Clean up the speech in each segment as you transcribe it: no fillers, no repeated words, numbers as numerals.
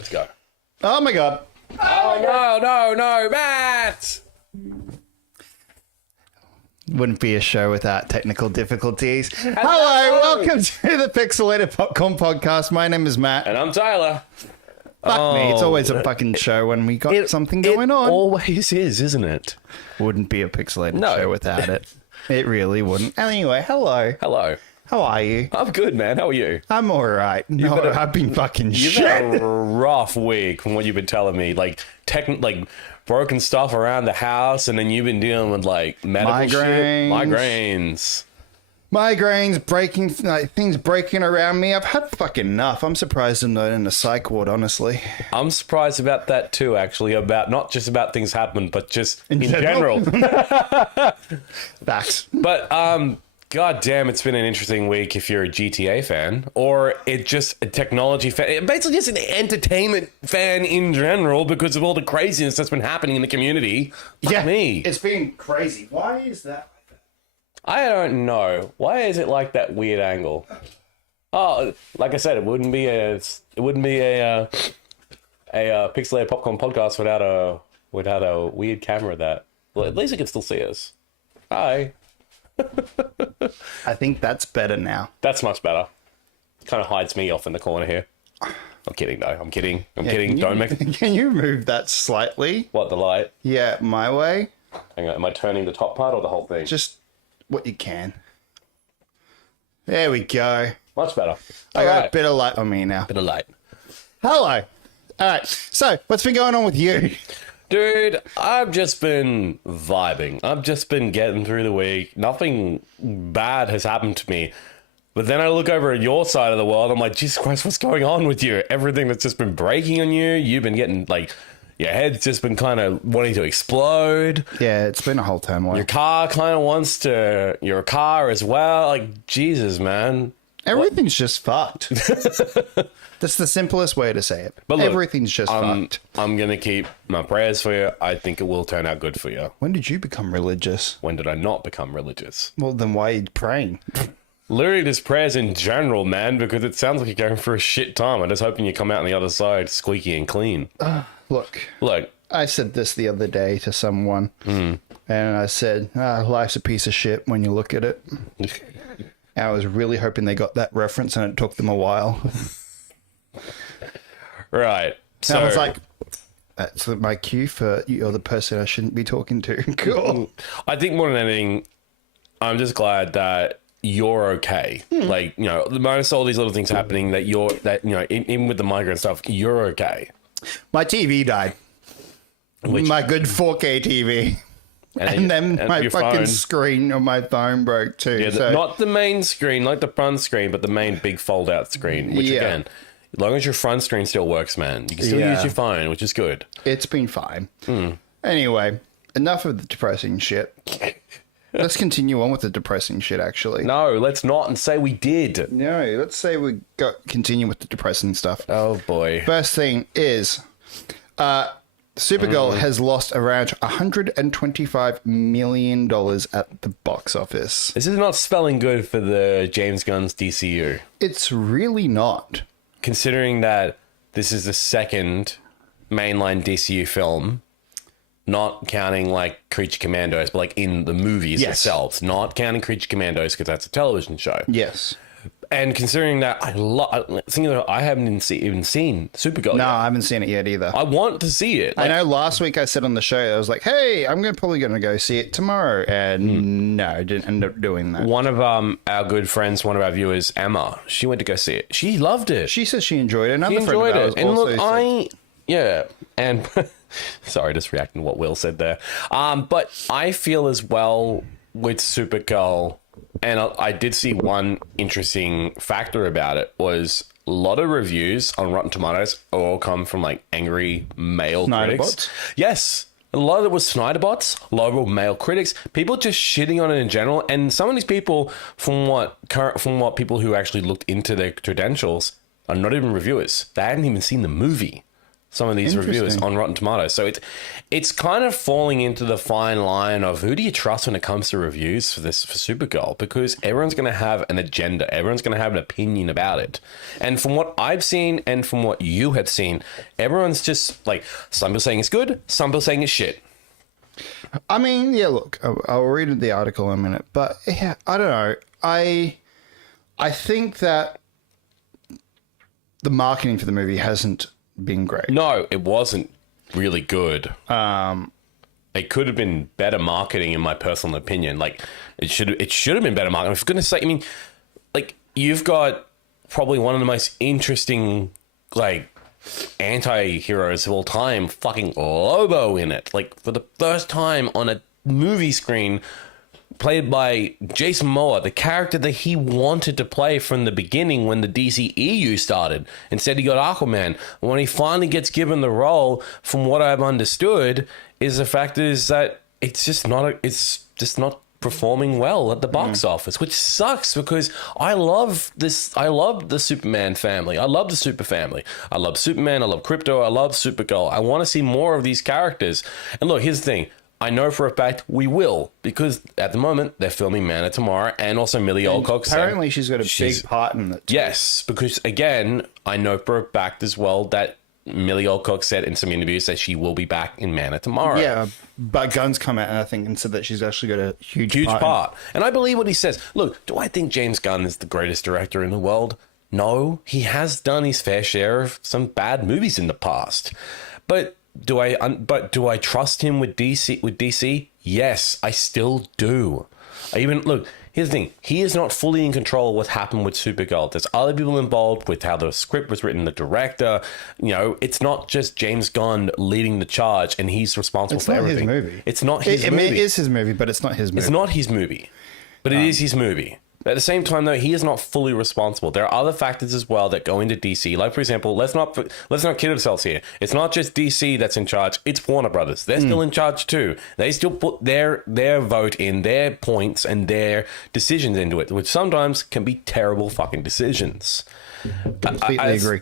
let's go. Oh my god. Oh, no, Matt! Wouldn't be a show without technical difficulties. Hello, welcome to the Pixelated Popcorn Podcast. My name is Matt. And I'm Tyler. Fuck me, it's always a fucking show when we got something going on. It always is, isn't it? Wouldn't be a Pixelated show without it. It really wouldn't. Anyway, hello. Hello. How are you? I'm good, man. How are you? I'm alright. No, I've been fucking You've shit. had a rough week from what you've been telling me. Like broken stuff around the house, and then you've been dealing with like medical shit. Migraines, breaking, like things breaking around me. I've had fucking enough. I'm surprised I'm not in a psych ward, honestly. I'm surprised about that too, actually. About not just about things happen, but just in general. Facts. But god damn, it's been an interesting week if you're a GTA fan, or it just a technology fan, basically just an entertainment fan in general because of all the craziness that's been happening in the community. Fuck me. It's been crazy. Why is that? I don't know. Why is it like that weird angle? Oh, like I said, it wouldn't be a Pixelated Popcorn podcast without a weird camera that. Well, at least you can still see us. Hi. I think that's better now. That's much better. Kind of hides me off in the corner here. I'm kidding, though. I'm kidding. Don't make. Can you move that slightly? What, the light? Yeah, my way. Hang on. Am I turning the top part or the whole thing? Just what you can. There we go. Much better. I got a bit of light on me now. Bit of light. Hello. All right. So, what's been going on with you? Dude, I've just been vibing. I've just been getting through the week. Nothing bad has happened to me. But then I look over at your side of the world. I'm like, Jesus Christ, what's going on with you? Everything that's just been breaking on you. You've been getting like, your head's just been kind of wanting to explode. Yeah, it's been a whole turmoil. Your car kind of wants to, your car as well. Like, Jesus, man. Everything's just fucked. That's the simplest way to say it. But look, everything's just fucked. I'm going to keep my prayers for you. I think it will turn out good for you. When did you become religious? When did I not become religious? Well, then why are you praying? Literally just prayers in general, man, because it sounds like you're going through a shit time. I'm just hoping you come out on the other side squeaky and clean. Look. I said this the other day to someone, and I said, life's a piece of shit when you look at it. And I was really hoping they got that reference, and it took them a while. Right. So I was like, that's my cue for you're the person I shouldn't be talking to. Cool. I think more than anything, I'm just glad that you're okay. Like, you know, minus all these little things happening, that you know, even with the migraine stuff, you're okay. My TV died. My good 4K TV. And then my fucking screen on my phone broke too. Yeah, not the main screen, like the front screen, but the main big fold-out screen, which again, as long as your front screen still works, man, you can still use your phone, which is good. It's been fine. Anyway, enough of the depressing shit. Let's continue on with the depressing shit, actually. No, let's not and say we did. No, let's say we continue with the depressing stuff. Oh, boy. First thing is... Supergirl has lost around $125 million at the box office. This is not spelling good for the James Gunn's DCU. It's really not. Considering that this is the second mainline DCU film, not counting like Creature Commandos, but like in the movies themselves, not counting Creature Commandos because that's a television show. Yes. And considering that I haven't even seen Supergirl yet. I haven't seen it yet either. I want to see it. I know last week I said on the show, I was like, hey, I'm probably going to go see it tomorrow. And no, I didn't end up doing that. One of our good friends, one of our viewers, Emma, she went to go see it. She loved it. She says she enjoyed it. Another she friend enjoyed of ours it. And also look, and sorry, just reacting to what Will said there. But I feel as well with Supergirl, and I did see one interesting factor about it was a lot of reviews on Rotten Tomatoes all come from like angry male critics. Yes. A lot of it was Snyderbots, a lot of it were male critics, people just shitting on it in general. And some of these people, from what people who actually looked into their credentials, are not even reviewers. They hadn't even seen the movie. some of these reviewers on Rotten Tomatoes. So it's kind of falling into the fine line of who do you trust when it comes to reviews for Supergirl, because everyone's going to have an agenda. Everyone's going to have an opinion about it. And from what I've seen and from what you have seen, everyone's just like, some people saying it's good, some people saying it's shit. I mean, yeah, look, I'll read the article in a minute, but yeah, I don't know. I think that the marketing for the movie hasn't been great. No, it wasn't really good. It could have been better marketing, in my personal opinion. Like, it should have been better marketing. For goodness sake, I mean, like, you've got probably one of the most interesting, like, anti-heroes of all time, fucking Lobo in it. Like, for the first time on a movie screen, played by Jason Momoa, the character that he wanted to play from the beginning when the DCEU started. Instead, he got Aquaman. When he finally gets given the role, from what I've understood, is the fact is that it's just not performing well at the box office, which sucks, because I love this. I love the Superman family. I love the Super family. I love Superman. I love Krypto. I love Supergirl. I want to see more of these characters. And look, here's the thing. I know for a fact we will, because at the moment they're filming Man of Tomorrow, and also Millie Alcock. Apparently she's got a big part in it too. Yes, because again, I know for a fact as well that Millie Alcock said in some interviews that she will be back in Man of Tomorrow. Yeah, but Gunn's come out, and I think, and said that she's actually got a huge part. And I believe what he says. Look, do I think James Gunn is the greatest director in the world? No, he has done his fair share of some bad movies in the past, but do I trust him with DC? Yes, I still do. Look, here's the thing. He is not fully in control of what happened with Supergirl. There's other people involved with how the script was written, the director. You know, it's not just James Gunn leading the charge and he's responsible for everything. It's not his movie. It's not his movie. I mean, it is his movie, but it's not his movie. It's not his movie, but it is his movie. At the same time, though, he is not fully responsible. There are other factors as well that go into DC. Like, for example, let's not kid ourselves here. It's not just DC that's in charge. It's Warner Brothers. They're still in charge too. They still put their vote in, their points and their decisions into it, which sometimes can be terrible fucking decisions. Completely agree.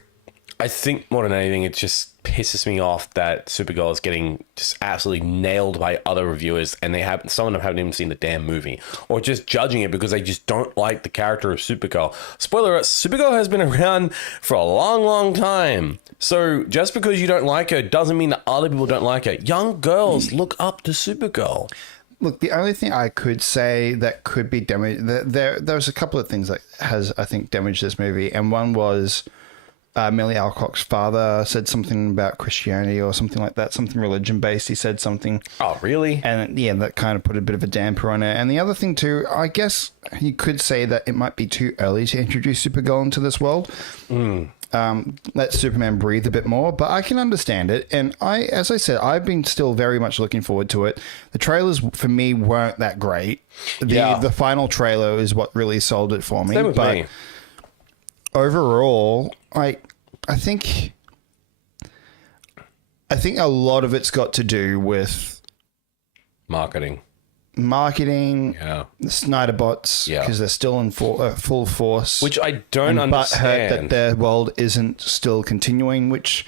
I think more than anything, it just pisses me off that Supergirl is getting just absolutely nailed by other reviewers, and some of them haven't even seen the damn movie, or just judging it because they just don't like the character of Supergirl. Spoiler alert, Supergirl has been around for a long, long time. So just because you don't like her doesn't mean that other people don't like her. Young girls look up to Supergirl. Look, the only thing I could say that could be damaged, there's a couple of things that has, I think, damaged this movie, and one was Millie Alcock's father said something about Christianity or something like that, something religion-based. He said something. Oh, really? And yeah, that kind of put a bit of a damper on it. And the other thing too, I guess you could say that it might be too early to introduce Supergirl into this world. Let Superman breathe a bit more, but I can understand it. And as I said, I've been still very much looking forward to it. The trailers for me weren't that great. The final trailer is what really sold it for me. Same with me. Overall, I think a lot of it's got to do with marketing, the Snyder bots, because they're still in full force, which I don't understand. That their world isn't still continuing. Which,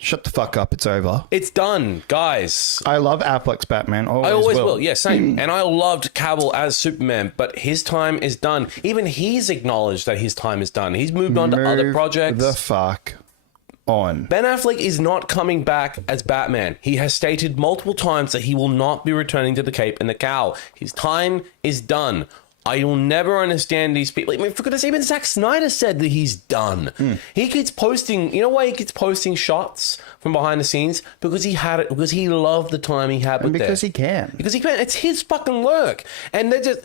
shut the fuck up, it's over. It's done, guys. I love Affleck's Batman. I always will. Yeah, same. And I loved Cavill as Superman, but his time is done. Even he's acknowledged that his time is done. He's moved on to other projects. The fuck on. Ben Affleck is not coming back as Batman. He has stated multiple times that he will not be returning to the Cape and the Cowl. His time is done. I will never understand these people. I mean, for goodness sake, even Zack Snyder said that he's done. He keeps posting, you know why he keeps posting shots from behind the scenes? Because he had it, because he loved the time he had with it. Because he can. Because he can. It's his fucking work. And they're just,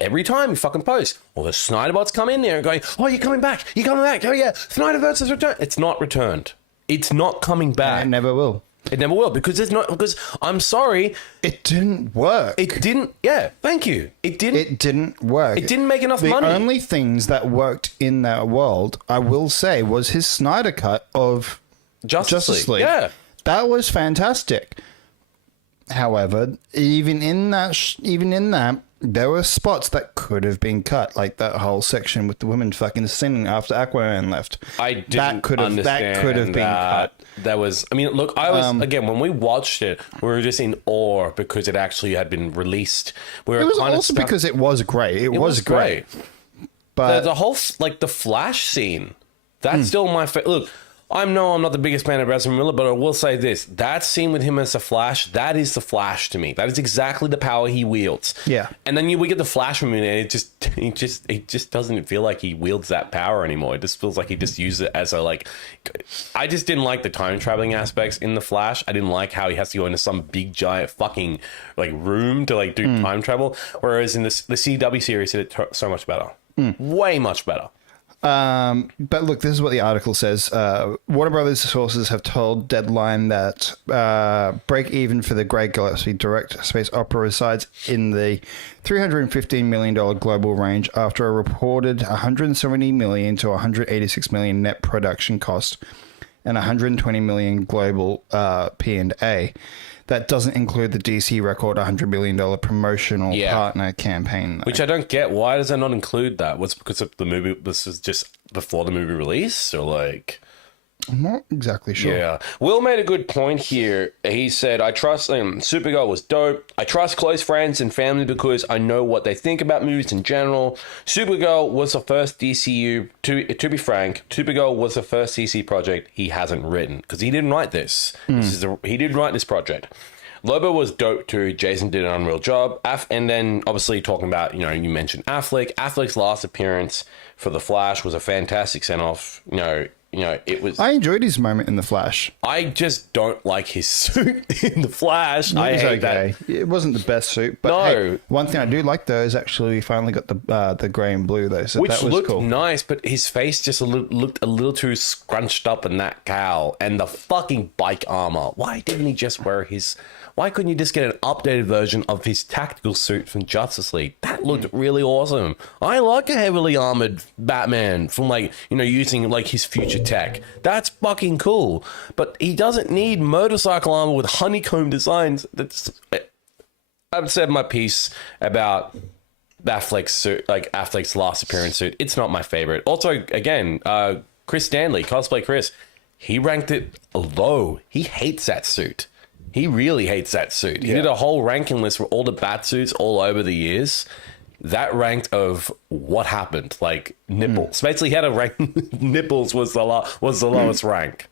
every time he fucking posts, the Snyder bots come in there and going, oh, you're coming back. You're coming back. Oh, yeah. Snyderverse has returned. It's not returned. It's not coming back. And it never will. It never will, because I'm sorry. It didn't work. It didn't. Yeah, thank you. It didn't work. It didn't make enough money. The only things that worked in that world, I will say, was his Snyder cut of Justice League. Yeah. That was fantastic. However, even in that, there were spots that could have been cut, like that whole section with the women fucking singing after Aquaman left. I didn't understand that could have been cut. That was, I mean, look, I was, again, when we watched it, we were just in awe because it actually had been released. It was also because it was great. It was great. But the whole, like, the Flash scene, that's still my favorite. Look, I'm not the biggest fan of Ezra Miller, but I will say this. That scene with him as the Flash, that is the Flash to me. That is exactly the power he wields. Yeah. And then we get the Flash movie, and it just doesn't feel like he wields that power anymore. It just feels like he just uses it as a, like... I just didn't like the time traveling aspects in the Flash. I didn't like how he has to go into some big, giant fucking, like, room to, like, do time travel. Whereas in the CW series, it did so much better. Way much better. But look, this is what the article says. Warner Brothers sources have told Deadline that break even for the Grey Galaxy direct space opera resides in the $315 million global range after a reported $170 million to $186 million net production cost and $120 million global P&A. That doesn't include the DC record $100 million promotional partner campaign. Which I don't get. Why does that not include that? What's because of the movie? This is just before the movie release, or like? I'm not exactly sure. Yeah. Will made a good point here. He said, I trust Supergirl was dope. I trust close friends and family because I know what they think about movies in general. Supergirl was the first DCU, to be frank, Supergirl was the first DC project he hasn't written because he didn't write this. He didn't write this project. Lobo was dope too. Jason did an unreal job. And then obviously talking about, you mentioned Affleck. Affleck's last appearance for The Flash was a fantastic send-off. It was... I enjoyed his moment in The Flash. I just don't like his suit in The Flash. I hate that. It wasn't the best suit, but hey, one thing I do like though is actually we finally got the grey and blue though, so which that was looked cool. Nice, but his face just looked a little too scrunched up in that cowl and the fucking bike armor. Why didn't he just wear his... Why couldn't you just get an updated version of his tactical suit from Justice League? That looked really awesome. I like a heavily armored Batman from using like his future tech. That's fucking cool. But he doesn't need motorcycle armor with honeycomb designs. I've said my piece about Affleck's suit, like Affleck's last appearance suit. It's not my favorite. Also, again, Chris Stanley, Cosplay Chris, he ranked it low. He hates that suit. He really hates that suit. He did a whole ranking list for all the bat suits all over the years. That ranked of what happened, like nipples. Basically, he had a rank. Nipples was the lowest rank.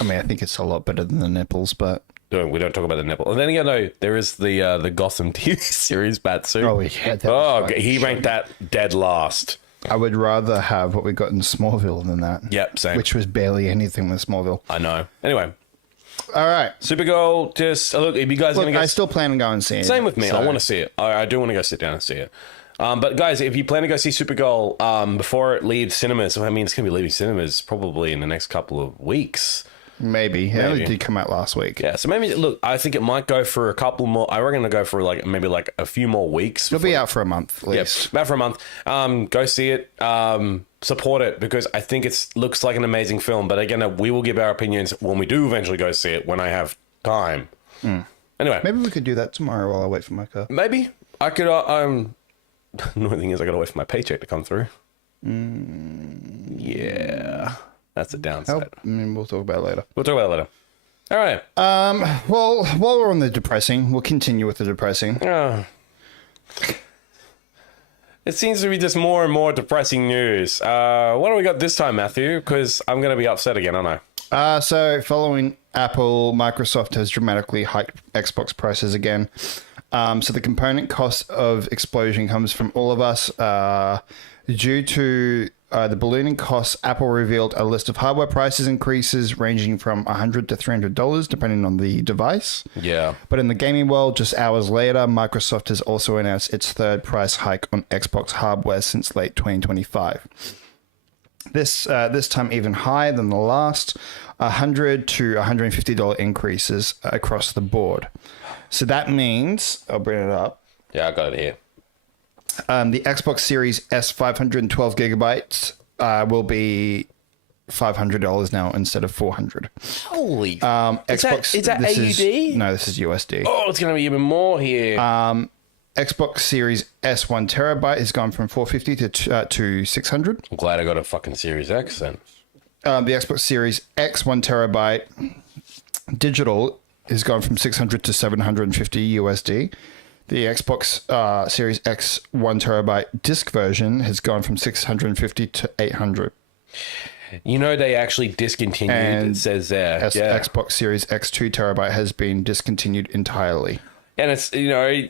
I mean, I think it's a lot better than the nipples, but no, we don't talk about the nipple. And then again, no, there is the Gotham TV series bat suit. Oh yeah, he ranked that dead last. I would rather have what we got in Smallville than that. Yep, same. Which was barely anything with Smallville. I know. Anyway. All right. Supergirl, just look, if you guys going to go... I still plan on going and seeing it. Same with me. So. I want to see it. I do want to go sit down and see it. But guys, if you plan to go see Supergirl before it leaves cinemas, I mean, it's going to be leaving cinemas probably in the next couple of weeks. Maybe. It only did come out last week. Yeah, so maybe, look, I think it might go for a couple more... I reckon it'll go for maybe a few more weeks. It'll be out for a month, at least. Yep, out for a month. Go see it. Support it because I think it looks like an amazing film. But again, we will give our opinions when we do eventually go see it, when I have time. Anyway. Maybe we could do that tomorrow while I wait for my car. Maybe. I could... the only thing is I got to wait for my paycheck to come through. Yeah. That's a downside. I mean, we'll talk about it later. We'll talk about it later. All right. Well, while we're on the depressing, we'll continue with the depressing. It seems to be just more and more depressing news. What do we got this time, Matthew? Because I'm going to be upset again, aren't I? So following Apple, Microsoft has dramatically hiked Xbox prices again. So the component cost of explosion comes from all of us. Due to the ballooning costs, Apple revealed a list of hardware prices increases ranging from $100 to $300, depending on the device. Yeah. But in the gaming world, just hours later, Microsoft has also announced its third price hike on Xbox hardware since late 2025. This time even higher than the last, $100 to $150 increases across the board. So that means, I'll bring it up. Yeah, I got it here. The Xbox Series S 512 gigabytes will be $500 now instead of $400. Holy! Xbox, is that AUD? No, this is USD. Oh, it's going to be even more here. Xbox Series S 1 terabyte has gone from 450 to 600. I'm glad I got a fucking Series X then. The Xbox Series X 1 terabyte digital has gone from 600 to 750 USD. The Xbox Series X 1 terabyte disc version has gone from 650 to 800. You know, they actually discontinued, And it says there. Xbox Series X 2 terabyte has been discontinued entirely. And it's, you know,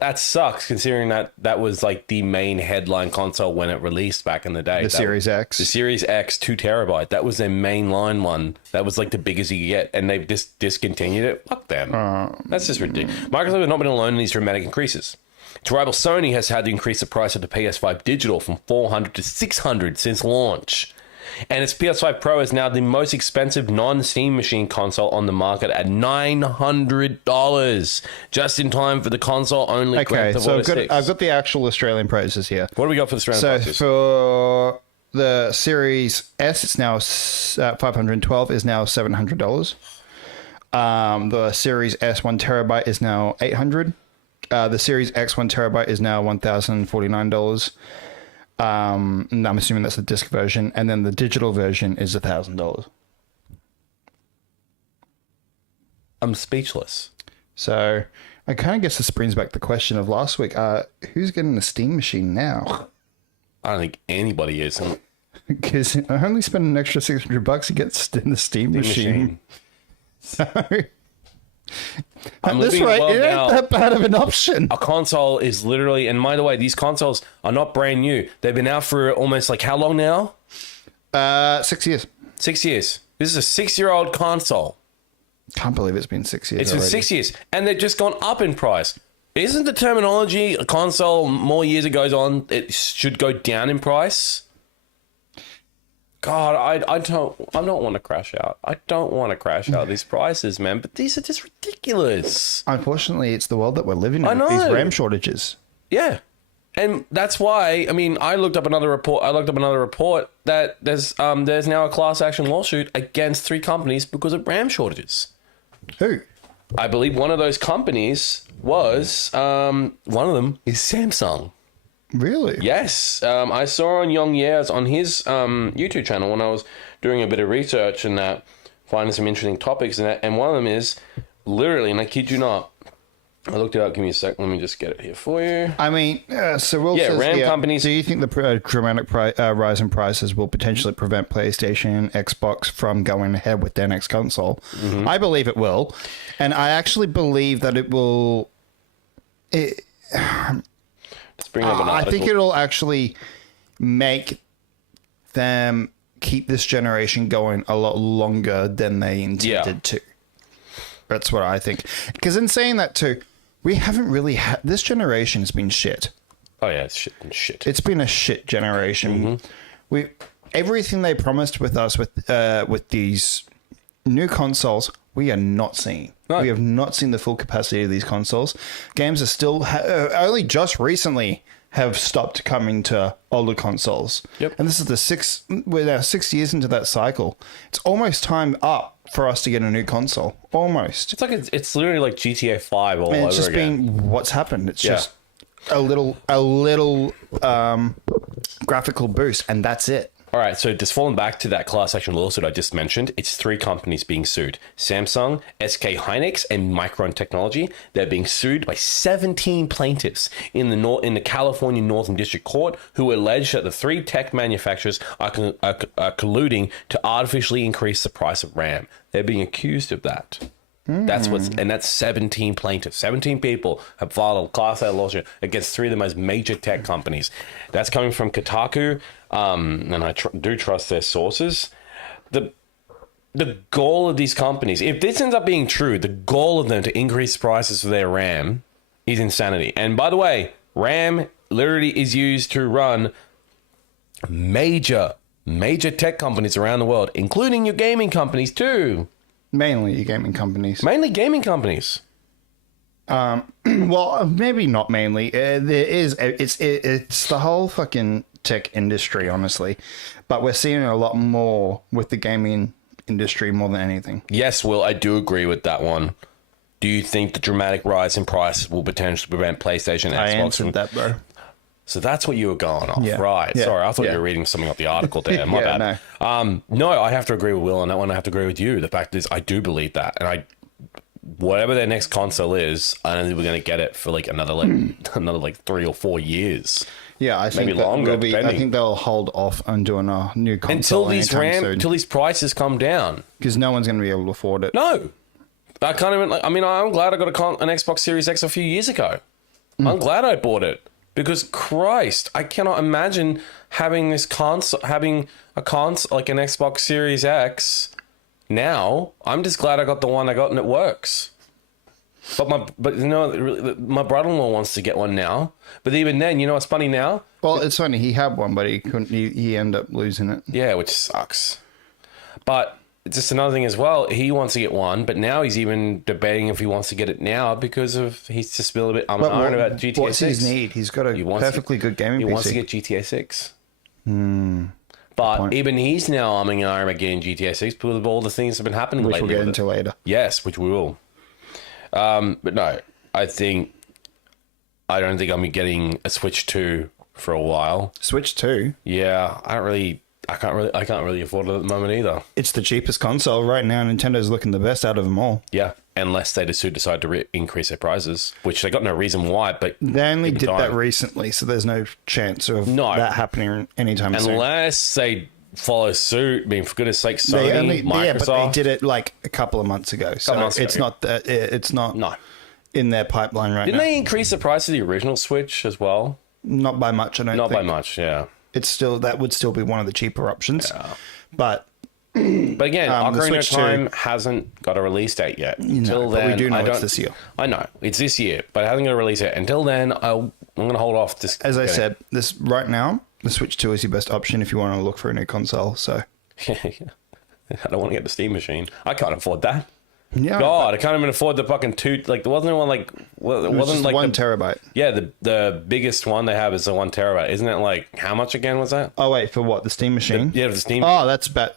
that sucks considering that was like the main headline console when it released back in the day. The Series X. The Series X 2 terabyte. That was their mainline one. That was like the biggest you could get. And they've just discontinued it. Fuck them. That's just ridiculous. Microsoft has not been alone in these dramatic increases. Its rival Sony has had to increase the price of the PS5 digital from $400 to $600 since launch. And its PS5 Pro is now the most expensive non-Steam machine console on the market at $900, just in time for the console-only Grand Theft Auto 6. I've got the actual Australian prices here. What do we got for the Australian prices? For the Series S, it's now 512 is now $700. The Series S 1 terabyte is now $800. The Series X 1 terabyte is now $1,049. And I'm assuming that's the disc version, and then the digital version is $1,000. I'm speechless. So I kind of guess this brings back the question of last week. Who's getting the Steam machine now? I don't think anybody is. Because I only spend an extra $600 to get the Steam machine. So at this rate, it ain't that bad of an option. A console is literally, and by the way, these consoles are not brand new. They've been out for almost like how long now? 6 years. 6 years. This is a 6-year-old console. Can't believe it's been 6 years. It's been 6 years, and they've just gone up in price. Isn't the terminology a console more years it goes on, it should go down in price? God, I don't want to crash out. I don't want to crash out these prices, man. But these are just ridiculous. Unfortunately, it's the world that we're living in. I know. These RAM shortages. Yeah, and that's why. I mean, I looked up another report. That there's now a class action lawsuit against 3 companies because of RAM shortages. Who? I believe one of those companies was one of them is Samsung. Really? Yes. I saw on Young Years on his YouTube channel when I was doing a bit of research and finding some interesting topics and one of them is literally, and I kid you not, I looked it up. Give me a sec. Let me just get it here for you. I mean, so Will says, RAM companies. Do you think the dramatic rise in prices will potentially prevent PlayStation, Xbox from going ahead with their next console? Mm-hmm. I believe it will, and I actually believe that it will. Let's bring up an I article. think it'll actually make them keep this generation going a lot longer than they intended to. That's what I think. Because in saying that too, we haven't really had... This generation has been shit. Oh, yeah, it's shit. It's been a shit generation. Mm-hmm. Everything they promised with us with these new consoles, we are not seeing. No. We have not seen the full capacity of these consoles. Games are still... only just recently have stopped coming to older consoles. Yep. And this is we're now 6 years into that cycle. It's almost time up for us to get a new console. Almost. It's like it's literally like GTA 5 all over again. It's just been what's happened. It's just a little graphical boost, and that's it. All right, so just falling back to that class action lawsuit I just mentioned, it's 3 companies being sued. Samsung, SK Hynix, and Micron Technology. They're being sued by 17 plaintiffs in the California Northern District Court who allege that the 3 tech manufacturers are colluding to artificially increase the price of RAM. They're being accused of that. That's 17 plaintiffs. 17 people have filed a class action lawsuit against 3 of the most major tech companies. That's coming from Kotaku, and I do trust their sources. The goal of these companies, if this ends up being true, the goal of them to increase prices for their RAM is insanity. And by the way, RAM literally is used to run major tech companies around the world, including your gaming companies too. Mainly gaming companies. Mainly gaming companies. Well, maybe not mainly. It's the whole fucking tech industry, honestly. But we're seeing a lot more with the gaming industry more than anything. Yes, Will, I do agree with that one. Do you think the dramatic rise in prices will potentially prevent PlayStation and I Xbox answered that, bro. So that's what you were going off, Yeah. right? Yeah. Sorry, I thought Yeah. you were reading something off the article there. My Yeah, bad. No, I have to agree with Will on that one. I have to agree with you. The fact is, I do believe that, and whatever their next console is, I don't think we're going to get it for like another 3 or 4 years. Yeah, I think Maybe longer, I depending. think they'll hold off on doing a new console Until these prices come down. because no one's going to be able to afford it. No, I can't even. I mean, I'm glad I got an Xbox Series X a few years ago. I'm glad I bought it because Christ, I cannot imagine having this console, having a console like an Xbox Series X. Now I'm just glad I got the one I got and it works. But you know, my brother-in-law wants to get one now. But even then, you know what's funny now? Well, it's funny he had one, but he couldn't. He ended up losing it. Yeah, which sucks. But just another thing as well, he wants to get one, but now he's even debating if he wants to get it now because he's just a little bit unknown about GTA 6. What's his need? He's got a perfectly good gaming He PC. wants to get GTA 6. But even he's now umming and ahhing about getting GTA 6 because of all the things that have been happening which lately. we'll get with into it. later. Yes, which we will. But no, I don't think I'm getting a Switch 2 for a while. Switch 2. Yeah, I can't really afford it at the moment either. It's the cheapest console right now. Nintendo's looking the best out of them all. Yeah, unless they decide to increase their prices, which they got no reason why. But They only did that time. recently, so there's no chance of No. that happening anytime soon. unless they follow suit, I mean, for goodness sake, Sony, Microsoft. Yeah, but they did it like a couple of months ago, so months ago, it's yeah. not that it's not No. in their pipeline right Didn't now. they increase the price of the original Switch as well? Not by much, I don't Not think. by much, yeah. It's still that would still be one of the cheaper options, but But again, the Ocarina of Switch 2 Time hasn't got a release date yet. Until but then, we do know I it's don't, this year. I know it's this year, but it hasn't got a release yet. Until then, I'm going to hold off. Just as I getting- said, this right now the Switch 2 is your best option if you want to look for a new console. So I don't want to get the Steam machine. I can't afford that. yeah, God, I can't even afford the fucking two. Like, there wasn't one like. Well, it it was wasn't just like 1 the, terabyte. Yeah, the biggest one they have is the 1 terabyte. Isn't it like how much again was that? Oh wait, for what, the Steam machine? Yeah, the Steam. Oh, that's about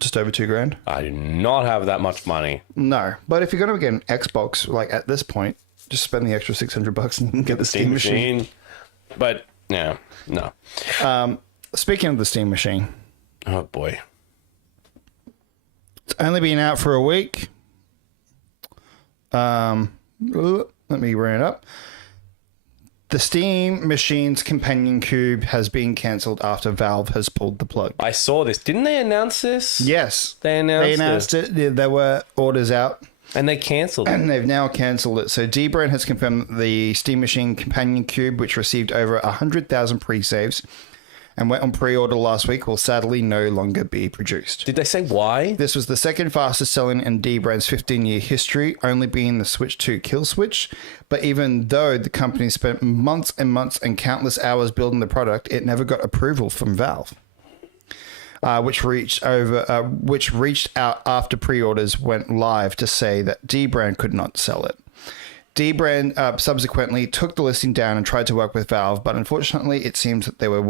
just over $2,000. I do not have that much money. No, but if you're going to get an Xbox, like at this point, just spend the extra $600 and you can get the Steam machine. But yeah, no. Speaking of the Steam machine, Oh boy. it's only been out for a week. Let me bring it up. The Steam Machine's companion cube has been cancelled after Valve has pulled the plug. I saw this. Didn't they announce this? Yes, They announced it. There were orders out, And they cancelled it. and they've now cancelled it. So Dbrand has confirmed the Steam Machine companion cube, which received over 100,000 pre-saves and went on pre-order last week, will sadly no longer be produced. Did they say why? This was the second fastest selling in Dbrand's 15-year history, only being the Switch 2 kill switch. But even though the company spent months and months and countless hours building the product, it never got approval from Valve, which reached out after pre-orders went live to say that Dbrand could not sell it. Dbrand subsequently took the listing down and tried to work with Valve, but unfortunately, it seems that they weren't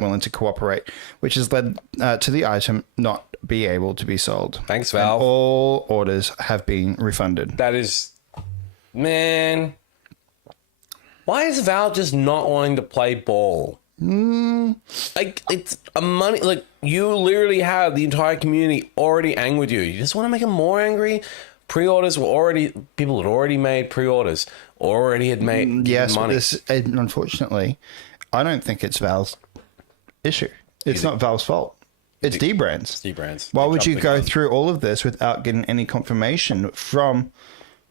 willing to cooperate, which has led to the item not be able to be sold. Thanks, And Valve. all orders have been refunded. That is, man. Why is Valve just not wanting to play ball? Like, it's a money. Like, you literally have the entire community already angry with you. You just want to make them more angry. Pre-orders were already, people had already made pre-orders, already had made Yes, but money. unfortunately, I don't think it's Valve's issue. It's not Valve's fault. It's Dbrand's. Dbrand's. Why would Jumped you the go gun. through all of this without getting any confirmation from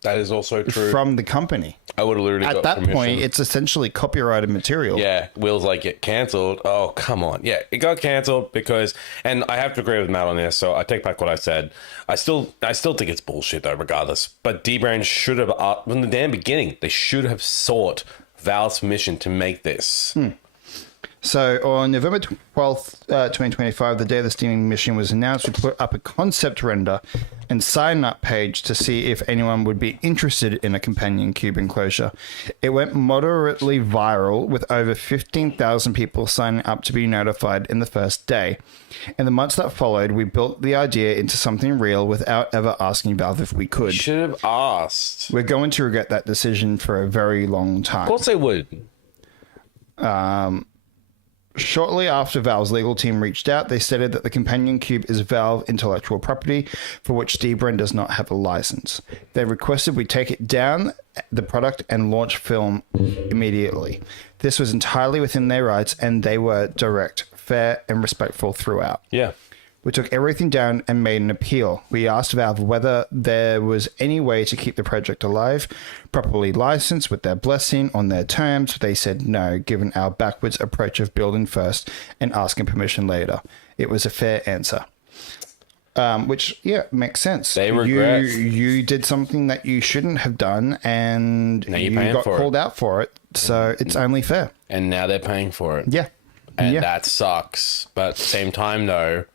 That is also true. the company? I would have literally At got that permission. point, it's essentially copyrighted material. Yeah, Will's like, get cancelled. Oh, come on. Yeah, it got cancelled because, and I have to agree with Matt on this, so I take back what I said. I still think it's bullshit though, regardless. But Dbrand should have, from the damn beginning, they should have sought Valve's permission to make this. So on November 12th, 2025, the day the Steam Machine was announced, we put up a concept render and sign up page to see if anyone would be interested in a companion cube enclosure. It went moderately viral with over 15,000 people signing up to be notified in the first day. In the months that followed, we built the idea into something real without ever asking Valve if we could. Should have asked. We're going to regret that decision for a very long time. Of course they would. Shortly after Valve's legal team reached out, they stated that the companion cube is Valve intellectual property for which Dbrand does not have a license. They requested we take it down the product and launch film immediately. This was entirely within their rights, and they were direct, fair, and respectful throughout. Yeah. We took everything down and made an appeal. We asked Valve whether there was any way to keep the project alive, properly licensed with their blessing on their terms. They said no, given our backwards approach of building first and asking permission later. It was a fair answer. Which, yeah, makes sense. They regret. You did something that you shouldn't have done, and Now you're you paying got for called out for it. So it's only fair. And now they're paying for it. Yeah. And that sucks. But at the same time, though,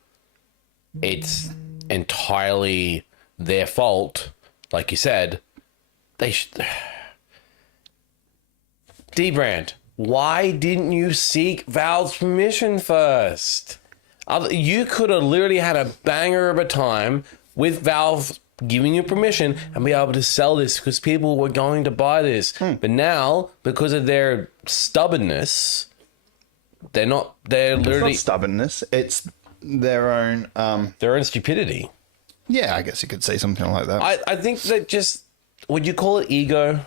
it's entirely their fault. Like you said, they should. Dbrand, why didn't you seek Valve's permission first? You could have literally had a banger of a time with Valve giving you permission and be able to sell this because people were going to buy this. But now, because of their stubbornness, they're literally It's not stubbornness. It's their own... their own stupidity. Yeah, I guess you could say something like that. I think that just... Would you call it ego?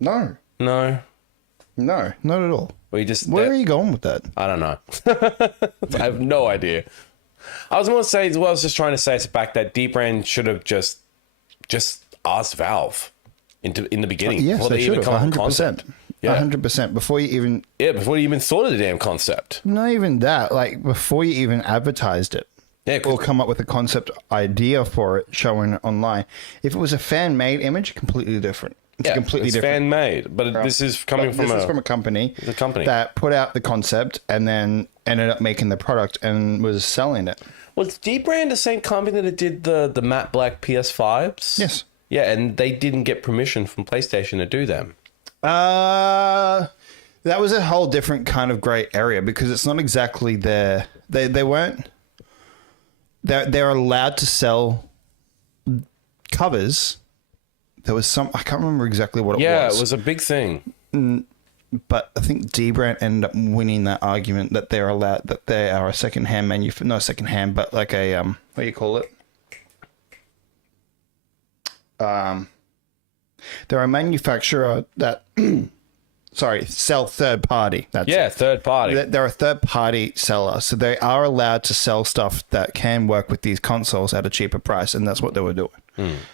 No. No. No, not at all. Or you just... Where are you going with that? I don't know. I have no idea. I was going to say, what I was just trying to say is the fact that Dbrand should have just asked Valve in the beginning. Yes, before they should have. come up with 100%. concept. Yeah. 100%. Before you even... Yeah, before you even thought of the damn concept. Not even that. Like, before you even advertised it. Yeah, Or come up with a concept idea for it, showing it online. If it was a fan-made image, completely different. It's completely different. fan-made, but this is coming from a company. The company that put out the concept and then ended up making the product and was selling it. Was Dbrand the same company that did the matte black PS5s? Yes. Yeah, and they didn't get permission from PlayStation to do them. That was a whole different kind of grey area because it's not exactly their... They weren't... They're allowed to sell covers. There was some... I can't remember exactly what it was. Yeah, it was a big thing. But I think Dbrand ended up winning that argument that they're allowed... That they are a second-hand not second-hand, but like a... what do you call it? They're a manufacturer that... Sorry, sell third party. That's it. Third party. They're a third party seller, so they are allowed to sell stuff that can work with these consoles at a cheaper price, and that's what they were doing.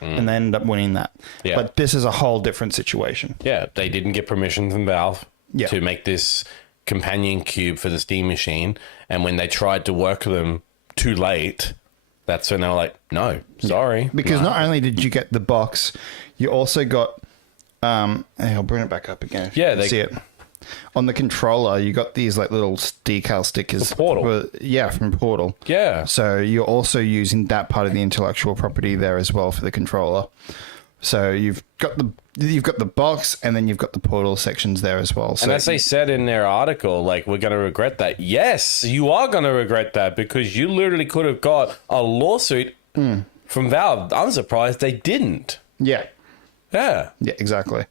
And they ended up winning that. Yeah. But this is a whole different situation. Yeah, they didn't get permission from Valve to make this companion cube for the Steam machine, and when they tried to work them too late, that's when they were like, no, sorry. Because not only did you get the box, you also got... I'll bring it back up again. Yeah, they see it. On the controller, you got these like little decal stickers. For Portal. From Portal. Yeah. So you're also using that part of the intellectual property there as well for the controller. So you've got the box, and then you've got the Portal sections there as well. So and as they said in their article, like, we're going to regret that. Yes, you are going to regret that because you literally could have got a lawsuit from Valve. I'm surprised they didn't. Yeah. Yeah. Yeah, exactly.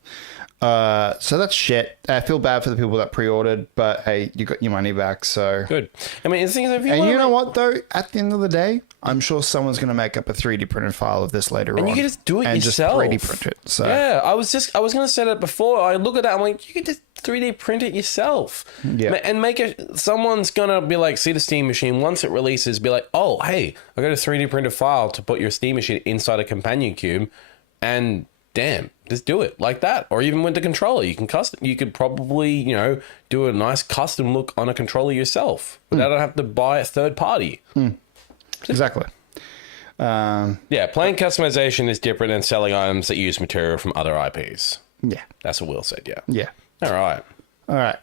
So that's shit. I feel bad for the people that pre-ordered, but hey, you got your money back, so... Good. I mean, the thing is, if you And you know what, though? At the end of the day, I'm sure someone's going to make up a 3D printed file of this later on. And you can just do it yourself. And just 3D print it. So. Yeah, I was going to say that before. I look at that, I'm like, you can just 3D print it yourself. Yeah. And make it... Someone's going to be like, see the Steam machine, once it releases, be like, oh, hey, I got a 3D printed file to put your Steam machine inside a companion cube, and... Damn, just do it like that. Or even with the controller, you could probably, do a nice custom look on a controller yourself without having to buy a third party. Exactly. Yeah, playing customization is different than selling items that use material from other IPs. Yeah. That's what Will said, yeah. Yeah. All right. All right.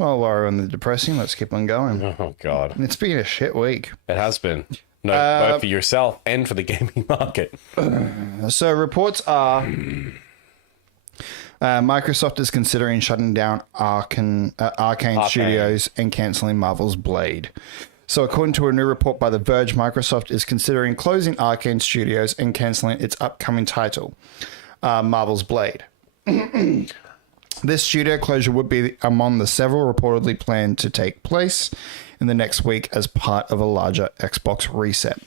Well, while we're on the depressing, let's keep on going. Oh God, It's been a shit week. it has been. No, both for yourself and for the gaming market. So reports are Microsoft is considering shutting down Arkane Studios and cancelling Marvel's Blade. So according to a new report by The Verge, Microsoft is considering closing Arkane Studios and cancelling its upcoming title, Marvel's Blade. This studio closure would be among the several reportedly planned to take place in the next week as part of a larger Xbox reset.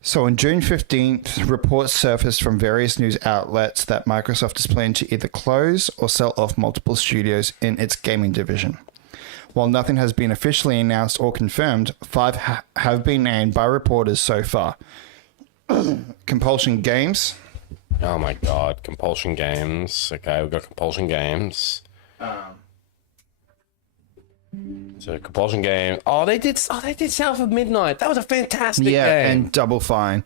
So on June 15th, reports surfaced from various news outlets that Microsoft is planning to either close or sell off multiple studios in its gaming division. While nothing has been officially announced or confirmed, 5 have been named by reporters so far. Compulsion Games. Oh my God, Compulsion Games. Okay, we've got Compulsion Games. So Compulsion Game. They did South of Midnight. That was a fantastic game. And Double Fine.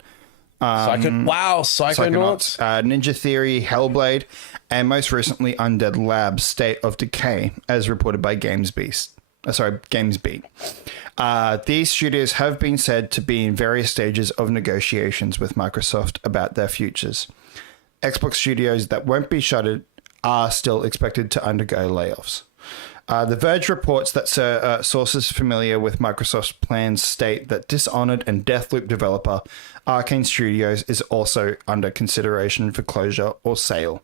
Psychonauts. Ninja Theory, Hellblade, and most recently Undead Labs, State of Decay, as reported by GamesBeat. These studios have been said to be in various stages of negotiations with Microsoft about their futures. Xbox studios that won't be shuttered are still expected to undergo layoffs. The Verge reports that sources familiar with Microsoft's plans state that Dishonored and Deathloop developer Arkane Studios is also under consideration for closure or sale.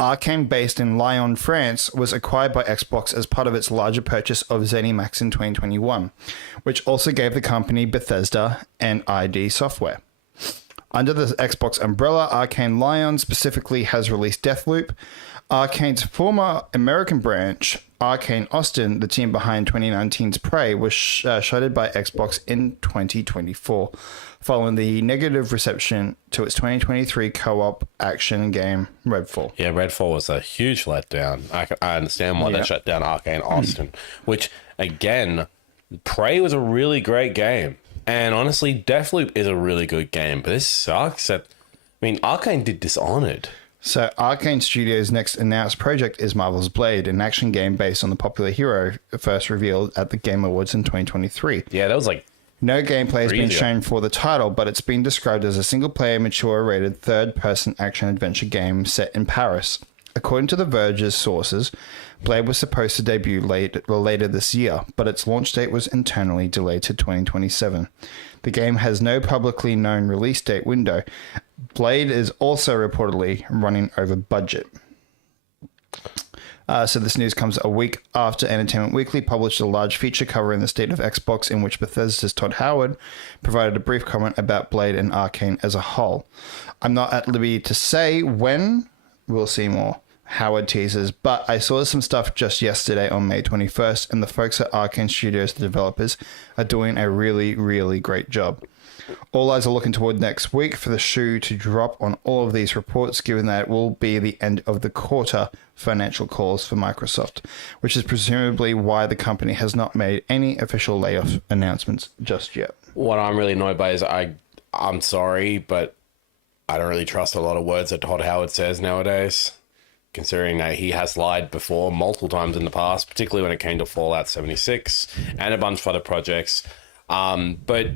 Arkane, based in Lyon, France, was acquired by Xbox as part of its larger purchase of ZeniMax in 2021, which also gave the company Bethesda and ID Software. Under the Xbox umbrella, Arkane Lyon specifically has released Deathloop. Arkane's former American branch, Arkane Austin, the team behind 2019's Prey, was shuttered by Xbox in 2024, following the negative reception to its 2023 co-op action game, Redfall. Yeah, Redfall was a huge letdown. I understand why they shut down Arkane Austin, which, again, Prey was a really great game. And honestly, Deathloop is a really good game, but this sucks. Arkane did Dishonored. So, Arkane Studios' next announced project is Marvel's Blade, an action game based on the popular hero first revealed at the Game Awards in 2023. Yeah, that was no gameplay has been shown for the title, but it's been described as a single-player, mature-rated third-person action-adventure game set in Paris. According to The Verge's sources, Blade was supposed to debut later this year, but its launch date was internally delayed to 2027. The game has no publicly known release date window. Blade is also reportedly running over budget. So this news comes a week after Entertainment Weekly published a large feature covering the state of Xbox, in which Bethesda's Todd Howard provided a brief comment about Blade and Arkane as a whole. I'm not at liberty to say when we'll see more, Howard teases, but I saw some stuff just yesterday on May 21st, and the folks at Arkane Studios, the developers, are doing a really, really great job. All eyes are looking toward next week for the shoe to drop on all of these reports, given that it will be the end of the quarter financial calls for Microsoft, which is presumably why the company has not made any official layoff announcements just yet. What I'm really annoyed by is I'm sorry, but I don't really trust a lot of words that Todd Howard says nowadays, considering that he has lied before multiple times in the past, particularly when it came to Fallout 76 and a bunch of other projects. But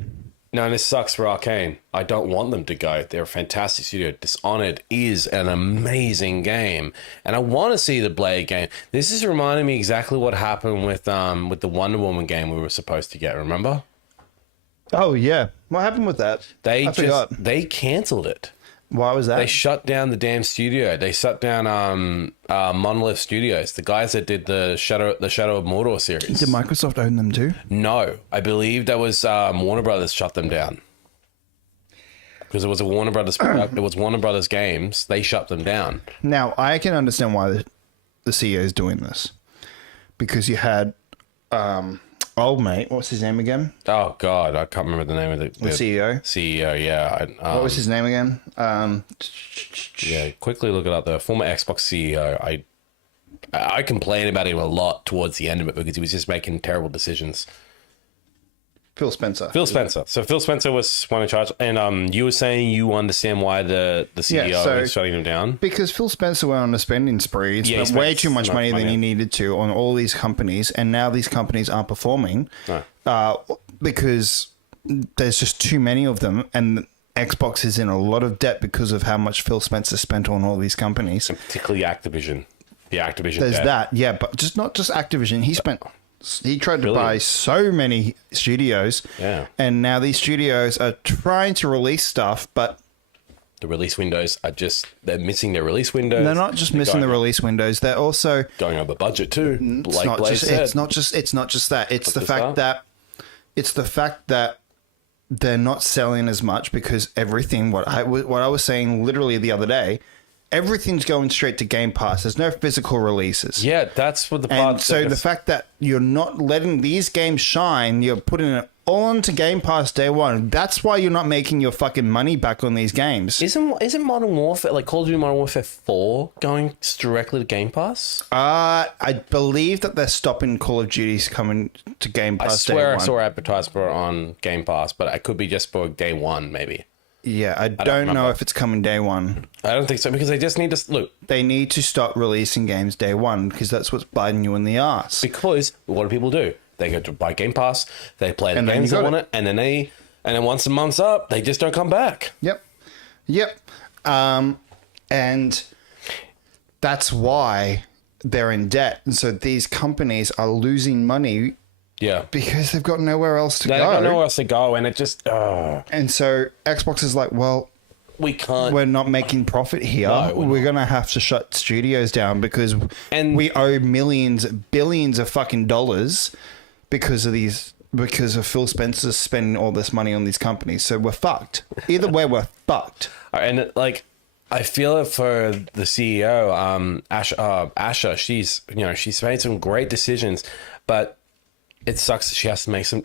no, this sucks for Arkane. I don't want them to go. They're a fantastic studio. Dishonored is an amazing game, and I want to see the Blade game. This is reminding me exactly what happened with the Wonder Woman game we were supposed to get. Remember? Oh yeah, what happened with that? They canceled it. Why was that? They shut down the damn studio. They shut down Monolith Studios, the guys that did the Shadow of Mordor series. Did Microsoft own them too? No, I believe that was Warner Brothers shut them down, because it was a Warner Brothers. It was Warner Brothers games. They shut them down. Now I can understand why the CEO is doing this, because you had old mate. What's his name again? Oh God, I can't remember the name of the CEO. CEO, yeah. What was his name again? Yeah, quickly look it up. The former Xbox CEO. I complained about him a lot towards the end of it because he was just making terrible decisions. Phil Spencer. Phil Spencer. So Phil Spencer was one in charge, and you were saying you understand why the CEO is shutting him down. Because Phil Spencer went on a spending spree, spent way too much money than he needed to on all these companies, and now these companies aren't performing because there's just too many of them, and Xbox is in a lot of debt because of how much Phil Spencer spent on all these companies, and particularly Activision. The Activision. There's debt. that, but not just Activision. He tried to buy so many studios, and now these studios are trying to release stuff, but the release windows are they're missing their release windows. They're not just missing the release windows, they're also going over budget too. It's not just that. It's the fact that they're not selling as much because everything, what I was saying literally the other day, everything's going straight to Game Pass. There's no physical releases. Yeah, that's what the part. And so the fact that you're not letting these games shine, you're putting it all into Game Pass day one. That's why you're not making your fucking money back on these games. Isn't Modern Warfare, like Call of Duty Modern Warfare 4, going directly to Game Pass? I believe that they're stopping Call of Duty's coming to Game Pass. I swear I saw advertised for it on Game Pass, but I could be just for day one, maybe. Yeah, I don't know if it's coming day one. I don't think so, because they just need to... Look. They need to stop releasing games day one, because that's what's biting you in the ass. Because what do people do? They go to buy Game Pass, they play the games they want it, and then once the month's up, they just don't come back. Yep. And that's why they're in debt. And so these companies are losing money. Yeah. Because they've got nowhere else to go. They've got nowhere else to go, and it just... And so Xbox is like, well... We can't... We're not making profit here. No, we're going to have to shut studios down because we owe billions of fucking dollars because of Phil Spencer spending all this money on these companies. So we're fucked. Either way, we're fucked. And, like... I feel it for the CEO, Asha. She's made some great decisions, but it sucks that she has to make some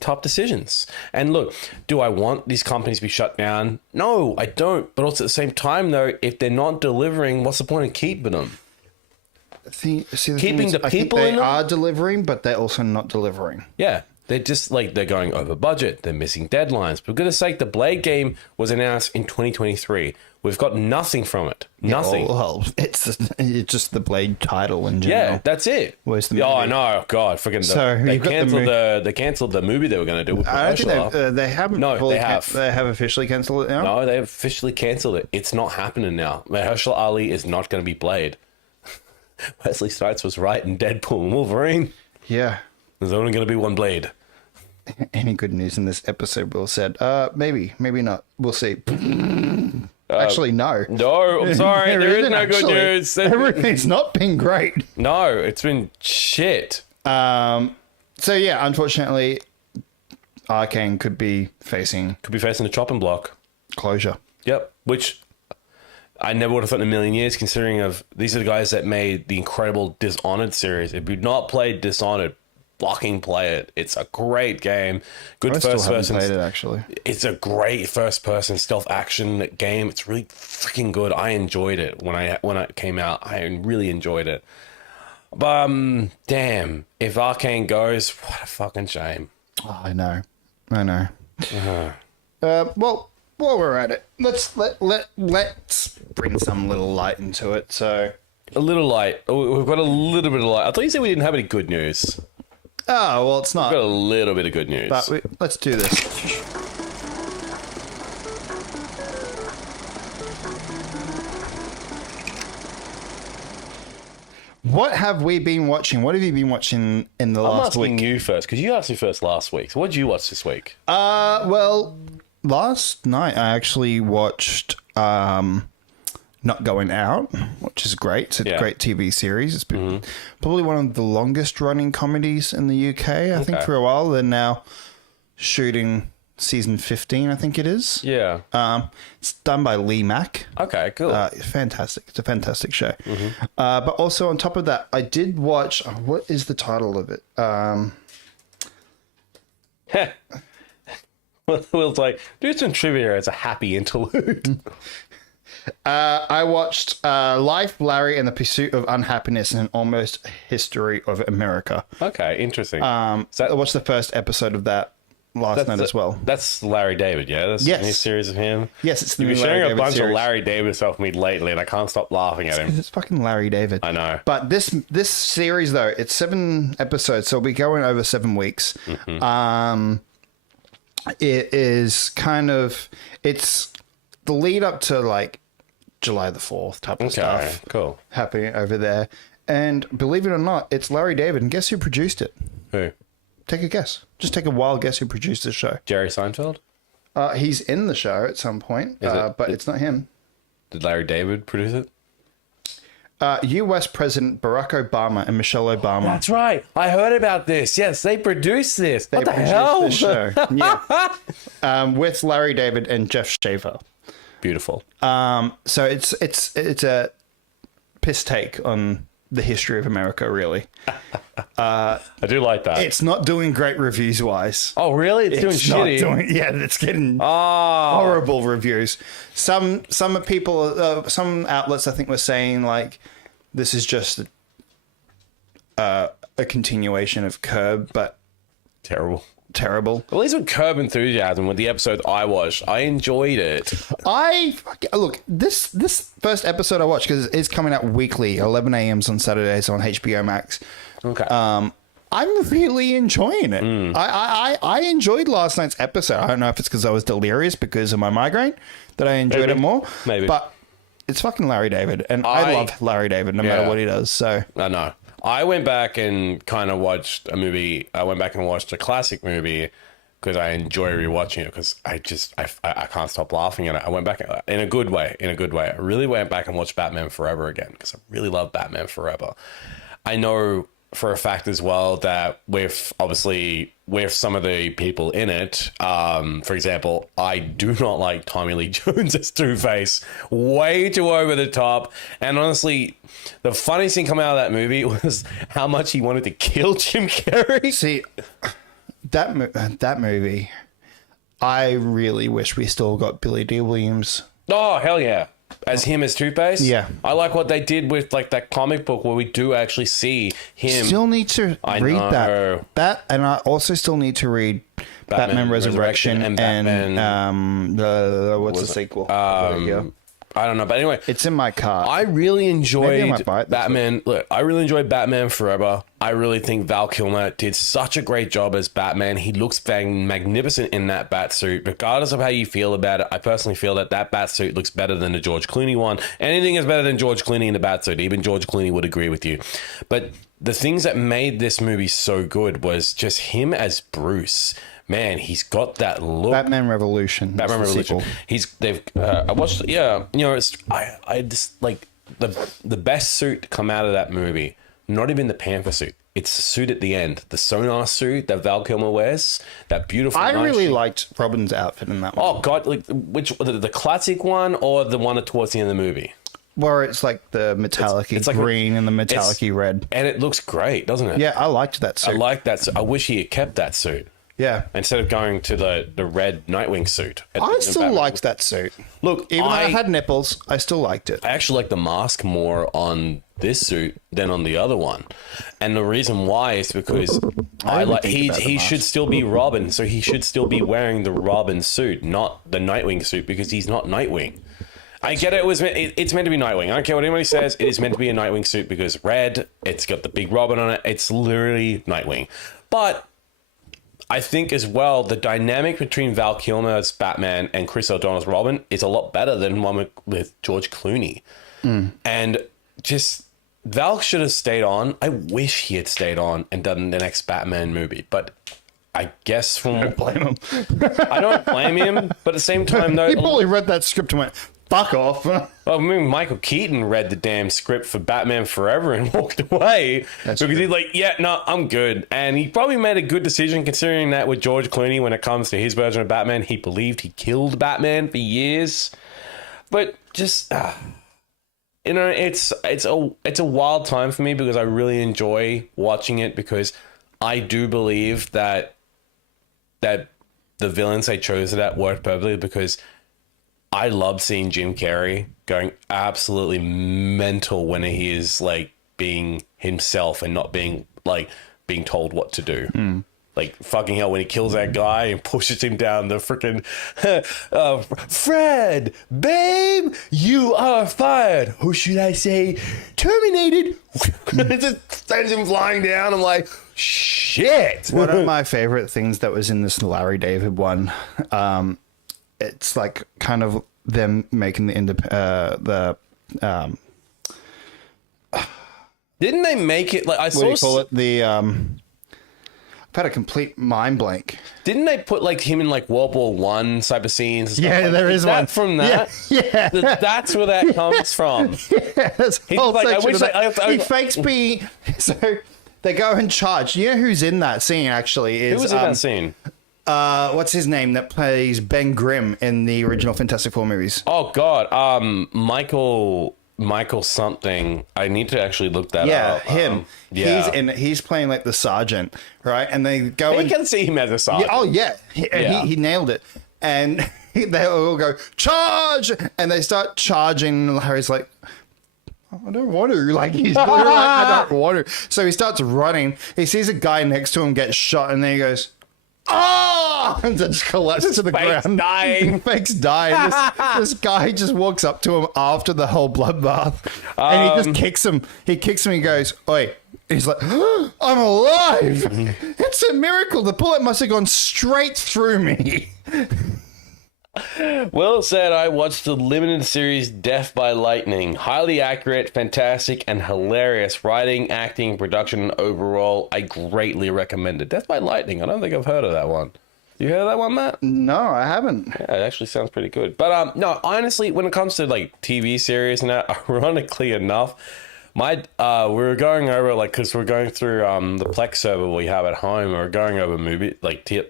tough decisions. And look, do I want these companies to be shut down? No, I don't. But also at the same time, though, if they're not delivering, what's the point of keeping them? Keeping the people in them? They are delivering, but they're also not delivering. Yeah. They're just like, they're going over budget. They're missing deadlines. For goodness sake, the Blade game was announced in 2023. We've got nothing from it. Nothing. Yeah, well, it's just the Blade title in general. Yeah, that's it. Where's the movie? Oh, no. God, freaking... They cancelled the movie they were going to do with I don't think they haven't. No, they have. They have officially cancelled it now? No, they have officially cancelled it. It's not happening now. Mahershala Ali is not going to be Blade. Wesley Snipes was right in Deadpool and Wolverine. Yeah. There's only going to be one Blade. Any good news in this episode, Will said. Maybe not. We'll see. Actually, no. No, I'm sorry. there is no good news. Everything's not been great. No, it's been shit. So yeah, unfortunately, Arkane could be facing a chopping block. Closure. Yep. Which I never would have thought in a million years, considering of these are the guys that made the incredible Dishonored series. If you've not played Dishonored, fucking play it. It's a great game. Good first person. Played it actually. It's a great first person stealth action game. It's really freaking good. I enjoyed it when it came out. I really enjoyed it. But damn, if Arkane goes, what a fucking shame. Oh, I know. Well, while we're at it, let's bring some little light into it. So a little light. We've got a little bit of light. I thought you said we didn't have any good news. Oh, well, it's not. We've got a little bit of good news. But let's do this. What have we been watching? What have you been watching in the last week? I'm asking you first, because you asked me first last week. So what did you watch this week? Well, last night I actually watched Not Going Out, which is great. It's a great TV series. It's been probably one of the longest running comedies in the UK, I think, for a while. They're now shooting season 15, I think it is. Yeah. It's done by Lee Mack. Okay, cool. Fantastic. It's a fantastic show. But also on top of that, I did watch... what is the title of it? Will's like, do some trivia as a happy interlude. I watched Life, Larry, and the Pursuit of Unhappiness in Almost History of America. Okay, interesting. I watched the first episode of that last night as well. That's Larry David, yeah? That's Yes. a new series of him? Yes, it's the You've new been Larry sharing a David bunch of series. Larry David stuff with me lately, and I can't stop laughing at him. It's fucking Larry David. I know. But this series, though, it's 7 episodes, so we'll be going over 7 weeks. It is kind of... It's the lead up to, like, July the 4th type of stuff. Cool. Happening over there. And believe it or not, it's Larry David. And guess who produced it? Who? Take a guess. Just take a wild guess who produced this show. Jerry Seinfeld? He's in the show at some point, but it's not him. Did Larry David produce it? U.S. President Barack Obama and Michelle Obama. That's right. I heard about this. Yes, they produced this. They What the produced hell? this show. Yeah. With Larry David and Jeff Shaver. Beautiful. So it's a piss take on the history of America, really. I do like that. It's not doing great reviews wise. Oh, really? It's doing shitty. It's getting horrible reviews. Some people, some outlets, I think, were saying like this is just a continuation of Curb, but Terrible. terrible. At least with Curb Enthusiasm, with the episode I watched, I enjoyed it. Look, this first episode I watched, because it's coming out weekly, 11 a.m.s on Saturdays on HBO Max. Okay. I'm really enjoying it. I enjoyed last night's episode. I don't know if it's because I was delirious because of my migraine that I enjoyed it more. Maybe. But it's fucking Larry David, and I love Larry David no matter what he does. So I know. I went back and kind of watched a movie. I went back and watched a classic movie because I enjoy rewatching it because I can't stop laughing at it. I went back in a good way. I really went back and watched Batman Forever again because I really love Batman Forever. I know for a fact as well that with some of the people in it, for example, I do not like Tommy Lee Jones as Two-Face. Way too over the top. And honestly, the funniest thing coming out of that movie was how much he wanted to kill Jim Carrey. see that movie. I really wish we still got Billy D. Williams. Oh, hell yeah. As him as Two-Face? Yeah. I like what they did with like that comic book where we do actually see him. Still need to read know. that, and I also still need to read Batman Resurrection and Batman, what's the sequel? I don't know, but anyway, it's in my car. I really Maybe I enjoyed might buy it this Batman. Look, I really enjoyed Batman Forever. I really think Val Kilmer did such a great job as Batman. He looks magnificent in that Batsuit. Regardless of how you feel about it, I personally feel that Batsuit looks better than the George Clooney one. Anything is better than George Clooney in the Batsuit. Even George Clooney would agree with you. But the things that made this movie so good was just him as Bruce. Man, he's got that look. Batman Revolution. I watched. Yeah, you know, I just like the best suit to come out of that movie. Not even the Panther suit. It's the suit at the end, the sonar suit that Val Kilmer wears. That beautiful. I really liked Robin's outfit in that one. Oh God! Like the classic one or the one towards the end of the movie? Where it's like the metallic it's like green and the metallic red, and it looks great, doesn't it? Yeah, I liked that suit. I like that. I wish he had kept that suit. Yeah. Instead of going to the red Nightwing suit. I still liked that suit. Look, even though I had nipples, I still liked it. I actually like the mask more on this suit than on the other one. And the reason why is because he should still be Robin, so he should still be wearing the Robin suit, not the Nightwing suit, because he's not Nightwing. I get it. It's meant to be Nightwing. I don't care what anybody says. It is meant to be a Nightwing suit because red, it's got the big Robin on it. It's literally Nightwing. But I think as well, the dynamic between Val Kilmer's Batman and Chris O'Donnell's Robin is a lot better than one with George Clooney. And just Val should have stayed on. I wish he had stayed on and done the next Batman movie. But I guess I don't blame him. I don't blame him. But at the same time, though, he probably read that script and went, fuck off. Well, I mean, Michael Keaton read the damn script for Batman Forever and walked away because he's like, yeah, no, I'm good. And he probably made a good decision considering that with George Clooney, when it comes to his version of Batman, he believed he killed Batman for years. But just, you know, it's a wild time for me because I really enjoy watching it because I do believe that the villains they chose that worked perfectly because I love seeing Jim Carrey going absolutely mental when he is like being himself and not being told what to do. like fucking hell when he kills that guy and pushes him down the freaking Fred, babe, you are fired. Who should I say? Terminated. It just sends him flying down. I'm like, shit. One of my favorite things that was in this Larry David one, it's like kind of them making the Didn't they make it like I saw? what do you call it? The I've had a complete mind blank. Didn't they put like him in like World War One type of scenes? And stuff? Yeah, like, there is one from that. Yeah. That's where that comes from. There's a He's whole like, I section wish of that. I- He fakes being so. They go and charge. You know who's in that scene? Actually, is Who was in that scene? what's his name that plays Ben Grimm in the original Fantastic Four movies? Oh God, Michael something. I need to actually look that Yeah, up. him. Yeah, He's playing like the sergeant, right? And they go you and can see him as a sergeant. oh yeah, he nailed it. And they all go charge, and they start charging. And Harry's like, I don't want to. Like he's literally like, I don't want to. So he starts running. He sees a guy next to him get shot, and then he goes, oh, and just collapses to the fakes ground. dying. Fakes dying. This guy just walks up to him after the whole bloodbath, and he just kicks him. He kicks him. He goes, "Oi!" He's like, I'm alive. It's a miracle. The bullet must have gone straight through me. Will said, I watched the limited series Death by Lightning. Highly accurate, fantastic, and hilarious. Writing, acting, production, and overall, I greatly recommend it. Death by Lightning. I don't think I've heard of that one. You heard of that one, Matt? No, I haven't. Yeah, it actually sounds pretty good. But no, honestly, when it comes to like TV series and that, ironically enough, we were going over like because we're going through the Plex server we have at home. We're going over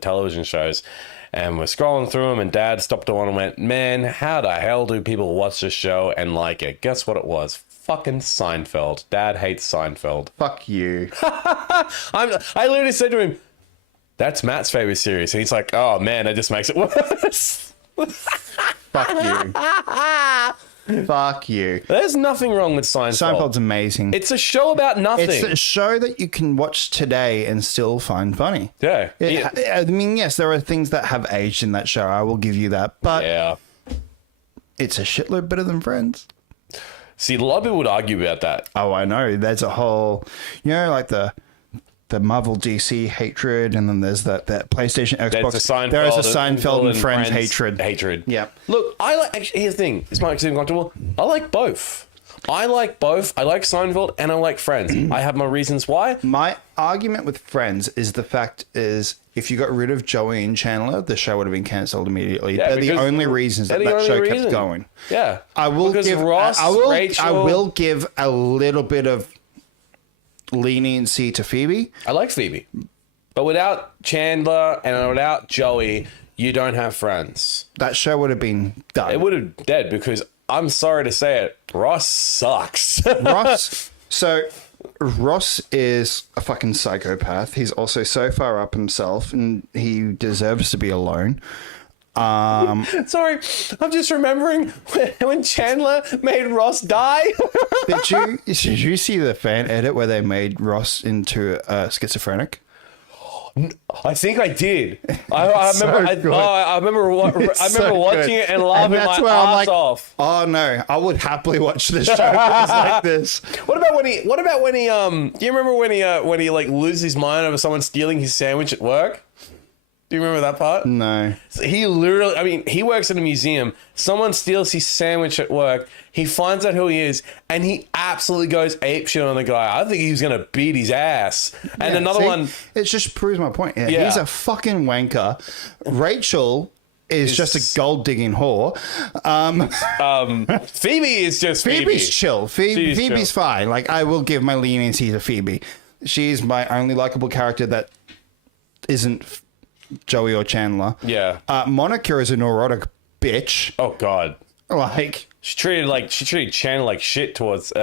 television shows. And we're scrolling through them, and Dad stopped on and went, man, how the hell do people watch this show and like it? Guess what it was? Fucking Seinfeld. Dad hates Seinfeld. Fuck you. I literally said to him, that's Matt's favorite series. And he's like, oh, man, that just makes it worse. Fuck you. Fuck you. There's nothing wrong with Seinfeld. Seinfeld's amazing. It's a show about nothing. It's a show that you can watch today and still find funny. Yeah. I mean, yes, there are things that have aged in that show. I will give you that. But Yeah. it's a shitload better than Friends. See, a lot of people would argue about that. Oh, I know. There's a whole, like the Marvel DC hatred, and then there's that PlayStation Xbox. There is a Seinfeld and Friends hatred. Yeah. Look, actually, here's the thing. This might seem comfortable. I like both. I like Seinfeld and I like Friends. I have my reasons why. My argument with Friends is the fact is if you got rid of Joey and Chandler, the show would have been cancelled immediately. Yeah, they're the only reasons that show kept going. Yeah. I will because give Ross, Rachel, I will give a little bit of leniency to Phoebe. I like Phoebe. But without Chandler and without Joey, you don't have Friends. That show would have been done. It would have dead because I'm sorry to say it, Ross sucks. Ross is a fucking psychopath. He's also so far up himself, and he deserves to be alone. Sorry, I'm just remembering when Chandler made Ross die. Did you see the fan edit where they made Ross into a schizophrenic? I think I did. I remember watching it and laughing my ass off. Oh no, I would happily watch this show like this. What about when he do you remember when he like loses his mind over someone stealing his sandwich at work? Do you remember that part? No. So he literally, he works at a museum. Someone steals his sandwich at work. He finds out who he is, and he absolutely goes apeshit on the guy. I think he was going to beat his ass. And another one. It just proves my point. Yeah. He's a fucking wanker. Rachel is just a gold digging whore. Phoebe is just Phoebe's chill. Phoebe's fine. Like, I will give my leniency to Phoebe. She's my only likable character that isn't Joey or Chandler. Yeah. Monica is a neurotic bitch. Oh God. Like she treated Chandler like shit towards in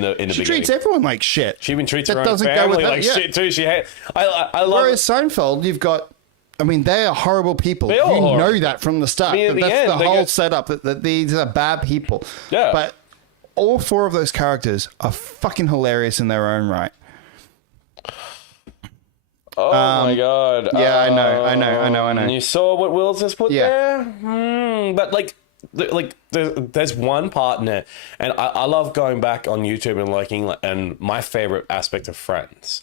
the beginning. She treats everyone like shit. She even treats her own family like shit too. I love. Whereas Seinfeld, you've got. I mean, they are horrible people. You know that from the start. That's the whole setup. That these are bad people. Yeah. But all four of those characters are fucking hilarious in their own right. Oh my god. Yeah, I know. And you saw what Will's just put there? But there's one part in it, and I love going back on YouTube and liking, and my favorite aspect of Friends,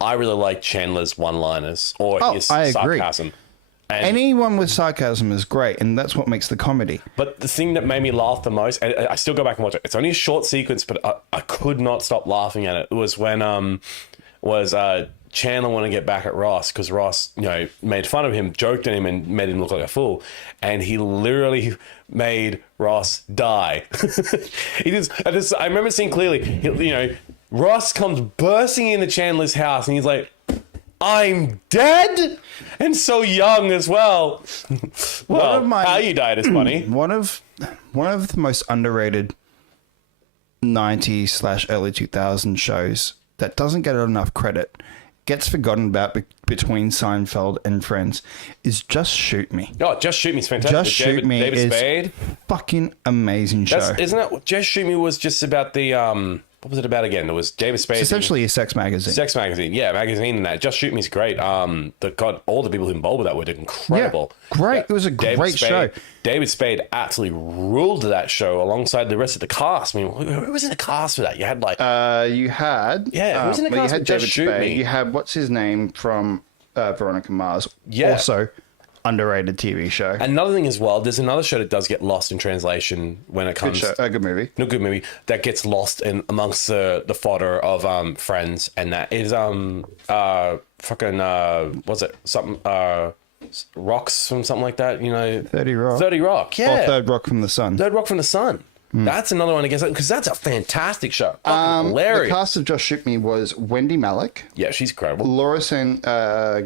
I really like Chandler's one-liners or his sarcasm. And anyone with sarcasm is great, and that's what makes the comedy. But the thing that made me laugh the most, and I still go back and watch it. It's only a short sequence, but I could not stop laughing at it. It was when Chandler wanted to get back at Ross because Ross, made fun of him, joked at him, and made him look like a fool. And he literally made Ross die. I remember seeing clearly. Ross comes bursting into Chandler's house, and he's like, "I'm dead," and so young as well. How you died is funny. One of the most underrated 90s / early 2000s shows that doesn't get enough credit, gets forgotten about between Seinfeld and Friends, is Just Shoot Me. Oh, Just Shoot Me is fantastic. Just Shoot Me David is Spade. Fucking amazing show. Isn't it? Just Shoot Me was just about the what was it about again? It was David Spade. It's essentially a sex magazine. Sex magazine, yeah, magazine and that. Just Shoot Me's great. All the people involved with that were incredible. Yeah, great. It was a great show. David Spade absolutely ruled that show alongside the rest of the cast. I mean, who was in the cast for that? You had who was in the cast? You had David Spade. You had what's his name from Veronica Mars. Yeah. Also, underrated TV show. Another thing as well, there's another show that does get lost in translation when it comes. Good show. Good movie. No, good movie that gets lost in amongst the fodder of Friends, and that is what's it, something Rocks from something like that, 30 Rock. 30 Rock, yeah. Or Third Rock from the Sun. Third Rock from the Sun. That's another one against, because that's a fantastic show. Hilarious. The cast of Just Shoot Me was Wendy Malick. Yeah, she's incredible. Laura San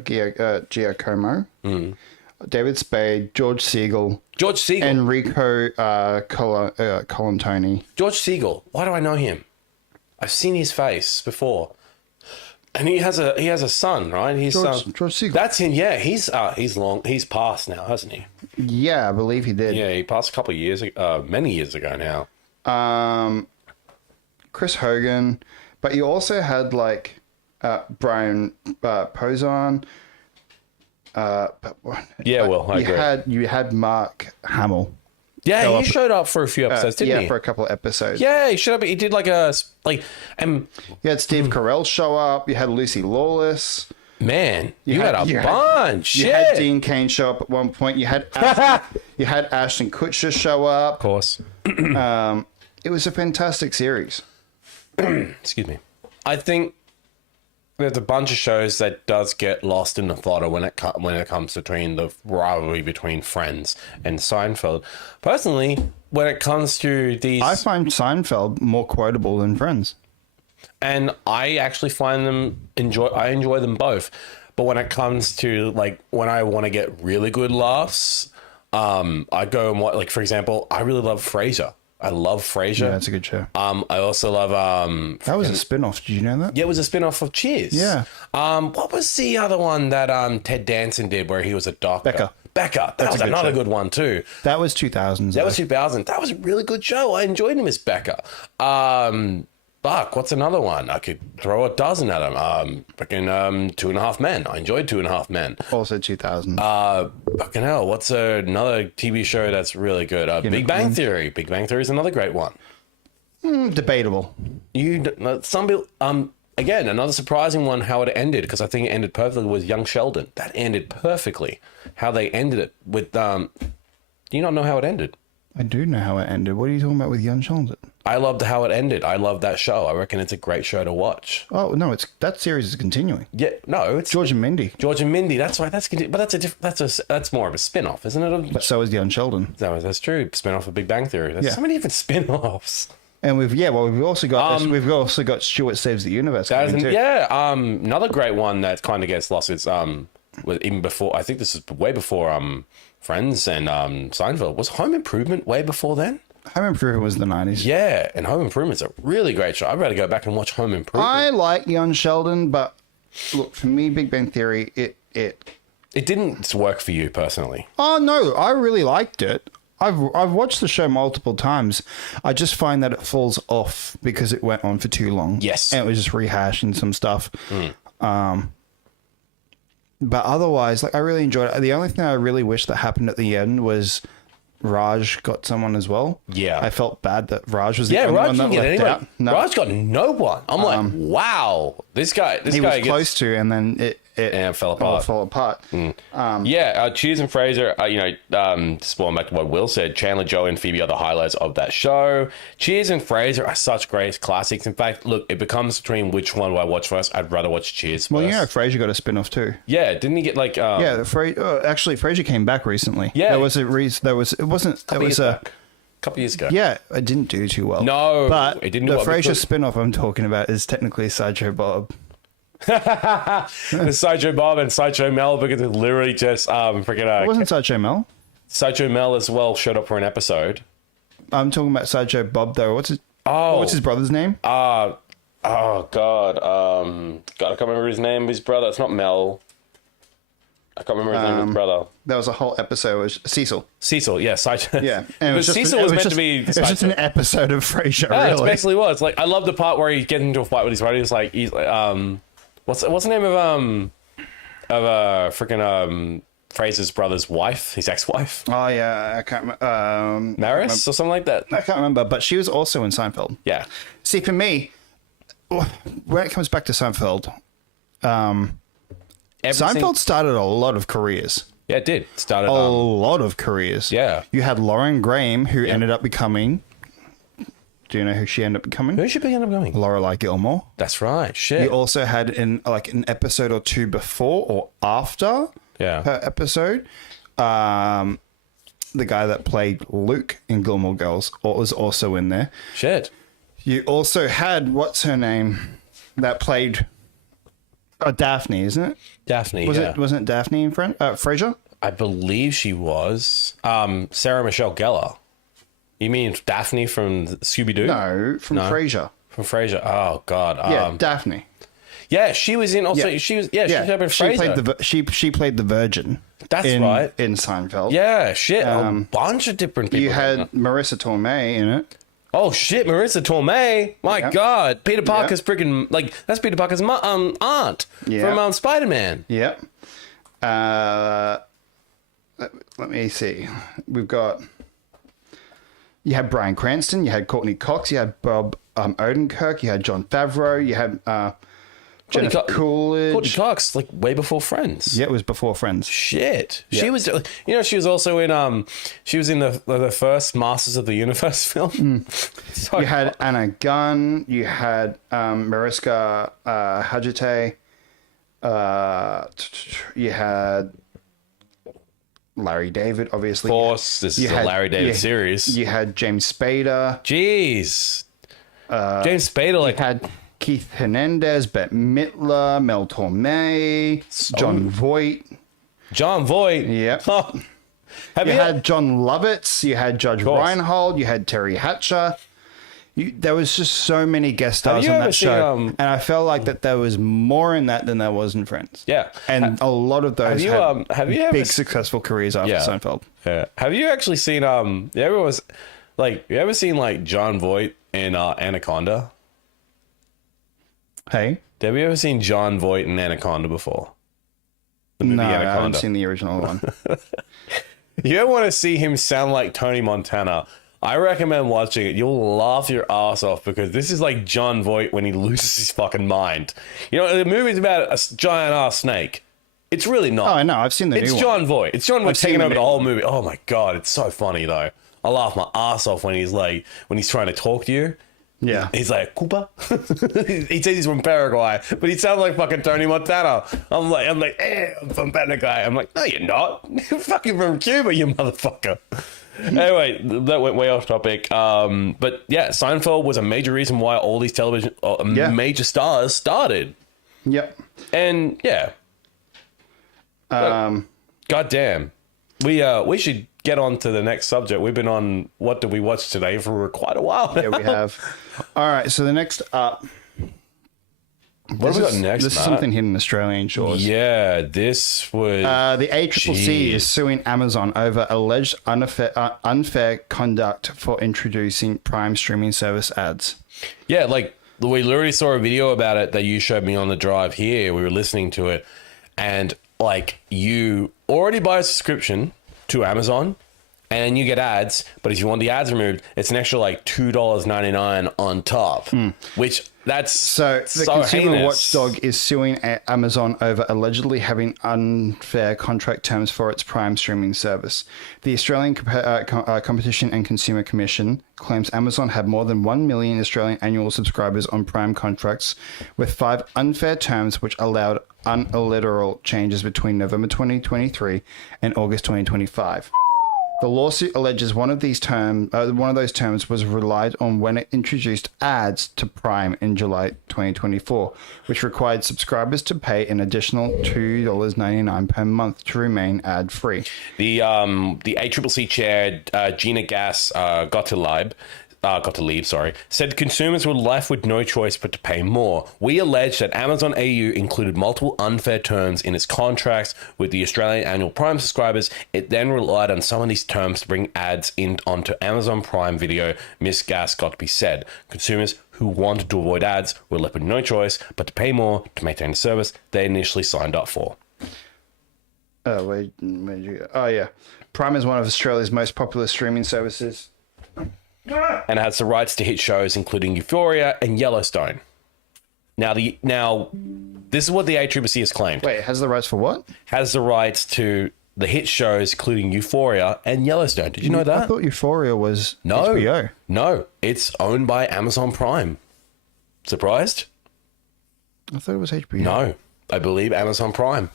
Giacomo. David Spade, George Segal, Enrico Colantoni. George Segal. Why do I know him? I've seen his face before, and he has a son, right? George Segal. That's him. Yeah, he's He's passed now, hasn't he? Yeah, I believe he did. Yeah, he passed a couple of years, many years ago now. Chris Hogan, but you also had Brian Posehn. I agree. You had Mark Hamill. Yeah, he showed up for a few episodes, didn't he? Yeah, for a couple of episodes. Yeah, he showed up. He did you had Steve Carell show up. You had Lucy Lawless. Man, you had a bunch. You had Dean Cain show up at one point. You had Ashton Kutcher show up. Of course. It was a fantastic series. Excuse me. I think there's a bunch of shows that does get lost in the fodder when it comes between the rivalry between Friends and Seinfeld. Personally, when it comes to these, I find Seinfeld more quotable than Friends, and I actually find them I enjoy them both. But when it comes to when I want to get really good laughs, I go and watch. For example, I really love Frasier. I love Frasier. Yeah, that's a good show. I also love... that was a spin-off. Did you know that? Yeah, it was a spin-off of Cheers. Yeah. What was the other one that Ted Danson did where he was a doctor? Becca. That was another good one too. That was 2000s. That was 2000. That was a really good show. I enjoyed him as Becca. Fuck, what's another one? I could throw a dozen at him. Fucking Two and a Half Men. I enjoyed Two and a Half Men. Also 2000. Fucking hell, what's another TV show that's really good? Big Bang Theory. Big Bang Theory is another great one. Debatable. Some people... Again, another surprising one, how it ended, because I think it ended perfectly with Young Sheldon. That ended perfectly. How they ended it with... do you not know how it ended? I do know how it ended. What are you talking about with Young Sheldon? I loved how it ended. I love that show. I reckon it's a great show to watch. Oh no, that series is continuing. Yeah, no, it's George and Mindy. George and Mindy. That's right. But that's more of a spin-off, isn't it? But so is Young Sheldon. No, that's true. Spin-off of Big Bang Theory. There's so many different spin-offs. And we've also got Stuart Saves the Universe. Another great one that kind of gets lost is even before. I think this is way before Friends and Seinfeld. Was Home Improvement way before then? Home Improvement was the 90s. Yeah, and Home Improvement's a really great show. I'd rather go back and watch Home Improvement. I like Young Sheldon, but look, for me, Big Bang Theory, it didn't work for you personally. Oh no, I really liked it. I've watched the show multiple times. I just find that it falls off because it went on for too long. Yes. And it was just rehashing some stuff. But otherwise, like I really enjoyed it. The only thing I really wish that happened at the end was Raj got someone as well. Yeah. I felt bad that Raj was the Yeah, only Raj one that didn't get left anyone. out. No, Raj got no one. I'm like, wow, this guy he was close to, and then it fell all apart. fell apart. Cheers and Fraser, spoiling back to what Will said, Chandler, Joey, and Phoebe are the highlights of that show. Cheers and Fraser are such great classics. In fact, look, it becomes between which one do I watch first. I'd rather watch Cheers first. Well, you know, Fraser got a spin-off too. Yeah, didn't he get like... Yeah, actually, Fraser came back recently. Yeah. There was a reason. There was. It wasn't. It was a couple years ago. Yeah, it didn't do too well. No, but it didn't do the well Fraser because- spin-off I'm talking about is technically Sideshow Bob. The Sideshow Bob and Sideshow Mel, because it's literally just It wasn't Sideshow Mel. Sideshow Mel as well showed up for an episode. I'm talking about Sideshow Bob though. What's his brother's name? Oh God, I can't remember his name. His brother. It's not Mel. I can't remember his name of his brother. There was a whole episode with Cecil. Cecil, yeah, Sideshow. Yeah, and was just, Cecil was meant to be. It was just an episode of Frasier. Yeah, really. it basically was. Like, I love the part where he gets into a fight with his buddy. He's like, what's the name of freaking Fraser's brother's wife, his ex-wife, Oh yeah, I can't remember. Maris or something like that. I can't remember, but she was also in Seinfeld. Yeah, See, for me, when it comes back to Seinfeld, Seinfeld started a lot of careers. Yeah, it did. It started A lot of careers. Yeah. You had Lauren Graham, who ended up becoming... Do you know who she ended up becoming? Who should be end up going? Lorelai Gilmore. That's right. Shit. You also had an episode or two before or after Yeah. her episode. The guy that played Luke in Gilmore Girls was also in there. Shit. You also had, what's her name, that played Daphne, isn't it? Daphne. Wasn't it Daphne in front? Frasier? I believe she was. Sarah Michelle Gellar. You mean Daphne from Scooby Doo? No, from Frasier. From Frasier. Oh God. Yeah, Daphne. Yeah, she was in. Also, Yeah. she was. Yeah, she was in She Frasier. played she played the Virgin. That's right. In Seinfeld. Yeah, shit. A bunch of different people. You had Marissa Tomei in it. Oh shit, Marissa Tomei. My Yeah. God, Peter Parker's freaking that's Peter Parker's aunt Yeah. from Spider-Man. Yep. Let me see. We've got. You had Bryan Cranston. You had Courtney Cox. You had Bob Odenkirk. You had Jon Favreau. You had Jennifer Coolidge. Courtney Cox, like way before Friends. Yeah, it was before Friends. Shit. Yeah. She was, she was also in, she was in the first Masters of the Universe film. You had Anna Gunn. You had Mariska Hargitay. You had Larry David, obviously. Of course, this is a Larry David series. You had James Spader. Jeez. James Spader, like, You had Keith Hernandez, Bette Midler, Mel Torme, John Voight. John Voight. Yep. Oh. Have You you had John Lovitz. You had Judge course. Reinhold. You had Terry Hatcher. There was just so many guest stars you on ever that show. seen, And I felt like that there was more in that than there was in Friends. Yeah. And a lot of those have you ever big successful careers after Yeah. Seinfeld. Yeah. Have you actually seen you ever seen like John Voight in Anaconda? Hey? Have you ever seen John Voight in Anaconda before? The movie No, I haven't Anaconda. seen the original one. You ever want to see him sound like Tony Montana? I recommend watching it. You'll laugh your ass off because this is like John Voight when he loses his fucking mind. You know, the movie's about a giant ass snake. It's really not. Oh, I know. I've seen the It's new one. John Voight. It's John Voight seen taking the over the new whole one. movie. Oh my God, it's so funny though. I laugh my ass off when he's trying to talk to you. Yeah. He's like, Koopa? He says he's from Paraguay, but he sounds like fucking Tony Montana. I'm like, I'm from Paraguay. I'm like, no, you're not. You're fucking from Cuba, you motherfucker. Anyway, that went way off topic. But yeah, Seinfeld was a major reason why all these television major stars started. Yep. And yeah. God damn. We should get on to the next subject. We've been on What Did We Watch Today for quite a while now. Yeah, we have. All right, so the next up. What have we got next, This is Matt? something hidden in Australian shores. Yeah, this was... The ACCC is suing Amazon over alleged unfair conduct for introducing Prime streaming service ads. Yeah, like we literally saw a video about it that you showed me on the drive here. We were listening to it, and like you already buy a subscription to Amazon and you get ads, but if you want the ads removed, it's an extra like $2.99 on top, which that's So the Consumer heinous. Watchdog is suing Amazon over allegedly having unfair contract terms for its Prime streaming service. The Australian Competition and Consumer Commission claims Amazon had more than 1 million Australian annual subscribers on Prime contracts with 5 unfair terms which allowed unilateral changes between November 2023 and August 2025. The lawsuit alleges one of those terms was relied on when it introduced ads to Prime in July 2024, which required subscribers to pay an additional $2.99 per month to remain ad-free. The ACCC chair Gina Gottlieb, said consumers were left with no choice but to pay more. We allege that Amazon AU included multiple unfair terms in its contracts with the Australian annual Prime subscribers. It then relied on some of these terms to bring ads in onto Amazon Prime Video, Ms. Gottlieb said. Consumers who wanted to avoid ads were left with no choice but to pay more to maintain the service they initially signed up for. Oh, yeah. Prime is one of Australia's most popular streaming services. And it has the rights to hit shows including Euphoria and Yellowstone. Now, this is what the ACCC has claimed. Wait, it has the rights for what? Has the rights to the hit shows including Euphoria and Yellowstone. Did you know that? I thought Euphoria was No. HBO. No, it's owned by Amazon Prime. Surprised? I thought it was HBO. No, I believe Amazon Prime.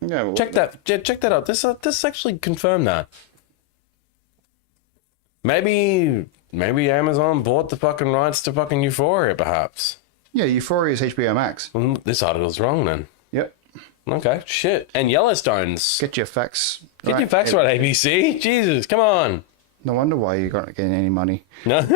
Yeah, well, Check that out. This actually confirmed that. Maybe Amazon bought the fucking rights to fucking Euphoria, perhaps. yeah, Euphoria is HBO Max. This article's wrong then. Yep. Okay, shit. And Yellowstone's. Get your facts. Get your facts right, ABC. Jesus, come on. No wonder why you're not getting any money. No.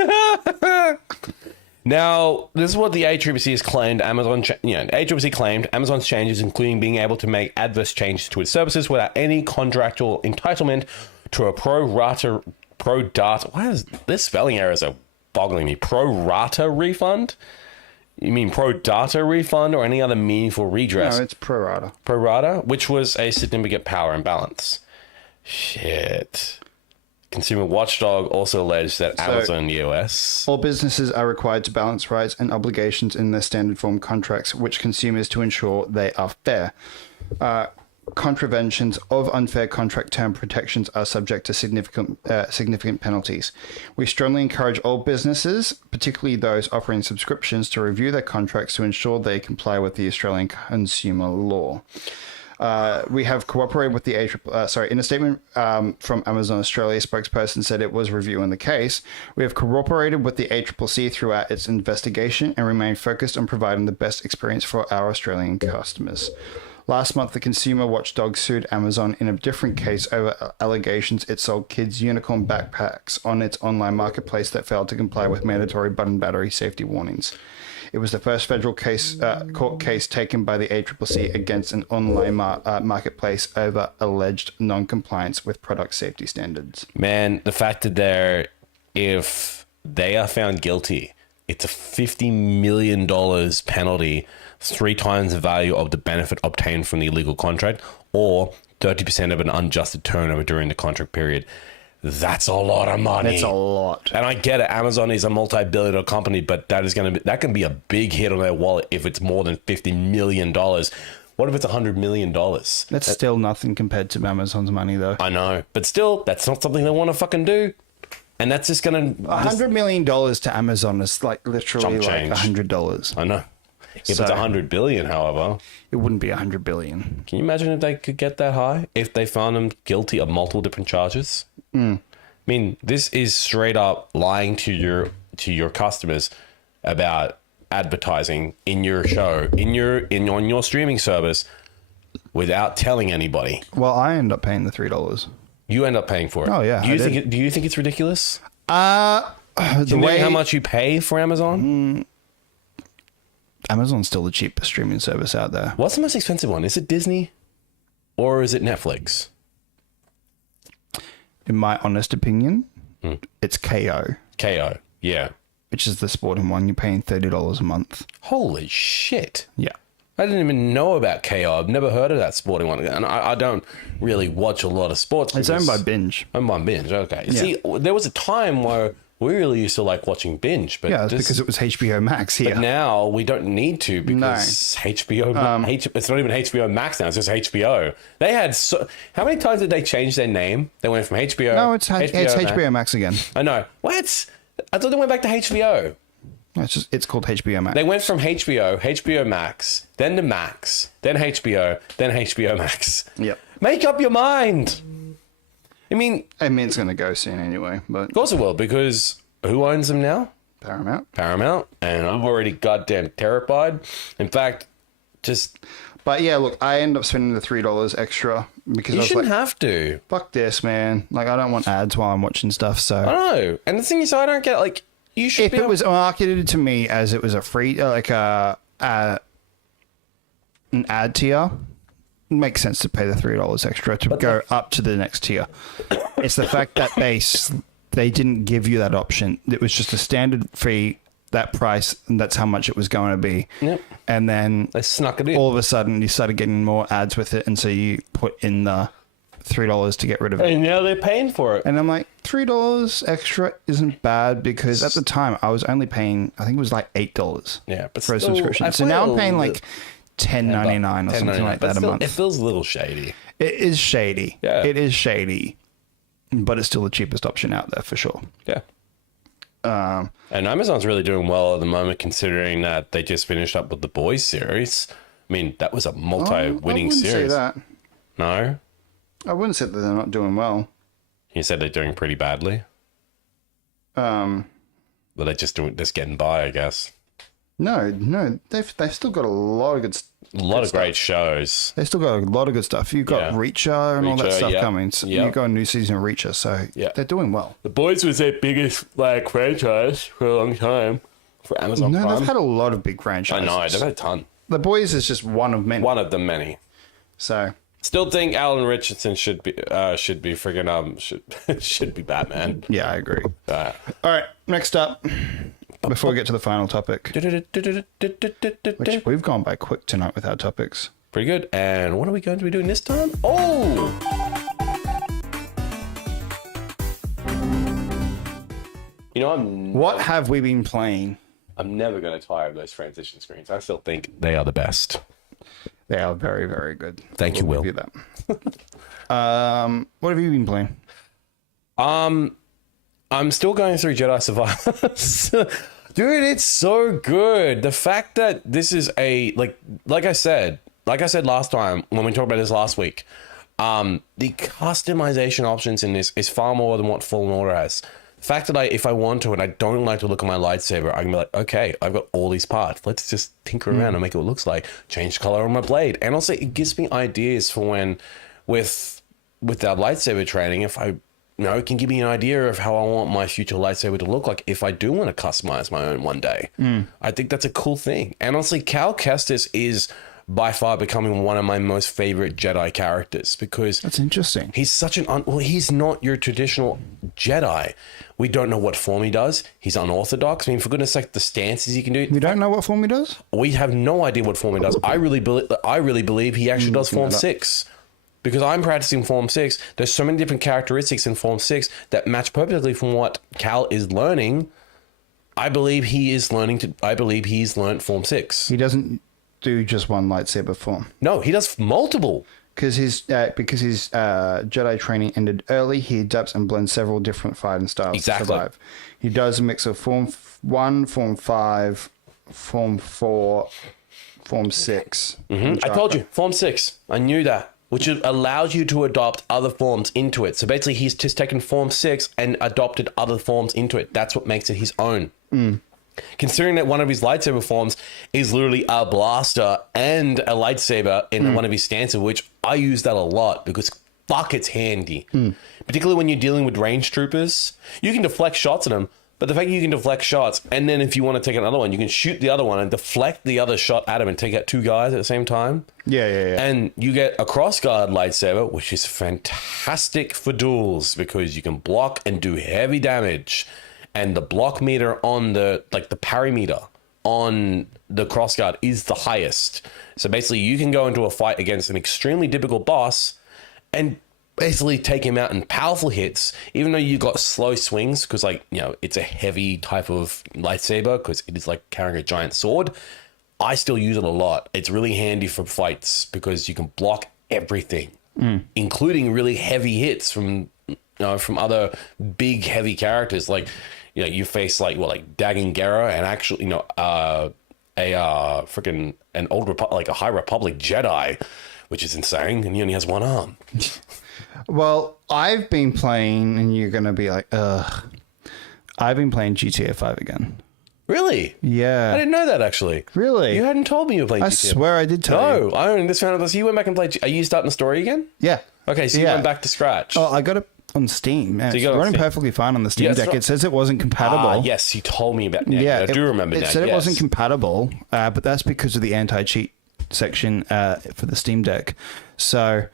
Now, this is what the ACCC has claimed. ACCC claimed Amazon's changes, including being able to make adverse changes to its services without any contractual entitlement to a pro rata. Why is this spelling errors are boggling me? Pro rata refund? You mean pro data refund or any other meaningful redress? No, it's pro rata. Pro rata, which was a significant power imbalance. Shit. Consumer Watchdog also alleged that Amazon US. All businesses are required to balance rights and obligations in their standard form contracts, which consumers to ensure they are fair. Contraventions of unfair contract term protections are subject to significant penalties. We strongly encourage all businesses, particularly those offering subscriptions, to review their contracts to ensure they comply with the Australian consumer law. We have cooperated with the in a statement from Amazon Australia, spokesperson said it was reviewing the case. We have cooperated with the ACCC throughout its investigation and remain focused on providing the best experience for our Australian customers. Last month, the Consumer Watchdog sued Amazon in a different case over allegations it sold kids' unicorn backpacks on its online marketplace that failed to comply with mandatory button battery safety warnings. It was the first federal court case taken by the ACCC against an online marketplace over alleged non-compliance with product safety standards. Man, the fact that if they are found guilty, it's a $50 million penalty, 3 times the value of the benefit obtained from the illegal contract, or 30% of an unadjusted turnover during the contract period. That's a lot of money. That's a lot. And I get it. Amazon is a multi-billion-dollar company, but that can be a big hit on their wallet if it's more than $50 million. What if it's $100 million? That's still nothing compared to Amazon's money, though. I know, but still, that's not something they want to fucking do. And that's just gonna $100 million to Amazon is like literally like $100. I know. If it's 100 billion, however, it wouldn't be 100 billion. Can you imagine if they could get that high? If they found them guilty of multiple different charges? I mean, this is straight up lying to your customers about advertising in your show, on your streaming service, without telling anybody. Well, I end up paying the $3. You end up paying for it. Oh yeah. Do you think it's ridiculous? The Do you know how much you pay for Amazon? Amazon's still the cheapest streaming service out there. What's the most expensive one? Is it Disney or is it Netflix? In my honest opinion, it's KO. KO, yeah. Which is the sporting one. You're paying $30 a month. Holy shit. Yeah. I didn't even know about KO. I've never heard of that sporting one. And I don't really watch a lot of sports. It's owned by Binge. Owned by Binge, okay. Yeah. See, there was a time where we really used to like watching Binge. But Yeah, it's because it was HBO Max here. But now we don't need to because HBO, it's not even HBO Max now, it's just HBO. They had, how many times did they change their name? They went from HBO. No, it's HBO Max again. I know. What? I thought they went back to HBO. It's called HBO Max. They went from HBO Max, then to Max, then HBO, then HBO Max. Yep. Make up your mind. I mean, it's going to go soon anyway, but of course it will, because who owns them now? Paramount. And I'm already goddamn terrified. In fact, But yeah, look, I end up spending the $3 extra because you I was shouldn't like, have to. fuck this, man. Like, I don't want ads while I'm watching stuff, so. I know. And the thing is, I don't get, like, you should If it was marketed to me as it was a free, like an ad tier, it makes sense to pay the $3 extra to go up to the next tier. It's the fact that they didn't give you that option. It was just a standard fee, that price, and that's how much it was going to be. Yep. And then they snuck it in. All of a sudden, you started getting more ads with it, and so you put in the $3 to get rid of it. And now they're paying for it. And I'm like, $3 extra isn't bad because at the time I was only paying, I think it was like $8 for a subscription. So now I'm paying like $10.99 or something like that a month. It feels a little shady. It is shady. Yeah. It is shady, but it's still the cheapest option out there for sure. Yeah. And Amazon's really doing well at the moment, considering that they just finished up with the Boys series. I mean, that was a multi-winning series. I wouldn't say that. No? I wouldn't say that they're not doing well. You said they're doing pretty badly. Um, But they're just getting by, I guess. No, they've still got a lot of good. A lot of great shows. They still got a lot of good stuff. You've got Reacher and all that stuff coming. So You've got a new season of Reacher, so they're doing well. The Boys was their biggest franchise for a long time for Amazon Prime. No, they've had a lot of big franchises. I know, they've had a ton. The Boys is just one of many. One of the many. So still think Alan Richardson should be friggin' should be Batman. Yeah, I agree. All right, next up. Before we get to the final topic, which we've gone by quick tonight with our topics. Pretty good. And what are we going to be doing this time? Oh! You know, what have we been playing? I'm never going to tire of those transition screens. I still think they are the best. They are very, very good. Thank you, Will. Give you that. What have you been playing? I'm still going through Jedi Survivors. Dude, it's so good. The fact that this is a like I said last time when we talked about this last week, the customization options in this is far more than what Fallen Order has. The fact that if I want to and I don't like to look at my lightsaber, I can be like, okay, I've got all these parts. Let's just tinker around and make it what it looks like. Change the color on my blade. And also it gives me ideas for when with our lightsaber training, if I it can give me an idea of how I want my future lightsaber to look like if I do want to customize my own one day. I think that's a cool thing. And honestly, Cal Kestis is by far becoming one of my most favorite Jedi characters because that's interesting. He's such he's not your traditional Jedi. We don't know what form he does. He's unorthodox. I mean, for goodness sake, the stances he can do. We don't know what form he does? We have no idea what form he does. I really believe he actually does Form 6. Because I'm practicing Form 6, there's so many different characteristics in Form 6 that match perfectly from what Cal is learning. I believe he's learned Form 6. He doesn't do just one lightsaber form. No, he does multiple. Because his Jedi training ended early, he adapts and blends several different fighting styles to survive. He does a mix of Form 1, Form 5, Form 4, Form 6. I told you, Form 6. I knew that. Which allows you to adopt other forms into it. So basically, he's just taken Form 6 and adopted other forms into it. That's what makes it his own. Considering that one of his lightsaber forms is literally a blaster and a lightsaber in one of his stances, which I use that a lot because fuck, it's handy. Particularly when you're dealing with range troopers. You can deflect shots at them, but the fact you can deflect shots, and then if you want to take another one, you can shoot the other one and deflect the other shot at him and take out two guys at the same time. Yeah. And you get a crossguard lightsaber, which is fantastic for duels because you can block and do heavy damage. And the block meter on the parry meter on the crossguard is the highest. So basically you can go into a fight against an extremely difficult boss and basically take him out in powerful hits, even though you got slow swings, because like, you know, it's a heavy type of lightsaber because it is like carrying a giant sword. I still use it a lot. It's really handy for fights because you can block everything, including really heavy hits from, you know, from other big heavy characters. Like, you know, you face like Dagon Gera and actually, you know, an like a High Republic Jedi, which is insane, and he only has one arm. Well, I've been playing, and you're going to be like, ugh. I've been playing GTA 5 again. Really? Yeah. I didn't know that, actually. Really? You hadn't told me you were playing GTA. I swear I did tell you. No, I only just found out this. You went back and played. Are you starting the story again? Yeah. Okay, so you went back to scratch. Oh, I got it on Steam. And So it's you got it on running Steam. perfectly fine on the Steam Deck. right. It says it wasn't compatible. Yes, you told me about that. Yeah, I do remember it now. said it yes. wasn't compatible, but that's because of the anti-cheat section for the Steam Deck. So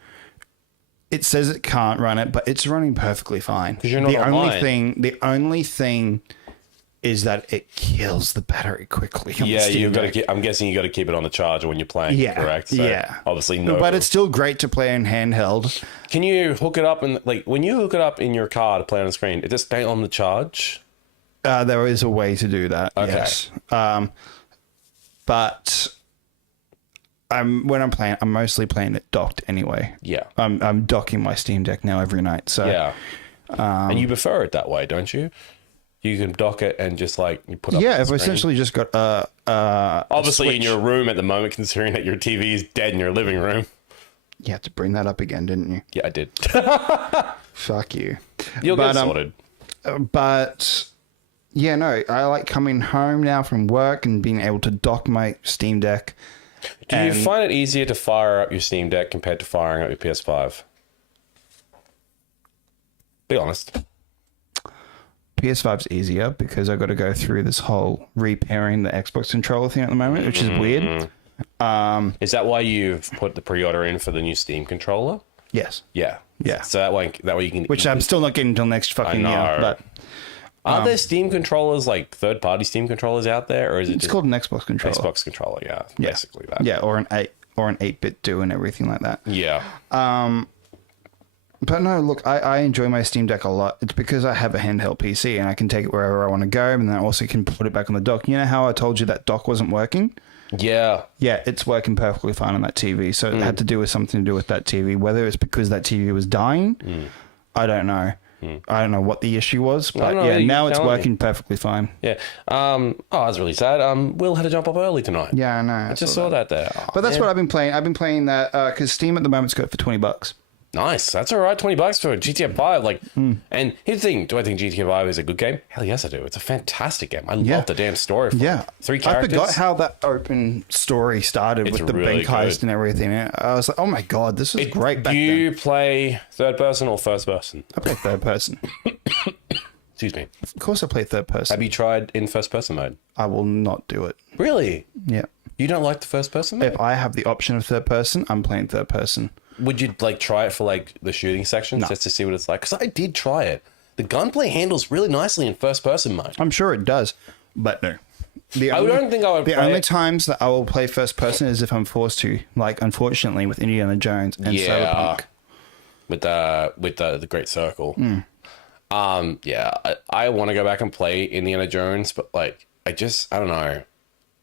it says it can't run it, but it's running perfectly fine. Because you're not online. The only thing is that it kills the battery quickly. On the Steam you've got Deck. to. I'm guessing you got to keep it on the charger when you're playing. Yeah, correct. So yeah. Obviously, no. But it's still great to play in handheld. Can you hook it up and like when you hook it up in your car to play on the screen? It just stay on the charge. There is a way to do that. Okay. Yes. But when I'm playing, I'm mostly playing it docked anyway. Yeah. I'm docking my Steam Deck now every night. So Yeah. And you prefer it that way, don't you? You can dock it and just like you put up. yeah, on I've the screen. essentially just got Obviously a in your room at the moment, considering that your TV is dead in your living room. You had to bring that up again, didn't you? Yeah, I did. Fuck you. You'll get sorted. But yeah, no, I like coming home now from work and being able to dock my Steam Deck. Do you find it easier to fire up your Steam Deck compared to firing up your PS5? Be honest. PS5's easier because I've got to go through this whole repairing the Xbox controller thing at the moment, which is weird. Is that why you've put the pre-order in for the new Steam controller? Yes. Yeah. Yeah. So that way you can. Which I'm still not getting until next fucking year. But are there Steam controllers, like third-party Steam controllers out there, or is it it's just called an Xbox controller. Xbox controller? Yeah, basically that. Yeah, or an 8-bit do and everything like that. Yeah. But no, look, I enjoy my Steam Deck a lot. It's because I have a handheld PC and I can take it wherever I want to go, and then I also can put it back on the dock. You know how I told you that dock wasn't working? Yeah. Yeah, it's working perfectly fine on that TV. So it had to do with something to do with that TV. Whether it's because that TV was dying, I don't know. I don't know what the issue was, but know, yeah, you now it's telling me. working perfectly fine. Yeah. Oh, that's really sad. Will had to jump up early tonight. Yeah, I know. I just saw that there. Oh, But that's man. what I've been playing. I've been playing that because Steam at the moment's got it for $20. Nice. That's all right. $20 for GTA 5. Like, and here's the thing. Do I think GTA 5 is a good game? Hell yes, I do. It's a fantastic game. I love the damn story. Yeah. 3 characters. I forgot how that open story started with the really bank heist good. and everything. I was like, oh my God, this is great back Do then. you play third person or first person? I play third person. Excuse me. Of course I play third person. Have you tried in first person mode? I will not do it. Really? Yeah. You don't like the first person mode? If I have the option of third person, I'm playing third person. Would you like try it for like the shooting sections just to see what it's like? Because I did try it. The gunplay handles really nicely in first person mode. I'm sure it does, but no. don't think I would The play only it. times that I will play first person is if I'm forced to, like unfortunately with Indiana Jones and Cyberpunk. With the Great Circle. I want to go back and play Indiana Jones, but like I don't know.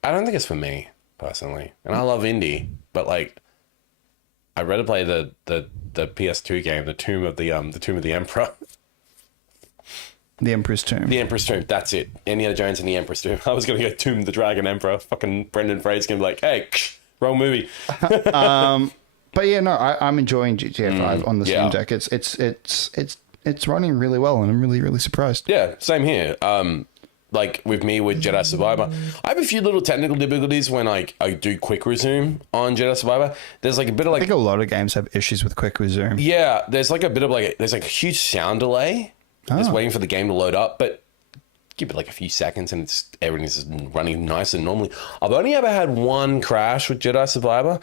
I don't think it's for me personally. And I love indie, but like I'd rather play the PS2 game, the Tomb of the Emperor. The Emperor's Tomb. The Emperor's Tomb, that's it. Indiana Jones and the Emperor's Tomb. I was gonna go Tomb of the Dragon Emperor. Fucking Brendan Fraser's gonna be like, hey, wrong movie. But yeah, no, I'm enjoying GTA 5 on the Steam Deck. It's running really well, and I'm really, really surprised. Yeah, same here. Like with me with Jedi Survivor, I have a few little technical difficulties when I do quick resume on Jedi Survivor. There's like a bit of like I think a lot of games have issues with quick resume. yeah, there's like a bit of like there's like a huge sound delay. Just waiting for the game to load up, but give it like a few seconds and everything's running nice and normally. I've only ever had one crash with Jedi Survivor,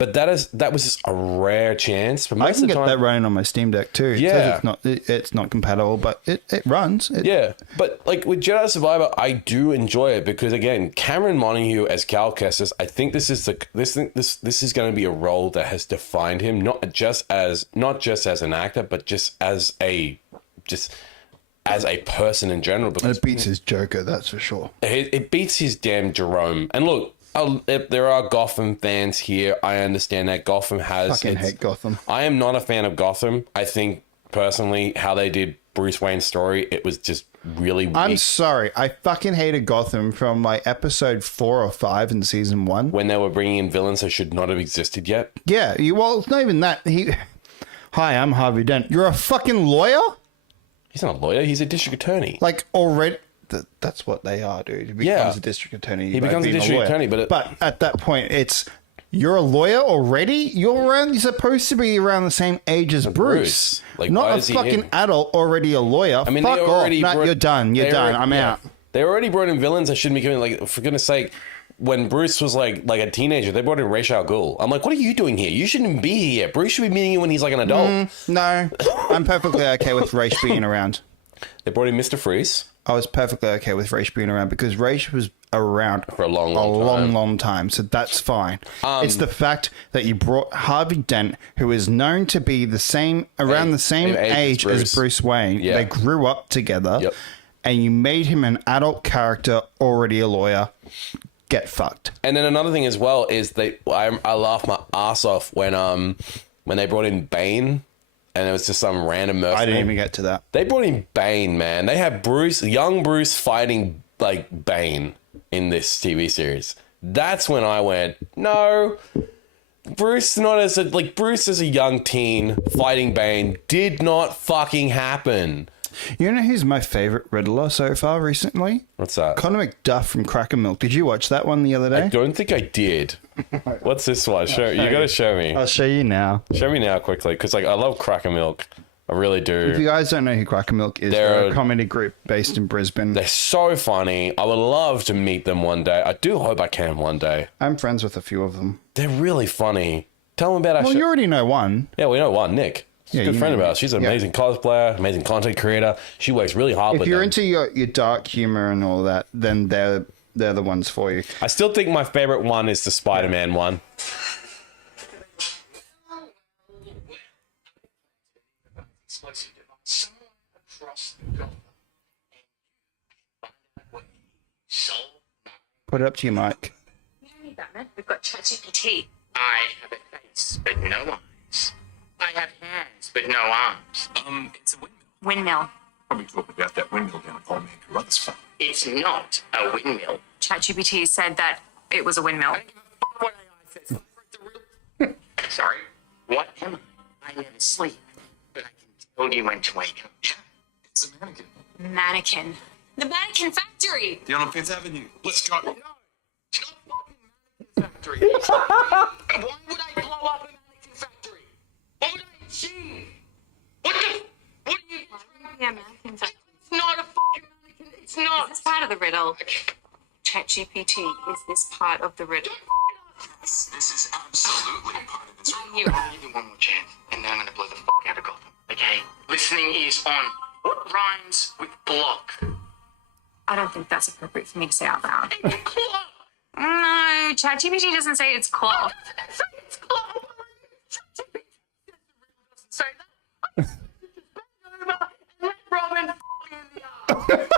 But that was just a rare chance. But I most can of the get time, that running on my Steam Deck too. It Yeah. says it's not compatible, but it runs. yeah. But like with Jedi Survivor, I do enjoy it because again, Cameron Montague as Cal Kestis, I think this is going to be a role that has defined him not just as an actor, but just as a person in general. Because It beats his Joker, that's for sure. it beats his damn Jerome. And look, if there are Gotham fans here, I understand that Gotham has... Fucking hate Gotham. I am not a fan of Gotham. I think, personally, how they did Bruce Wayne's story, it was just really weak. I'm sorry. I fucking hated Gotham from like episode 4 or 5 in season 1. When they were bringing in villains that should not have existed yet. Yeah, well, it's not even that. Hi, I'm Harvey Dent. You're a fucking lawyer? He's not a lawyer. He's a district attorney. Like, already... That's what they are, dude. He becomes a district attorney. He becomes a district attorney, but at that point, it's... You're a lawyer already? You're supposed to be around the same age as Bruce. Like, why not a is he fucking in? adult, already a lawyer. I mean, Fuck they off. already No, you're done. You're done. I'm out. They already brought in villains that shouldn't be coming. Like, for goodness sake, when Bruce was like a teenager, they brought in Ra's al Ghul. I'm like, what are you doing here? You shouldn't be here. Bruce should be meeting you when he's like an adult. No, I'm perfectly okay with Ra's being around. They brought in Mr. Freeze. I was perfectly okay with Ra's being around because Ra's was around For a long time. So that's fine. It's the fact that you brought Harvey Dent, who is known to be the same age as Bruce Wayne. Yeah. They grew up together, Yep. and you made him an adult character, already a lawyer. Get fucked. And then another thing as well is I laughed my ass off when they brought in Bane. And it was just some random mercenary. I didn't even get to that. They brought in Bane, man. They had young Bruce fighting like Bane in this TV series. That's when I went, no, Bruce Bruce as a young teen fighting Bane did not fucking happen. You know who's my favorite Riddler so far recently? What's that? Connor McDuff from Cracker Milk. Did you watch that one the other day? I don't think I did. What's this one? You gotta show me. I'll show you now. Show me now quickly, because I love Cracker Milk. I really do. If you guys don't know who Cracker Milk is, they're a comedy group based in Brisbane. They're so funny. I would love to meet them one day. I do hope I can one day. I'm friends with a few of them. They're really funny. Tell them about our Well, show. you already know one. Yeah, we know one, Nick. She's a good friend of ours. She's an amazing cosplayer, amazing content creator. She works really hard with If you're them. into your dark humor and all that, then they're the ones for you. I still think my favorite one is the Spider-Man one. Put it up to your mic. You don't need that, man. We've got ChatGPT. I have a face, but no eyes. I have hands, but no arms. It's a windmill. Windmill. Probably talking about that windmill down at Paul Carruthers farm. It's not a windmill. ChatGPT said that it was a windmill. What AI says. Sorry, what am I? I never sleep, but I can tell you when to wake up. Yeah, it's a mannequin. Mannequin. The Mannequin Factory. Down on Fifth Avenue. Let's go. No, it's not fucking mannequin factory. Why would I blow up a mannequin factory? What would I achieve? What are you? Yeah, Mannequin Factory. It's not a fucking mannequin. It's not. Is this part of the riddle? ChatGPT, is this part of the riddle? This is absolutely part of this. You. I'm gonna give you one more chance, and then I'm gonna blow the fuck out of Gotham. Okay? Listening is on. What rhymes with block? I don't think that's appropriate for me to say out loud. Clock. No, ChatGPT doesn't say it's cloth. It's clock. Say that. Just bend over and let Robin f you in the arm.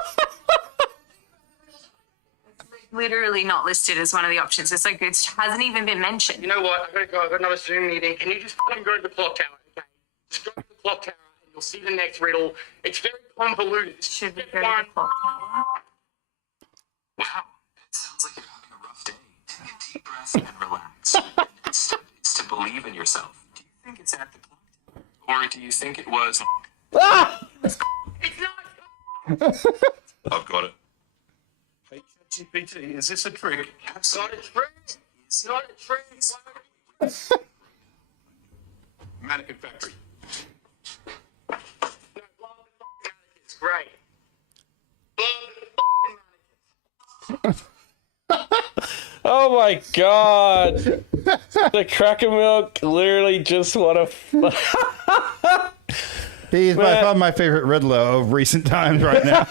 Literally not listed as one of the options. It's like it hasn't even been mentioned. You know what? I gotta go. I've got another Zoom meeting. Can you just fucking go to the clock tower, okay? Just go to the clock tower and you'll see the next riddle. It's very convoluted. It's Should we step go to one. the clock tower? Wow, it sounds like you're having a rough day. Take a deep breath and relax. It's to believe in yourself. Do you think it's at the clock tower? Or do you think it was... It's not. I've got it. Hey, ChatGPT, is this a trick? It's not a trick. It's not a trick. Mannequin Factory. No, blow up the fucking mannequins. Great. Blow up the fucking mannequins. Oh my god. The Cracker Milk literally just want to. He's by far my favorite Riddler of recent times right now.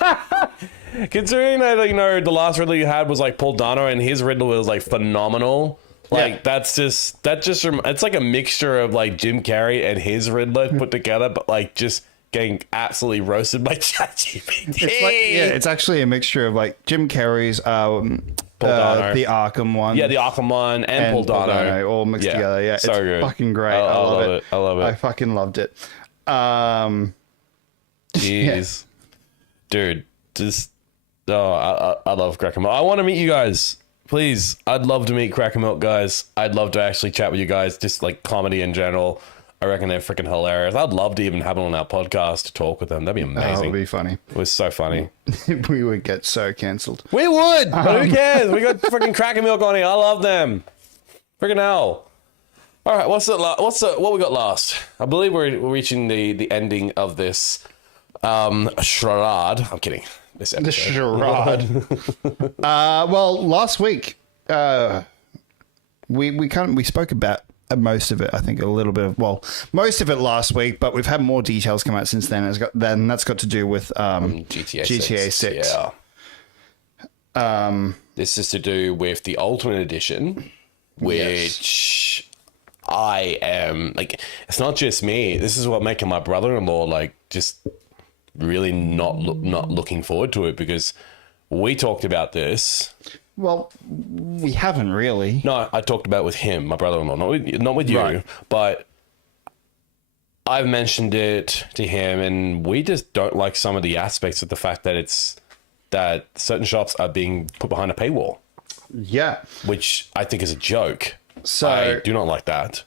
Considering that, you know, the last Riddler you had was like Paul Dano, and his Riddler was like phenomenal. Like it's like a mixture of like Jim Carrey and his Riddler put together, but like just getting absolutely roasted by ChatGPT. It's actually a mixture of like Jim Carrey's the Arkham one. Yeah, the Arkham one and Paul Dano all mixed together. Yeah, so it's good. fucking great. I love it. I love it. I fucking loved it. Jeez. Dude, just I love Cracker Milk. I want to meet you guys. Please, I'd love to meet Cracker Milk guys. I'd love to actually chat with you guys, just like comedy in general. I reckon they're freaking hilarious. I'd love to even have them on our podcast to talk with them. That'd be amazing. That would be funny. It was so funny. We would get so cancelled. We would, but who cares? We got freaking Cracker Milk on here. I love them. Freaking hell. All right, what we got last? I believe we're reaching the ending of this charade. I'm kidding. This episode. The charade. Well, last week we spoke about most of it. I think a little bit of most of it last week, but we've had more details come out since then. That's got to do with GTA 6. Yeah. This is to do with the Ultimate Edition, which I am like. It's not just me. This is what making my brother-in-law like just really not looking forward to it, because we talked about this. Well, we haven't really. No, I talked about it with him, my brother-in-law, not with you, Right. but I've mentioned it to him, and we just don't like some of the aspects of the fact that certain shops are being put behind a paywall, Yeah. which I think is a joke. So I do not like that.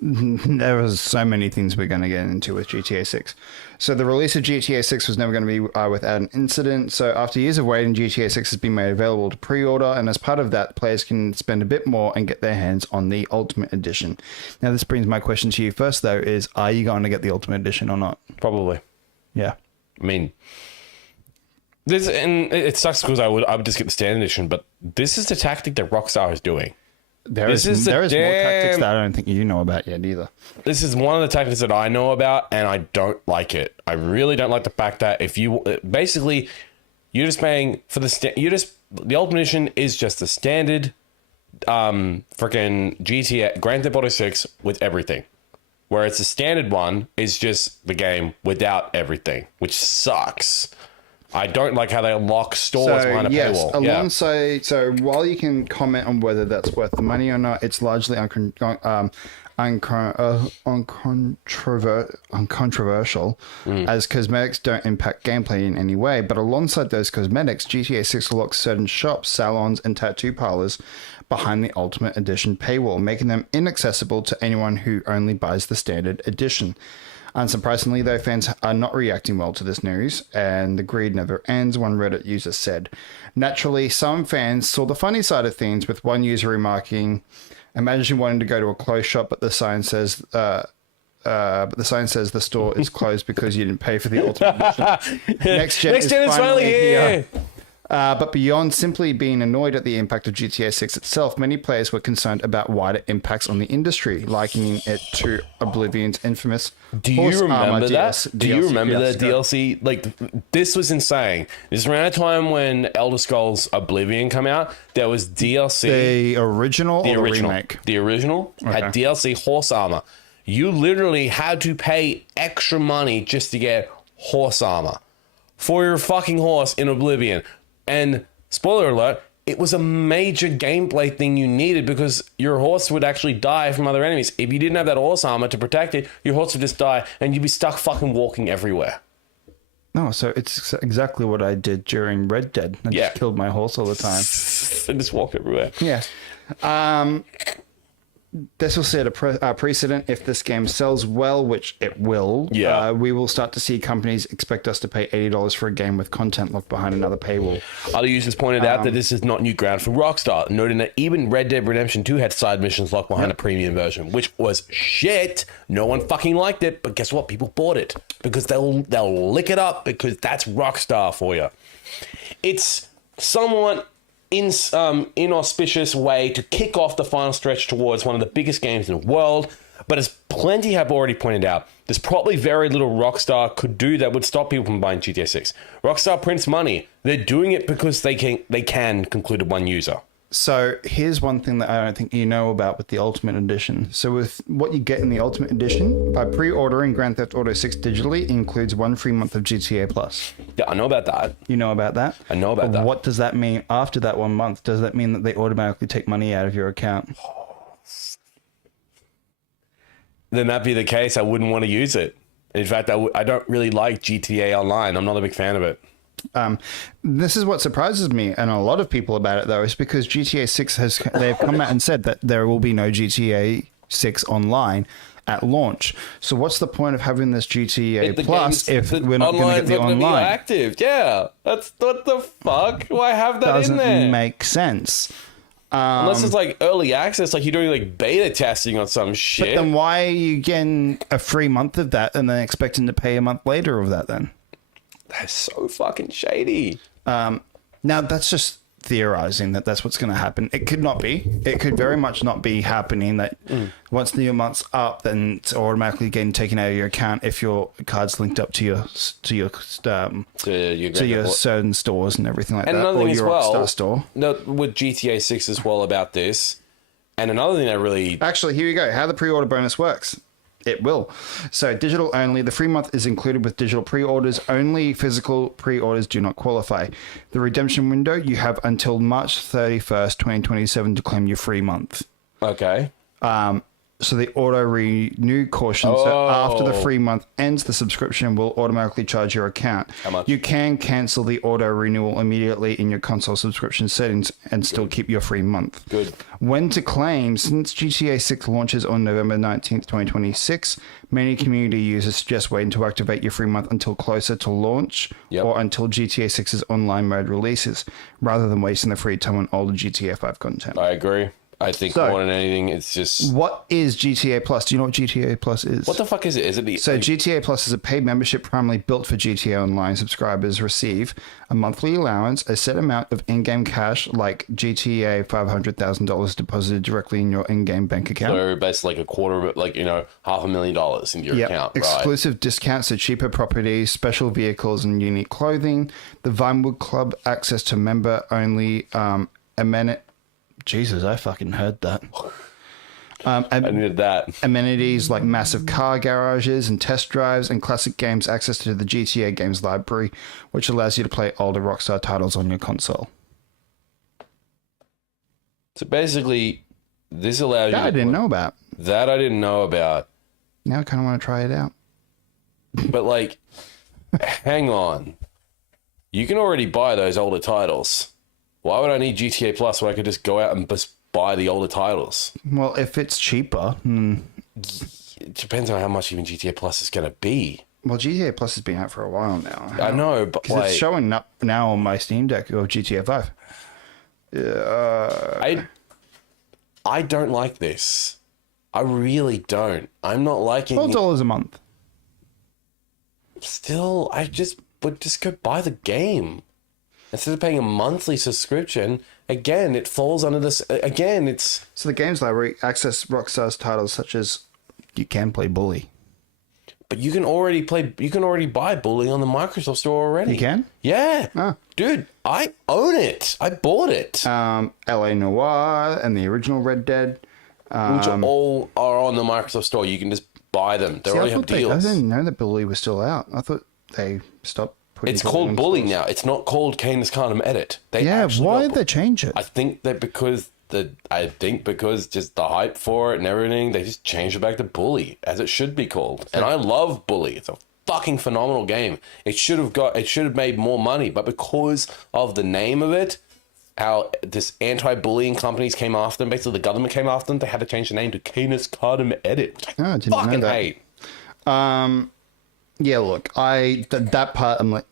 there was so many things we're going to get into with GTA 6. So the release of GTA 6 was never going to be without an incident. So after years of waiting, GTA 6 has been made available to pre-order, and as part of that, players can spend a bit more and get their hands on the Ultimate Edition. Now, this brings my question to you first, though, is are you going to get the Ultimate Edition or not? Probably. Yeah. I mean, it sucks because I would just get the standard edition, but this is the tactic that Rockstar is doing. There is more tactics that I don't think you know about yet either. This is one of the tactics that I know about, and I don't like it. I really don't like the fact that if you basically you're just paying for the Ultimate Edition is just the standard freaking GTA Grand Theft Auto 6 with everything, whereas the standard one is just the game without everything, which sucks. I don't like how they lock stores behind a paywall. Alongside, so while you can comment on whether that's worth the money or not, it's largely uncontroversial, as cosmetics don't impact gameplay in any way. But alongside those cosmetics, GTA 6 locks certain shops, salons, and tattoo parlors behind the Ultimate Edition paywall, making them inaccessible to anyone who only buys the standard edition. Unsurprisingly, though, fans are not reacting well to this news, and the greed never ends, one Reddit user said. Naturally, some fans saw the funny side of things, with one user remarking, "Imagine wanting to go to a clothes shop, but the sign says the store is closed because you didn't pay for the Ultimate Edition. Next gen is finally here." But beyond simply being annoyed at the impact of GTA 6 itself, many players were concerned about wider impacts on the industry, likening it to Oblivion's infamous Do you remember that? Do you remember the fiasco. DLC? Like, this was insane. This is around a time when Elder Scrolls Oblivion came out. There was DLC. The original or the remake? The original had DLC horse armor. You literally had to pay extra money just to get horse armor for your fucking horse in Oblivion. And spoiler alert, it was a major gameplay thing you needed because your horse would actually die from other enemies. If you didn't have that horse armor to protect it, your horse would just die and you'd be stuck fucking walking everywhere. No, so it's exactly what I did during Red Dead. I just killed my horse all the time. And just walk everywhere. Yeah. This will set a precedent. If this game sells well, which it will, we will start to see companies expect us to pay $80 for a game with content locked behind another paywall. Other users pointed out that this is not new ground for Rockstar, noting that even Red Dead Redemption 2 had side missions locked behind a premium version, which was shit. No one fucking liked it, but guess what? People bought it because they'll lick it up because that's Rockstar for you. It's somewhat inauspicious way to kick off the final stretch towards one of the biggest games in the world. But as plenty have already pointed out, there's probably very little Rockstar could do that would stop people from buying GTA 6. Rockstar prints money. They're doing it because they can conclude one user. So here's one thing that I don't think you know about with the Ultimate Edition. So with what you get in the Ultimate Edition, by pre-ordering Grand Theft Auto 6 digitally, includes 1 free month of GTA Plus. Yeah, I know about that. You know about that? I know about that. What does that mean after that 1 month? Does that mean that they automatically take money out of your account? Then that be the case, I wouldn't want to use it. In fact, I don't really like GTA Online. I'm not a big fan of it. This is what surprises me and a lot of people about it, though, is because GTA 6 they've come out and said that there will be no GTA 6 online at launch. So what's the point of having this GTA Plus if we're not going to get the online? Be active. Yeah, that's what the fuck. Why have that in there? Doesn't make sense. Unless it's like early access, like you're doing like beta testing on some shit. But then why are you getting a free month of that and then expecting to pay a month later of that then? That's so fucking shady. Now, that's just theorizing that that's what's going to happen. It could not be. It could very much not be happening that once the month's up, then it's automatically getting taken out of your account if your card's linked up to your certain stores and everything like and that. Another or thing as your well, Rockstar store. No, with GTA 6 as well about this. And another thing that really... Actually, here we go. How the pre-order bonus works. It will. So digital only. The free month is included with digital pre-orders. Only physical pre-orders do not qualify. The redemption window, you have until March 31st, 2027 to claim your free month. Okay. So the auto renew caution. So after the free month ends, the subscription will automatically charge your account. How much? You can cancel the auto renewal immediately in your console subscription settings and still keep your free month. Good. When to claim, since GTA 6 launches on November 19th, 2026, many community users suggest waiting to activate your free month until closer to launch or until GTA 6's online mode releases, rather than wasting the free time on older GTA 5 content. I agree. I think more than anything, it's just... What is GTA Plus? Do you know what GTA Plus is? What the fuck is it? Is it the... So GTA Plus is a paid membership primarily built for GTA Online. Subscribers receive a monthly allowance, a set amount of in-game cash, like GTA $500,000 deposited directly in your in-game bank account. So basically like a quarter of it, like, $500,000 into your account, right? Exclusive discounts to cheaper properties, special vehicles, and unique clothing. The Vinewood Club, access to member-only Jesus, I fucking heard that. I needed that. Amenities like massive car garages and test drives and classic games, access to the GTA games library, which allows you to play older Rockstar titles on your console. So basically, this allows you... That I didn't know about. That I didn't know about. Now I kind of want to try it out. But hang on. You can already buy those older titles. Why would I need GTA Plus when I could just go out and just buy the older titles? Well, if it's cheaper... It depends on how much even GTA Plus is going to be. Well, GTA Plus has been out for a while now. I know, but it's showing up now on my Steam Deck of GTA 5. I don't like this. I really don't. I'm not liking... $12 a month. Still, I would just go buy the game. Instead of paying a monthly subscription, again, it falls under this... Again, it's... So the games library access Rockstar's titles such as you can play Bully. But you can already buy Bully on the Microsoft Store already. You can? Yeah. Oh. Dude, I own it. I bought it. LA Noire and the original Red Dead. Which all are on the Microsoft Store. You can just buy them. They already have deals. I didn't know that Bully was still out. I thought they stopped putting... It's called Bully now. It's not called Canis Carnum Edit. Why did they change it? I think that because just the hype for it and everything, they just changed it back to Bully, as it should be called. And I love Bully. It's a fucking phenomenal game. It should have made more money, but because of the name of it, how this anti-bullying companies came after them, basically the government came after them, they had to change the name to Canis Carnum Edit. Oh, I didn't know that. Hate. Yeah, look, that part, I'm like...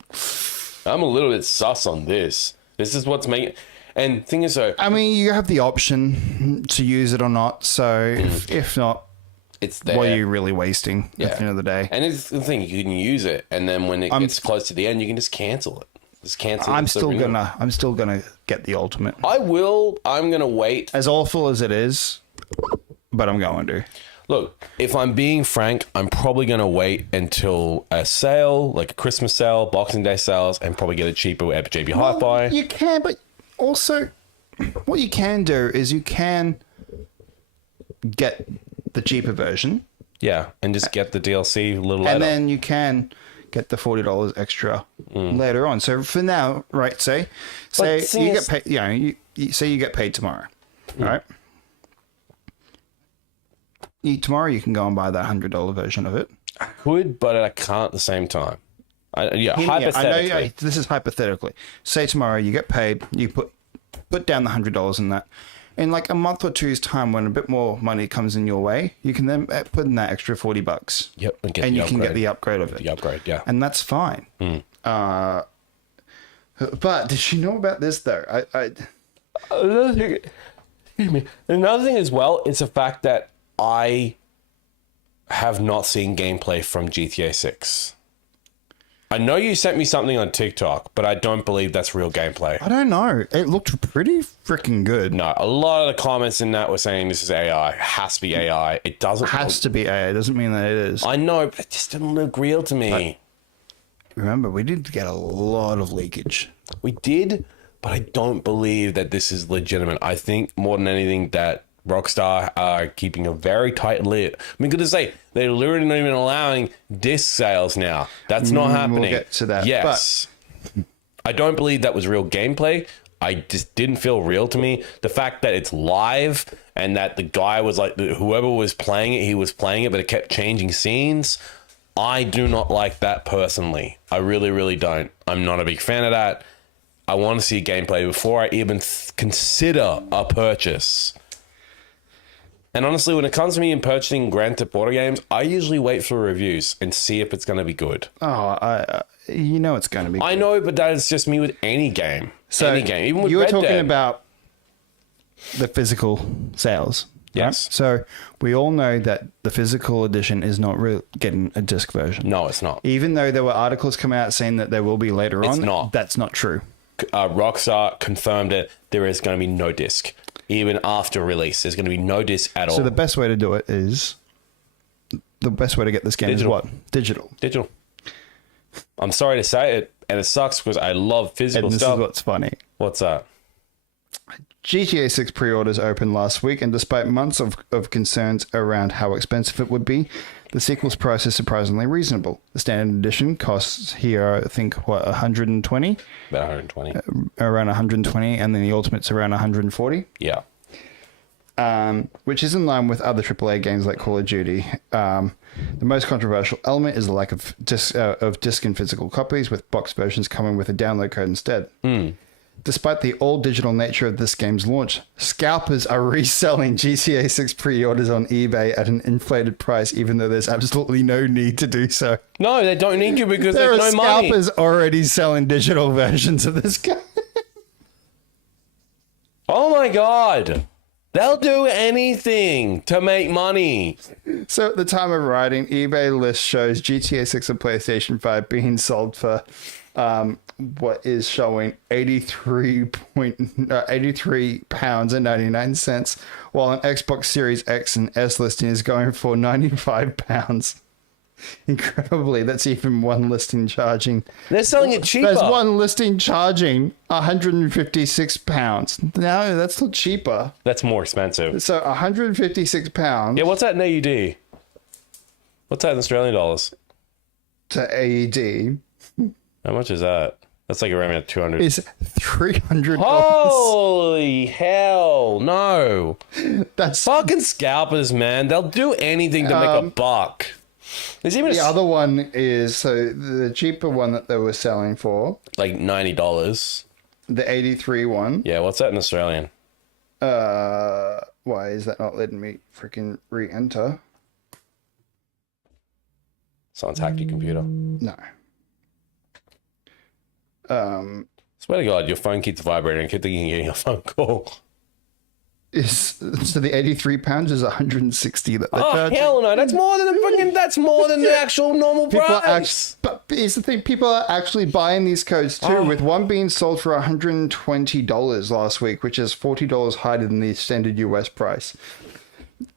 I'm a little bit sus on this. This is what's making... And thing is, though... I mean, you have the option to use it or not, so if not, it's there. What are you really wasting at the end of the day? And it's the thing, you can use it, and then when it gets close to the end, you can just cancel it. Just cancel. I'm the still renewal. gonna get the ultimate. I will. I'm gonna wait. As awful as it is, but I'm going to. Look, if I'm being frank, I'm probably going to wait until a sale, like a Christmas sale, Boxing Day sales, and probably get it cheaper at JB Hi-Fi. You can, but also, what you can do is you can get the cheaper version, Yeah, and just get the DLC a little later. and then you can get the $40 extra later on. So for now, right? Say you get paid. You know, you say you get paid tomorrow, right? Tomorrow you can go and buy that $100 version of it. I could, but I can't at the same time. Hear me out. Hypothetically. I know this is hypothetically. Say tomorrow you get paid, you put down the $100 in that. In like a month or two's time, when a bit more money comes in your way, you can then put in that extra $40. Yep, and the you can get upgrade. the upgrade of it. The upgrade, yeah. And that's fine. But did you know about this though? Another thing, excuse me. Another thing as well, it's the fact that I have not seen gameplay from GTA 6. I know you sent me something on TikTok, but I don't believe that's real gameplay. I don't know. It looked pretty freaking good. No, a lot of the comments in that were saying this is AI. It has to be AI. It doesn't. It has to be AI. It doesn't mean that it is. I know, but it just didn't look real to me. Remember, we did get a lot of leakage. We did, but I don't believe that this is legitimate. I think more than anything that Rockstar are keeping a very tight lid. I mean, good to say, they're literally not even allowing disc sales now. That's not happening. We'll get to that. Yes. I don't believe that was real gameplay. I just didn't feel real to me. The fact that it's live and that the guy was like, whoever was playing it, he was playing it, but it kept changing scenes. I do not like that personally. I really, really don't. I'm not a big fan of that. I want to see gameplay before I even consider a purchase. And honestly, when it comes to me in purchasing Grand Theft Auto games, I usually wait for reviews and see if it's going to be good. Oh, you know it's going to be good. I know, but that is just me with any game. So any game. Even with you were Red talking Dead. about the physical sales. right? Yes. So we all know that the physical edition is not getting a disc version. No, it's not. Even though there were articles coming out saying that there will be later on. not. That's not true. Rockstar confirmed it. There is going to be no disc. Even after release, there's going to be no disc at all. So the best way to do it is... The best way to get this game Digital. is what? Digital. Digital. I'm sorry to say it, and it sucks because I love physical And this stuff. is what's funny. What's that? GTA 6 pre-orders opened last week, and despite months of concerns around how expensive it would be, the sequel's price is surprisingly reasonable. The standard edition costs here, I think, what, 120? About 120. Around 120, and then the ultimate's around 140. Yeah. Which is in line with other AAA games like Call of Duty. The most controversial element is the lack of disc and physical copies, with box versions coming with a download code instead. Despite the all-digital nature of this game's launch, scalpers are reselling GTA 6 pre-orders on eBay at an inflated price, even though there's absolutely no need to do so. No, they don't need to because There are there's no money. scalpers already selling digital versions of this game. Oh my god. They'll do anything to make money. So at the time of writing, eBay list shows GTA 6 and PlayStation 5 being sold for what is showing £83.99, while an Xbox Series X and S listing is going for £95. Incredibly, that's even one listing charging. They're selling it cheaper. There's one listing charging £156. No, that's not cheaper. That's more expensive. So £156 Yeah, what's that in AUD? What's that in Australian dollars? to AED How much is that? That's like around 200. is $300. Holy hell, no. That's Fucking scalpers, man. They'll do anything to make a buck. There's even the other one is, so the cheaper one that they were selling for, like $90. the 83 one. Yeah, what's that in Australian? Why is that not letting me freaking re-enter? Someone's hacked your computer. No. Swear to God, your phone keeps vibrating. I keep thinking you're getting a phone call. is so the £83 is 160 that they're Oh charging. hell no! That's more than that's more than the actual normal People are price. but here's the thing: people are actually buying these codes too. With one being sold for $120 last week, which is $40 higher than the standard US price.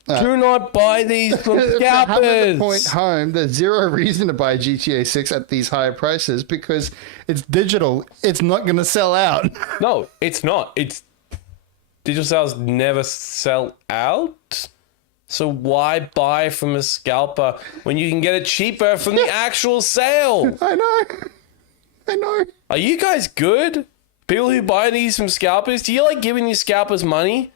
Do not buy these from To hammer the point scalpers. home, there's zero reason to buy GTA 6 at these higher prices because it's digital. It's not going to sell out. No, it's not. It's digital sales never sell out. So why buy from a scalper when you can get it cheaper from the actual sale? I know. Are you guys good? People who buy these from scalpers, do you like giving these scalpers money?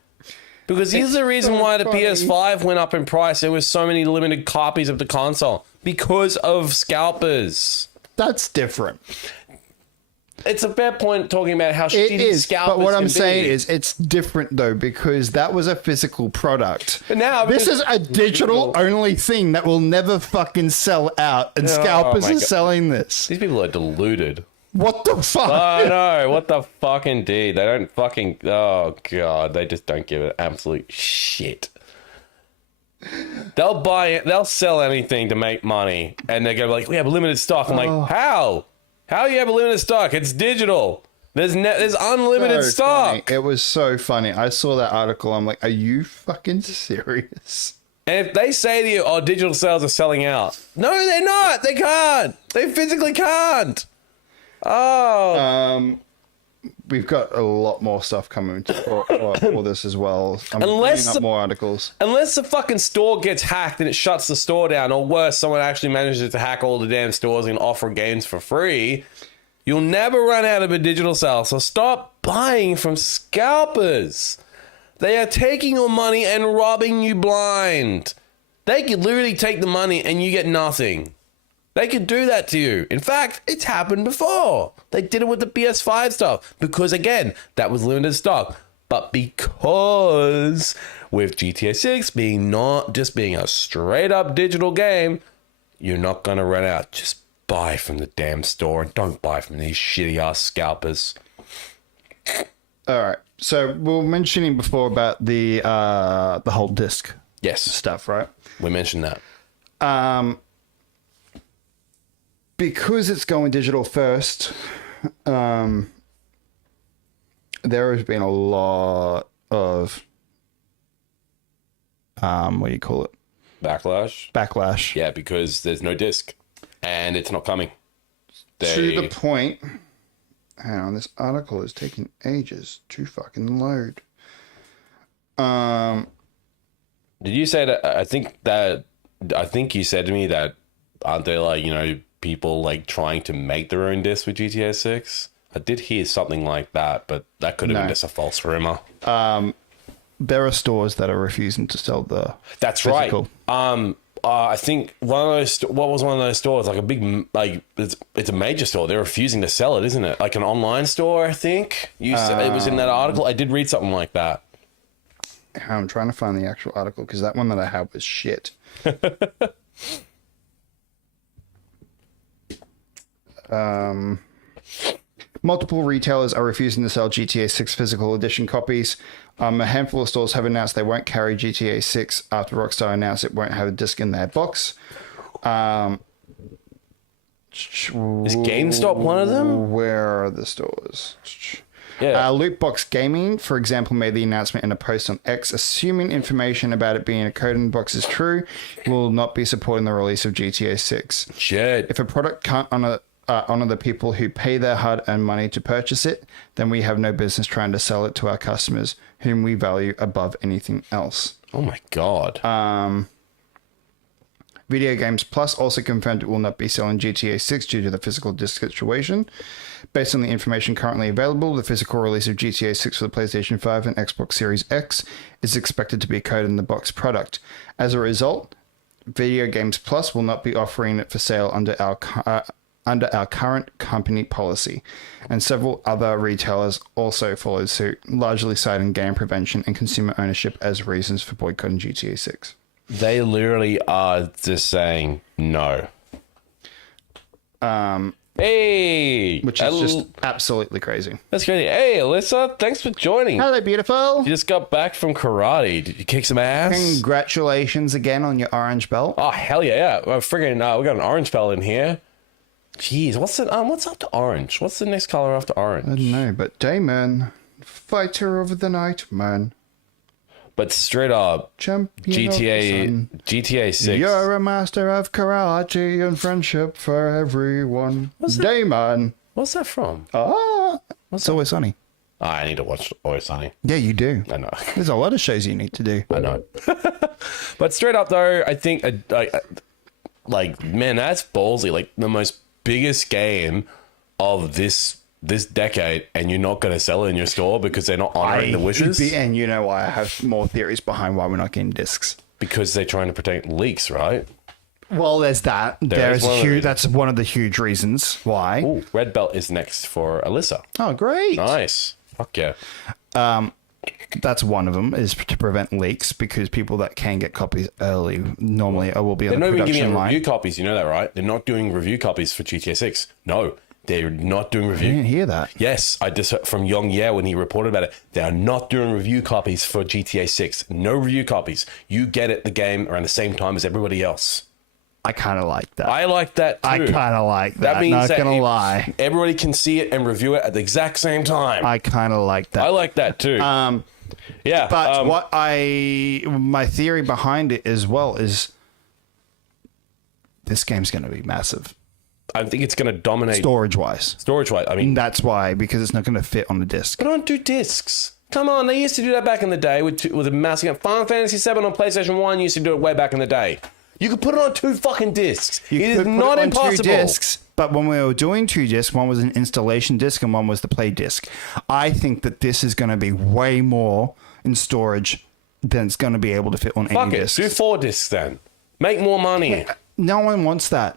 Because here's the reason so why the funny. PS5 went up in price. There was so many limited copies of the console because of scalpers. That's different. It's a fair point talking about how It shitty is, scalpers but what I'm can saying be. is it's different though because that was a physical product. But now This because- is a digital only thing that will never fucking sell out, and scalpers my are God. selling this. These people are deluded. What the fuck? I know. What the fuck indeed. They don't fucking... Oh, God. They just don't give it absolute shit. They'll buy it. They'll sell anything to make money. And they're going to be like, we have limited stock. I'm like, how? How do you have a limited stock? It's digital. There's unlimited So stock. funny. It was so funny. I saw that article. I'm like, are you fucking serious? And if they say to you, oh, digital sales are selling out. No, they're not. They can't. They physically can't. Oh. We've got a lot more stuff coming for this as well. I'm Unless bringing up the- more articles. Unless the fucking store gets hacked and it shuts the store down, or worse, someone actually manages to hack all the damn stores and offer games for free, you'll never run out of a digital sale. So stop buying from scalpers. They are taking your money and robbing you blind. They could literally take the money and you get nothing. They could do that to you. In fact, it's happened before. They did it with the PS5 stuff because, again, that was limited stock. But because with GTA 6 being not just being a straight up digital game, you're not going to run out. Just buy from the damn store and don't buy from these shitty ass scalpers. All right. So we were mentioning before about the whole disc Yes, stuff, right? we mentioned that. Because it's going digital first, there has been a lot of what do you call it? Backlash? Backlash. Yeah, because there's no disc and it's not coming. To the point. Hang on, this article is taking ages to fucking load. Did you say that? I think you said to me that aren't there like, you know, people like trying to make their own disc with GTA 6? I did hear something like that, but that could have been No. just a false rumor. There are stores that are refusing to sell the That's physical. right. I think one of those. What was one of those stores? Like a big, like it's a major store. They're refusing to sell it, isn't it? Like an online store, I think. You said it was in that article. I did read something like that. I'm trying to find the actual article because that one that I had was shit. Multiple retailers are refusing to sell GTA 6 physical edition copies. A handful of stores have announced they won't carry GTA 6 after Rockstar announced it won't have a disc in their box. Is GameStop one of them? Where are the stores? Yeah. Lootbox Gaming, for example, made the announcement in a post on X, assuming information about it being a code in the box is true, will not be supporting the release of GTA 6. Shit. If a product can't honor the people who pay their hard-earned money to purchase it, then we have no business trying to sell it to our customers, whom we value above anything else. Oh my god. Video Games Plus also confirmed it will not be selling GTA 6 due to the physical disc situation. Based on the information currently available, the physical release of GTA 6 for the PlayStation 5 and Xbox Series X is expected to be a code-in-the-box product. As a result, Video Games Plus will not be offering it for sale under our current company policy. And several other retailers also followed suit, largely citing game prevention and consumer ownership as reasons for boycotting GTA 6. They literally are just saying no. Hey, which is just absolutely crazy. that's great. Hey, Alyssa, thanks for joining. Hello, beautiful. You just got back from karate. Did you kick some ass? Congratulations again on your orange belt. Oh hell yeah! Well, friggin' we got an orange belt in here. Jeez, what's after orange? What's the next color after I orange? don't know, but Damon, fighter of the night, man. But straight up, Champion of the sun. GTA 6. You're a master of karate and friendship for everyone. Damon. What's that from? It's Always Sunny. Oh, I need to watch Always Sunny. Yeah, you do. I know. There's a lot of shows you need to do. I know. But straight up though, I think like man, that's ballsy. Like the most biggest game of this decade, and you're not going to sell it in your store because they're not honoring the wishes. And you know why I have more theories behind why we're not getting discs. Because they're trying to protect leaks, right? Well, there's that. There's one huge. That's one of the huge reasons why. Ooh, red belt is next for Alyssa. Oh, great. Nice. Fuck yeah. That's one of them, is to prevent leaks, because people that can get copies early normally will be on They're the not even production giving out line. review copies. You know that, right? They're not doing review copies for GTA 6. No, they're not doing I review. didn't hear that. Yes, I just heard from Yong Ye when he reported about it. They are not doing review copies for GTA 6. No review copies. You get it the game around the same time as everybody else. I kind of like that. I like that too. I kind of like that. That means Not that gonna lie. everybody can see it and review it at the exact same time. I kind of like that. I like that too. Yeah, But my theory behind it as well is this game's going to be massive I think it's going to dominate storage-wise. storage-wise. I mean, That's why, because it's not going to fit on the disc. put on 2 discs. Come on, they used to do that back in the day with a massive Final Fantasy 7 on PlayStation 1 used to do it way back in the day. You could put it on 2 fucking discs. You It is could put not it on impossible. 2 discs, but when we were doing 2 discs, one was an installation disc and one was the play disc. I think that this is going to be way more in storage than it's going to be able to fit on Fuck any it, discs. do 4 discs then. Make more money. No one wants that.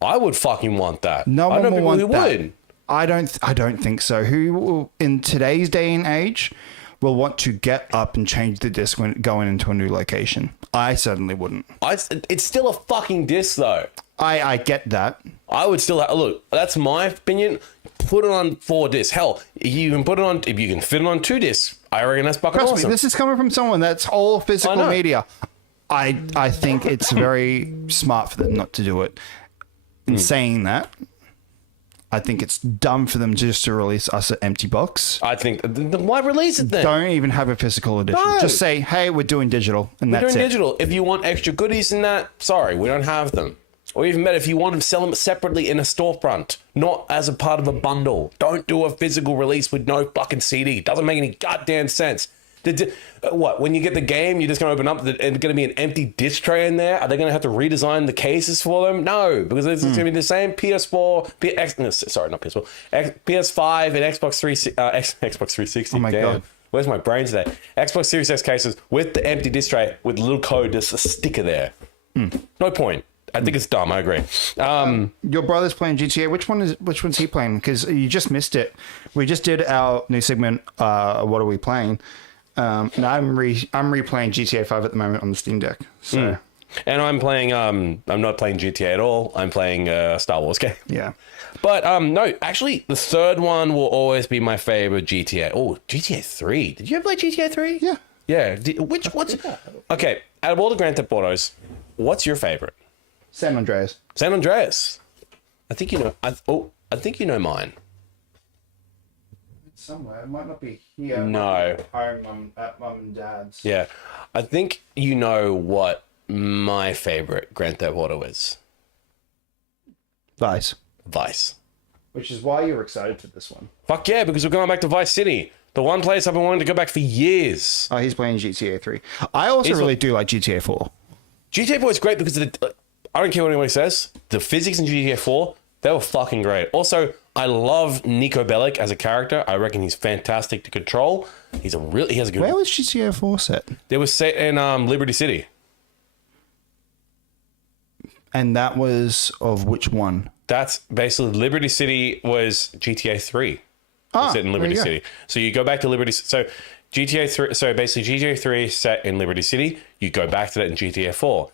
I would fucking want that. No I one know will people want who that. would. I don't think so. Who will, in today's day and age, will want to get up and change the disc when going into a new location? I certainly wouldn't. It's still a fucking disc though. I get that. I would still look. That's my opinion. Put it on 4 discs. Hell, you can put it on if you can fit it on 2 discs. I reckon that's fucking Trust awesome. me, this is coming from someone that's all I physical know. media. I think it's very smart for them not to do it. In saying that, I think it's dumb for them just to release us an empty box. I think why release it then? Don't even have a physical edition. No. Just say, hey, we're doing digital, and We're that's doing it. digital. If you want extra goodies in that, sorry, we don't have them. Or even better, if you want them, sell them separately in a storefront, not as a part of a bundle. Don't do a physical release with no fucking CD. Doesn't make any goddamn sense. What, when you get the game, you're just going to open up and there's going to be an empty disc tray in there? Are they going to have to redesign the cases for them? No, because it's going to be the same PS4, not PS4, PS5 and Xbox 360. Oh my God. Where's my brain today? Xbox Series X cases with the empty disc tray with a little code, just a sticker there. No point. I think it's dumb. I agree. Your brother's playing GTA. Which one's he playing? Because you just missed it. We just did our new segment. What are we playing? And I'm replaying GTA 5 at the moment on the Steam Deck. So And I'm playing. I'm not playing GTA at all. I'm playing a Star Wars game. yeah, But no, actually, the third one will always be my favorite GTA. Oh, GTA 3. Did you ever play GTA 3? Yeah. Yeah. What's okay? Out of all the Grand Theft Autos, what's your favorite? San Andreas. San Andreas. I think you know. I think you know mine. Somewhere it might not be here. No. Home at mum and dad's. Yeah, I think you know what my favorite Grand Theft Auto is. Vice. Vice. Which is why you're excited for this one. Fuck yeah, because we're going back to Vice City. The one place I've been wanting to go back for years. Oh, he's playing GTA 3. I also really do like GTA 4. GTA 4 is great because I don't care what anybody says. The physics in GTA 4, they were fucking great. Also, I love Nico Bellic as a character. I reckon he's fantastic to control. He has a good. Where was GTA 4 set? They were set in Liberty City. And that was of which one? That's basically Liberty City was GTA 3. Set in there Liberty you go. City. So you go back to Liberty. So GTA 3. So basically GTA 3 set in Liberty City. You go back to that in GTA 4.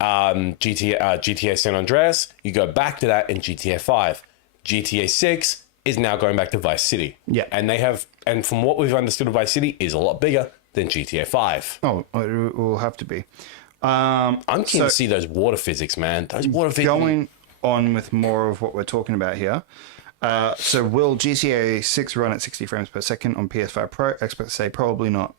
GTA San Andreas. You go back to that in GTA 5. GTA 6 is now going back to Vice City. Yeah. And from what we've understood of Vice City, is a lot bigger than GTA 5. Oh, it will have to be. I'm keen to see those water physics, man. Those water physics. Going on with more of what we're talking about here. So will GTA 6 run at 60 frames per second on PS5 Pro? Experts say probably not.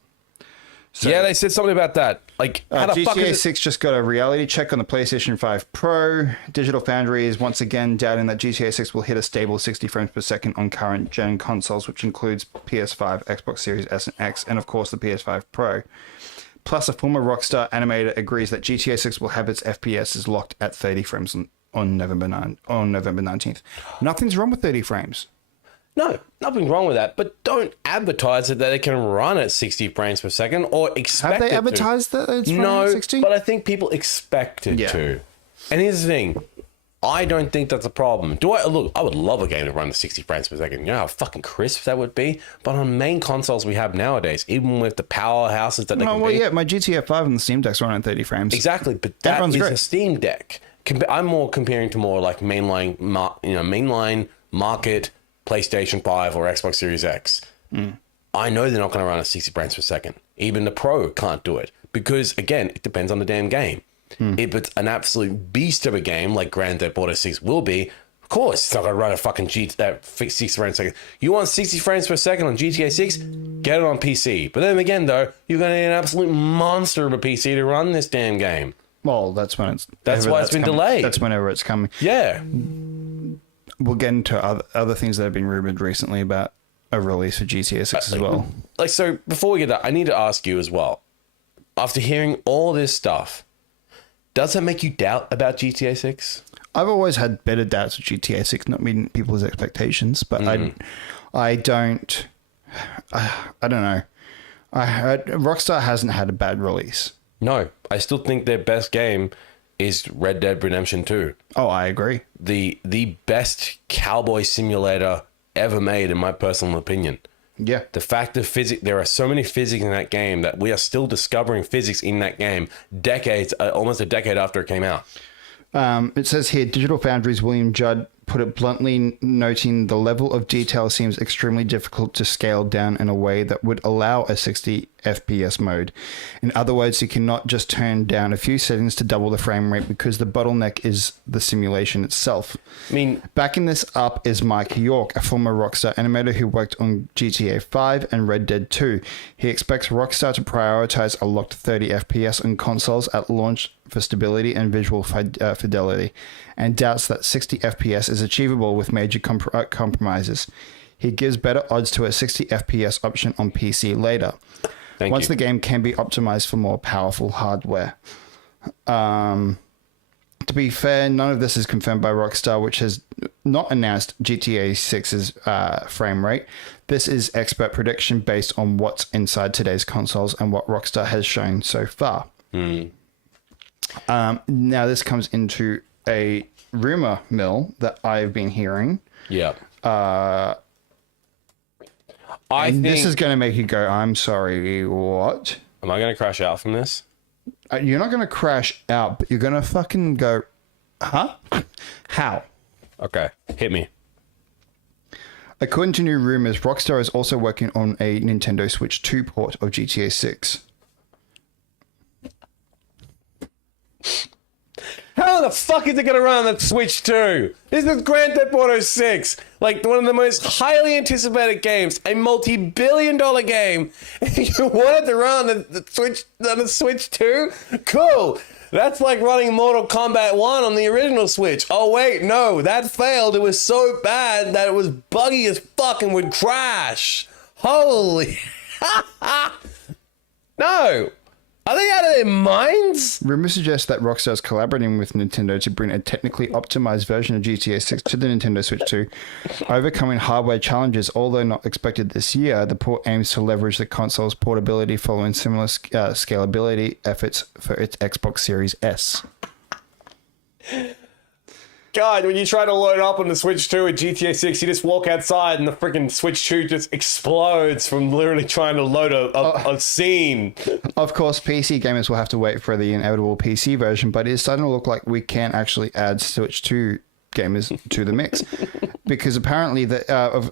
So, Yeah, they said something about that. Like, how the fuck GTA is it? 6 just got a reality check on the PlayStation 5 Pro. Digital Foundry is once again doubting that GTA 6 will hit a stable 60 frames per second on current gen consoles, which includes PS5, Xbox Series S and X, and of course the PS5 Pro. Plus, a former Rockstar animator agrees that GTA 6 will have its FPS locked at 30 frames on November 19th. Nothing's wrong with 30 frames. No, nothing wrong with that. But don't advertise it that it can run at 60 frames per second or expect Have they it to. advertised that it's running No, at 60? but I think people expect it Yeah. to. And here's the thing. I don't think that's a problem. I would love a game to run at 60 frames per second. You know how fucking crisp that would be? But on main consoles we have nowadays, even with the powerhouses that they can be. Yeah, my GTA 5 and the Steam Deck's running at 30 frames. Exactly, but that runs is great. a Steam Deck. I'm more comparing to more like mainline market PlayStation 5 or Xbox Series X. I know they're not going to run at 60 frames per second. Even the Pro can't do it because, again, it depends on the damn game. If it's an absolute beast of a game like Grand Theft Auto 6 will be, of course, it's not going to run a fucking 60 frames per second. You want 60 frames per second on GTA 6? Get it on PC. But then again, though, you're going to need an absolute monster of a PC to run this damn game. Well, that's when it's... That's why it's been delayed. That's whenever it's coming. Yeah. We'll get into other things that have been rumored recently about a release for GTA 6 as well. Like, so before we get that, I need to ask you as well. After hearing all this stuff, does that make you doubt about GTA 6? I've always had better doubts of GTA 6 not meeting people's expectations, but I don't know. Rockstar hasn't had a bad release. No, I still think their best game is Red Dead Redemption 2. Oh, I agree. The best cowboy simulator ever made, in my personal opinion. Yeah. The fact of physics, there are so many physics in that game that we are still discovering physics in that game almost a decade after it came out. It says here, Digital Foundry's William Judd put it bluntly, noting the level of detail seems extremely difficult to scale down in a way that would allow a 60 FPS mode. In other words, you cannot just turn down a few settings to double the frame rate because the bottleneck is the simulation itself. I mean, backing this up is Mike York, a former Rockstar animator who worked on GTA 5 and Red Dead 2. He expects Rockstar to prioritize a locked 30 FPS on consoles at launch for stability and visual fidelity, and doubts that 60 FPS is achievable with major compromises. He gives better odds to a 60 FPS option on PC later, once the game can be optimized for more powerful hardware. To be fair, none of this is confirmed by Rockstar, which has not announced GTA 6's frame rate. This is expert prediction based on what's inside today's consoles and what Rockstar has shown so far. Now this comes into a rumor mill that I've been hearing. yeah. This is going to make you go, I'm sorry, what? Am I going to crash out from this? You're not going to crash out, but you're going to fucking go, huh? How? Okay, hit me. According to new rumors, Rockstar is also working on a Nintendo Switch 2 port of GTA 6. How the fuck is it going to run on the Switch 2? This is Grand Theft Auto 6. Like, one of the most highly anticipated games. A multi-billion-dollar game. You want it to run on the Switch 2? Cool. That's like running Mortal Kombat 1 on the original Switch. Oh, wait, no. That failed. It was so bad that it was buggy as fuck and would crash. Holy... No. Are they out of their minds? Rumors suggest that Rockstar is collaborating with Nintendo to bring a technically optimized version of GTA 6 to the Nintendo Switch 2. Overcoming hardware challenges, although not expected this year, the port aims to leverage the console's portability following similar scalability efforts for its Xbox Series S. God, when you try to load up on the Switch 2 at GTA 6, you just walk outside and the freaking Switch 2 just explodes from literally trying to load a scene. Of course, PC gamers will have to wait for the inevitable PC version, but it's starting to look like we can actually add Switch 2 gamers to the mix, because apparently the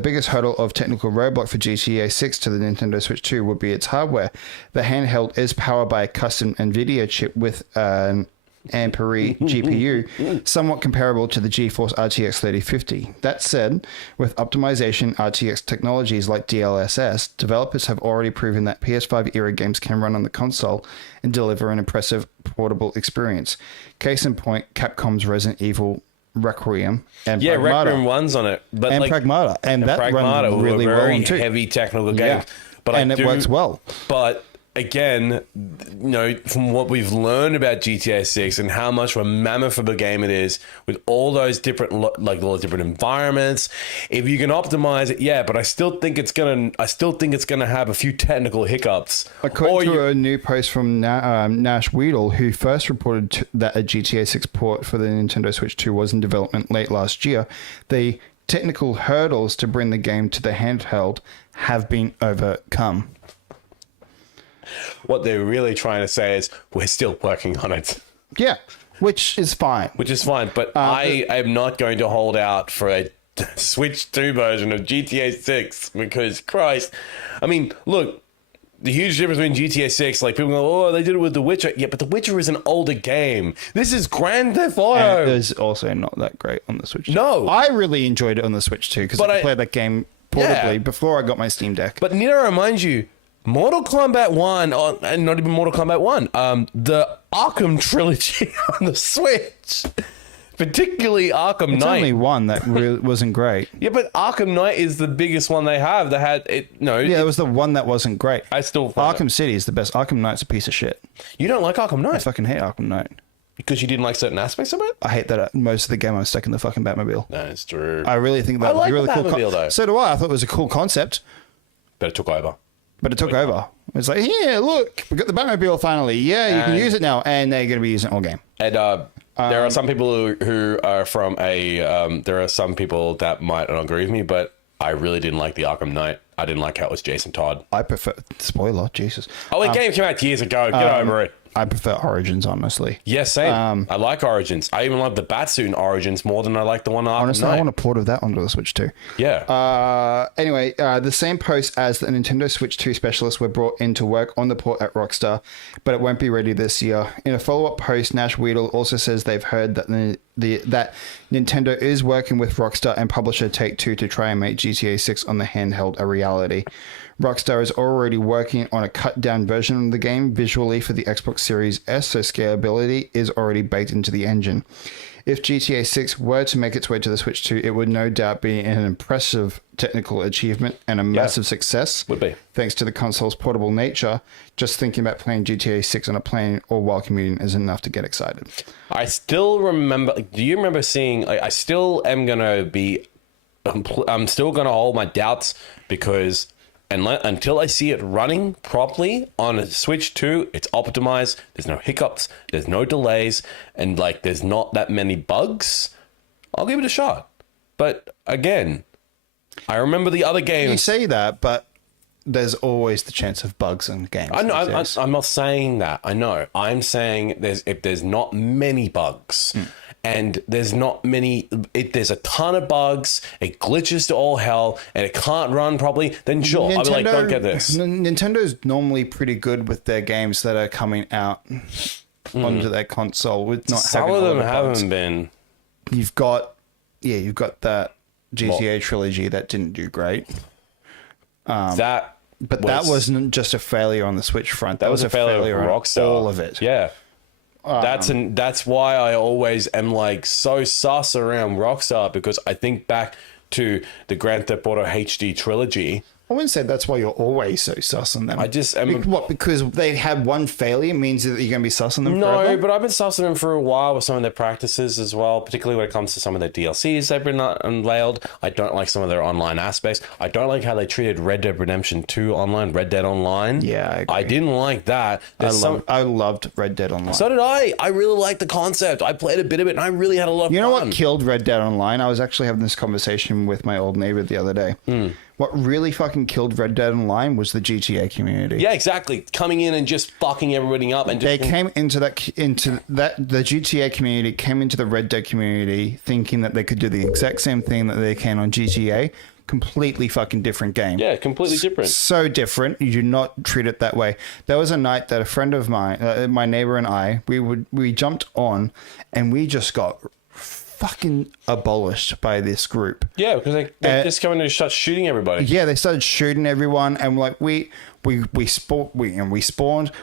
biggest hurdle of technical roadblock for GTA 6 to the Nintendo Switch 2 would be its hardware. The handheld is powered by a custom NVIDIA chip with an Ampere GPU, somewhat comparable to the GeForce RTX 3050. That said, with optimization RTX technologies like DLSS, developers have already proven that PS5 era games can run on the console and deliver an impressive portable experience. Case in point, Capcom's Resident Evil Requiem and Pragmata. Requiem runs on it, but And like Pragmata, and that Pragmata runs really well very on too. heavy technical games, but and it works well. But again, you know, from what we've learned about GTA 6 and how much of a mammoth of a game it is with all those different, like all the different environments, if you can optimize it, yeah, but I still think it's gonna have a few technical hiccups. According to a new post from Nash Weedle, who first reported that a GTA 6 port for the Nintendo Switch 2 was in development late last year, the technical hurdles to bring the game to the handheld have been overcome. What they're really trying to say is we're still working on it. Yeah, which is fine. But I am not going to hold out for a Switch 2 version of GTA 6 because, Christ, I mean, look, the huge difference between GTA 6, like people go, oh, they did it with The Witcher. Yeah, but The Witcher is an older game. This is Grand Theft Auto. And it is also not that great on the Switch 2. No. I really enjoyed it on the Switch 2 because I could play that game portably before I got my Steam Deck. But need I remind you, Mortal Kombat 1, and not even Mortal Kombat 1, the Arkham trilogy on the Switch, particularly Arkham Knight. It's only one that really wasn't great. Yeah, but Arkham Knight is the biggest one they have. They had it. No, yeah, it was the one that wasn't great. I still Arkham City is the best. Arkham Knight's a piece of shit. You don't like Arkham Knight? I fucking hate Arkham Knight. Because you didn't like certain aspects of it? I hate that most of the game I was stuck in the fucking Batmobile. That's true. I really think that was like a really the cool Batmobile, though. So do I. I thought it was a cool concept. But it took over. But it took over. It's like, yeah, look, we got the Batmobile finally. Yeah, you can use it now. And they're going to be using it all game. And there are some people who are from a... there are some people that might not agree with me, but I really didn't like the Arkham Knight. I didn't like how it was Jason Todd. I prefer... Spoiler, Jesus. Oh, the game came out years ago. Get over it. I prefer Origins, honestly. Yeah, same. I like Origins. I even love the Batsuit in Origins more than I like the one Arkham Honestly, Knight. I want a port of that onto the Switch too. Yeah. Anyway, the same post as the Nintendo Switch 2 specialists were brought in to work on the port at Rockstar, but it won't be ready this year. In a follow-up post, Nash Weedle also says they've heard that that Nintendo is working with Rockstar and publisher Take-Two to try and make GTA 6 on the handheld a reality. Rockstar is already working on a cut-down version of the game visually for the Xbox Series S, so scalability is already baked into the engine. If GTA 6 were to make its way to the Switch 2, it would no doubt be an impressive technical achievement and a massive success. Would be. Thanks to the console's portable nature. Just thinking about playing GTA 6 on a plane or while commuting is enough to get excited. I still remember... Do you remember seeing... I still am going to be... I'm still going to hold my doubts because... until I see it running properly on a Switch 2, it's optimized. There's no hiccups. There's no delays. And like, there's not that many bugs. I'll give it a shot. But again, I remember the other games. You say that, but there's always the chance of bugs in games. I know. I'm not saying that. I know. I'm saying if there's not many bugs. And there's not many, there's a ton of bugs, it glitches to all hell, and it can't run properly, then sure, I'll be like, don't get this. Nintendo's normally pretty good with their games that are coming out onto their console with not Some having of them bugs. haven't been. You've got that GTA trilogy that didn't do great. But that wasn't just a failure on the Switch front. That was a failure on Rockstar. all of it. Yeah. That's why I always am like so sus around Rockstar, because I think back to the Grand Theft Auto HD trilogy. I wouldn't say that's why you're always so sus on them. I just am... Because they had one failure means that you're going to be sus on them forever? No, but I've been sussing them for a while with some of their practices as well, particularly when it comes to some of their DLCs they've been unveiled. I don't like some of their online aspects. I don't like how they treated Red Dead Redemption 2 online, Red Dead Online. Yeah, I agree. I didn't like that. I loved Red Dead Online. So did I. I really liked the concept. I played a bit of it and I really had a lot of fun. You know what killed Red Dead Online? I was actually having this conversation with my old neighbor the other day. what really fucking killed Red Dead Online was the GTA community. Yeah, exactly. Coming in and just fucking everybody up, and just They came into that the GTA community came into the Red Dead community thinking that they could do the exact same thing that they can on GTA. Completely fucking different game. Yeah, completely different. So different. You do not treat it that way. There was a night that a friend of mine, my neighbor and I, we jumped on, and we just got fucking abolished by this group. Yeah, because they just come in and start shooting everybody. Yeah, they started shooting everyone, and like we spawned,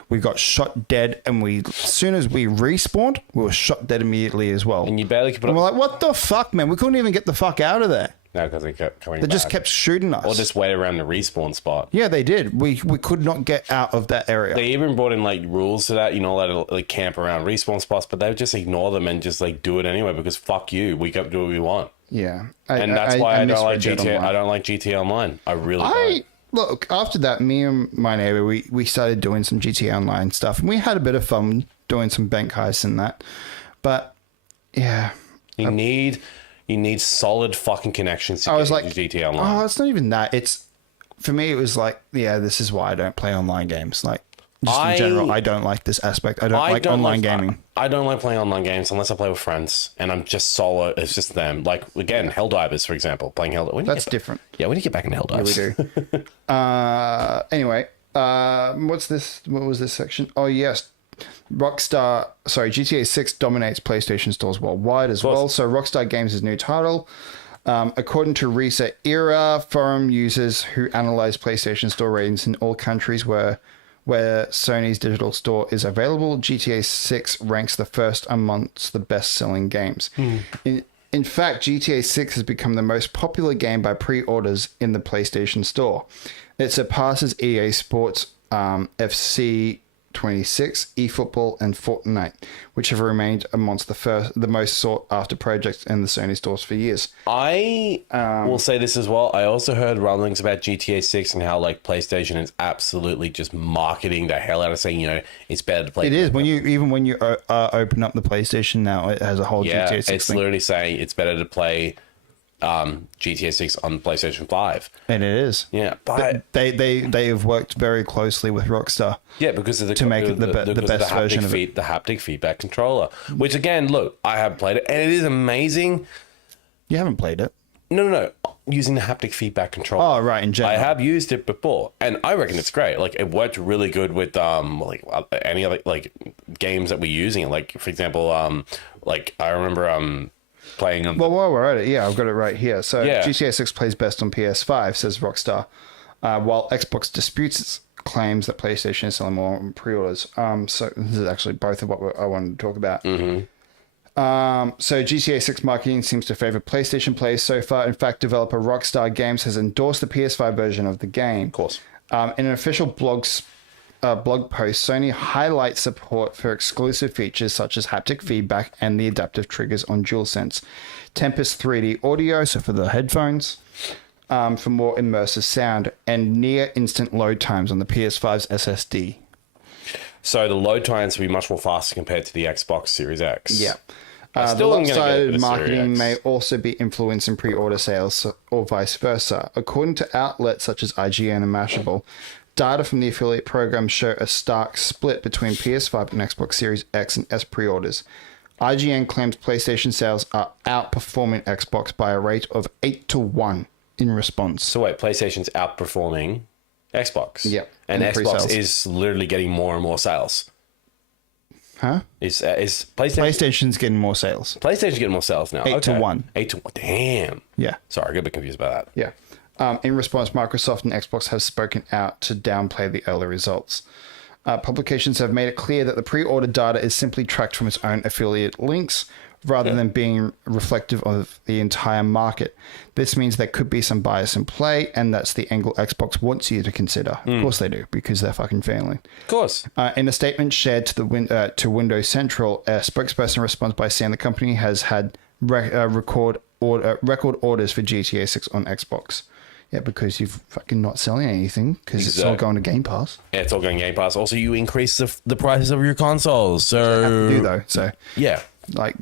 we got shot dead, and as soon as we respawned, we were shot dead immediately as well. And you barely could put And we're like, what the fuck, man? We couldn't even get the fuck out of there. No, because they kept coming They just back. kept shooting us. Or just wait around the respawn spot. Yeah, they did. We could not get out of that area. They even brought in like rules to that. You're not allowed to like camp around respawn spots, but they would just ignore them and just like do it anyway because fuck you. We can do what we want. Yeah, And that's why I miss don't like Red Dead GTA. Online. I don't like GTA Online. I really don't. Look, after that, me and my neighbor, we started doing some GTA Online stuff, and we had a bit of fun doing some bank heists and that. But yeah, You need solid fucking connections to I was get like, into GTA Online. oh, it's not even that. It's for me, it was like, yeah, this is why I don't play online games. Like, just in general, I don't like this aspect. I don't like online gaming. I don't like playing online games unless I play with friends and I'm just solo. It's just them. Like, again, Helldivers, for example, playing Helldivers. That's different. Yeah, we need to get back into Helldivers. We do. Anyway, what's this? What was this section? Oh, yes. GTA 6 dominates PlayStation stores worldwide as well. So Rockstar Games' new title. According to Reset Era, forum users who analyze PlayStation store ratings in all countries where Sony's digital store is available, GTA 6 ranks the first amongst the best-selling games. In fact, GTA 6 has become the most popular game by pre-orders in the PlayStation Store. It surpasses EA Sports, FC 26, eFootball, and Fortnite, which have remained amongst the most sought-after projects in the Sony stores for years. I will say this as well. I also heard rumblings about GTA 6 and how like PlayStation is absolutely just marketing the hell out of saying, it's better to play. It is when you open up the PlayStation now, it has a whole GTA 6 it's thing. literally saying it's better to play GTA 6 on PlayStation 5. And it is. Yeah, but They have worked very closely with Rockstar. yeah, because of to make it the best version of it. the haptic feedback controller. Which again, look, I have played it, and it is amazing. You haven't played it. No, using the haptic feedback controller. Oh, right, in general. I have used it before, and I reckon it's great. Like it worked really good with like any other like games that we're using. Like for example, like I remember playing on. Well, while we're at it, yeah, I've got it right here. So Yeah. GTA 6 plays best on PS5, says Rockstar, while Xbox disputes its claims that PlayStation is selling more on pre-orders. So this is actually both of what I wanted to talk about. So GTA 6 marketing seems to favor PlayStation players so far. In fact, developer Rockstar Games has endorsed the PS5 version of the game. Of course. In an official blog post, Sony highlights support for exclusive features such as haptic feedback and the adaptive triggers on DualSense, Tempest 3D audio, so for the headphones, for more immersive sound, and near instant load times on the PS5's SSD. So the load times will be much more faster compared to the Xbox Series X. Yeah. I The still am gonna get a bit lopsided of marketing Series X. may also be influencing pre-order sales or vice versa. According to outlets such as IGN and Mashable, data from the affiliate program show a stark split between PS5 and Xbox Series X and S pre-orders. IGN claims PlayStation sales are outperforming Xbox by a rate of 8-1 in response. So wait, PlayStation's outperforming Xbox. Yep. And In Xbox pre-sales. is literally getting more and more sales. Huh? Is PlayStation PlayStation's getting more sales. PlayStation's getting more sales now? 8-1. 8-1. Damn. Yeah. Sorry, I got a bit confused about that. Yeah. In response, Microsoft and Xbox have spoken out to downplay the early results. Publications have made it clear that the pre-order data is simply tracked from its own affiliate links rather than being reflective of the entire market. This means there could be some bias in play, and that's the angle Xbox wants you to consider. Of course they do, because they're fucking failing. Of course. In a statement shared to Windows Central, a spokesperson responds by saying the company has had record orders for GTA 6 on Xbox. Yeah, because you're fucking not selling anything because it's all going to Game Pass. Yeah, it's all going Game Pass. Also, you increase the prices of your consoles. So Have to do though. So yeah, like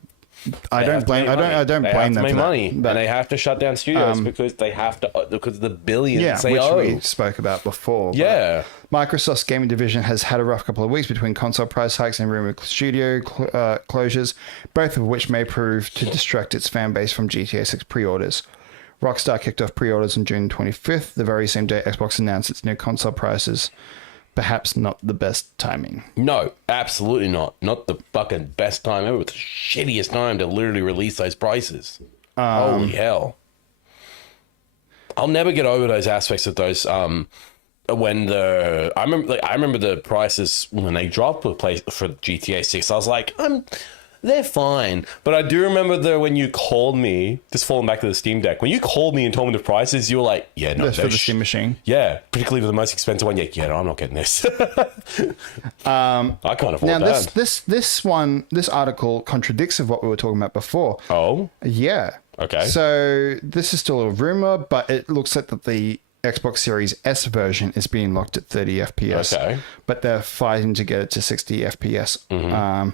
I don't blame them They have for to make that. money, But, and they have to shut down studios because of the billions yeah, they which owe. we spoke about before. But Yeah. Microsoft's gaming division has had a rough couple of weeks between console price hikes and rumored studio closures, both of which may prove to distract its fan base from GTA 6 pre-orders. Rockstar kicked off pre-orders on June 25th, the very same day Xbox announced its new console prices. Perhaps not the best timing. No, absolutely not. Not the fucking best time ever. It's the shittiest time to literally release those prices. Holy hell. I'll never get over those aspects of those. I remember the prices when they dropped for GTA 6. I was like, they're fine. But I do remember when you called me, just falling back to the Steam Deck, when you called me and told me the prices, you were like, yeah, no, That's for the Steam machine. Yeah, particularly for the most expensive one. Yeah, no, I'm not getting this. I can't afford Now, that. this article contradicts of what we were talking about before. Oh, Yeah. Okay. So this is still a rumor, but it looks like that the Xbox Series S version is being locked at 30 FPS. Okay. But they're fighting to get it to 60 FPS. Mm-hmm.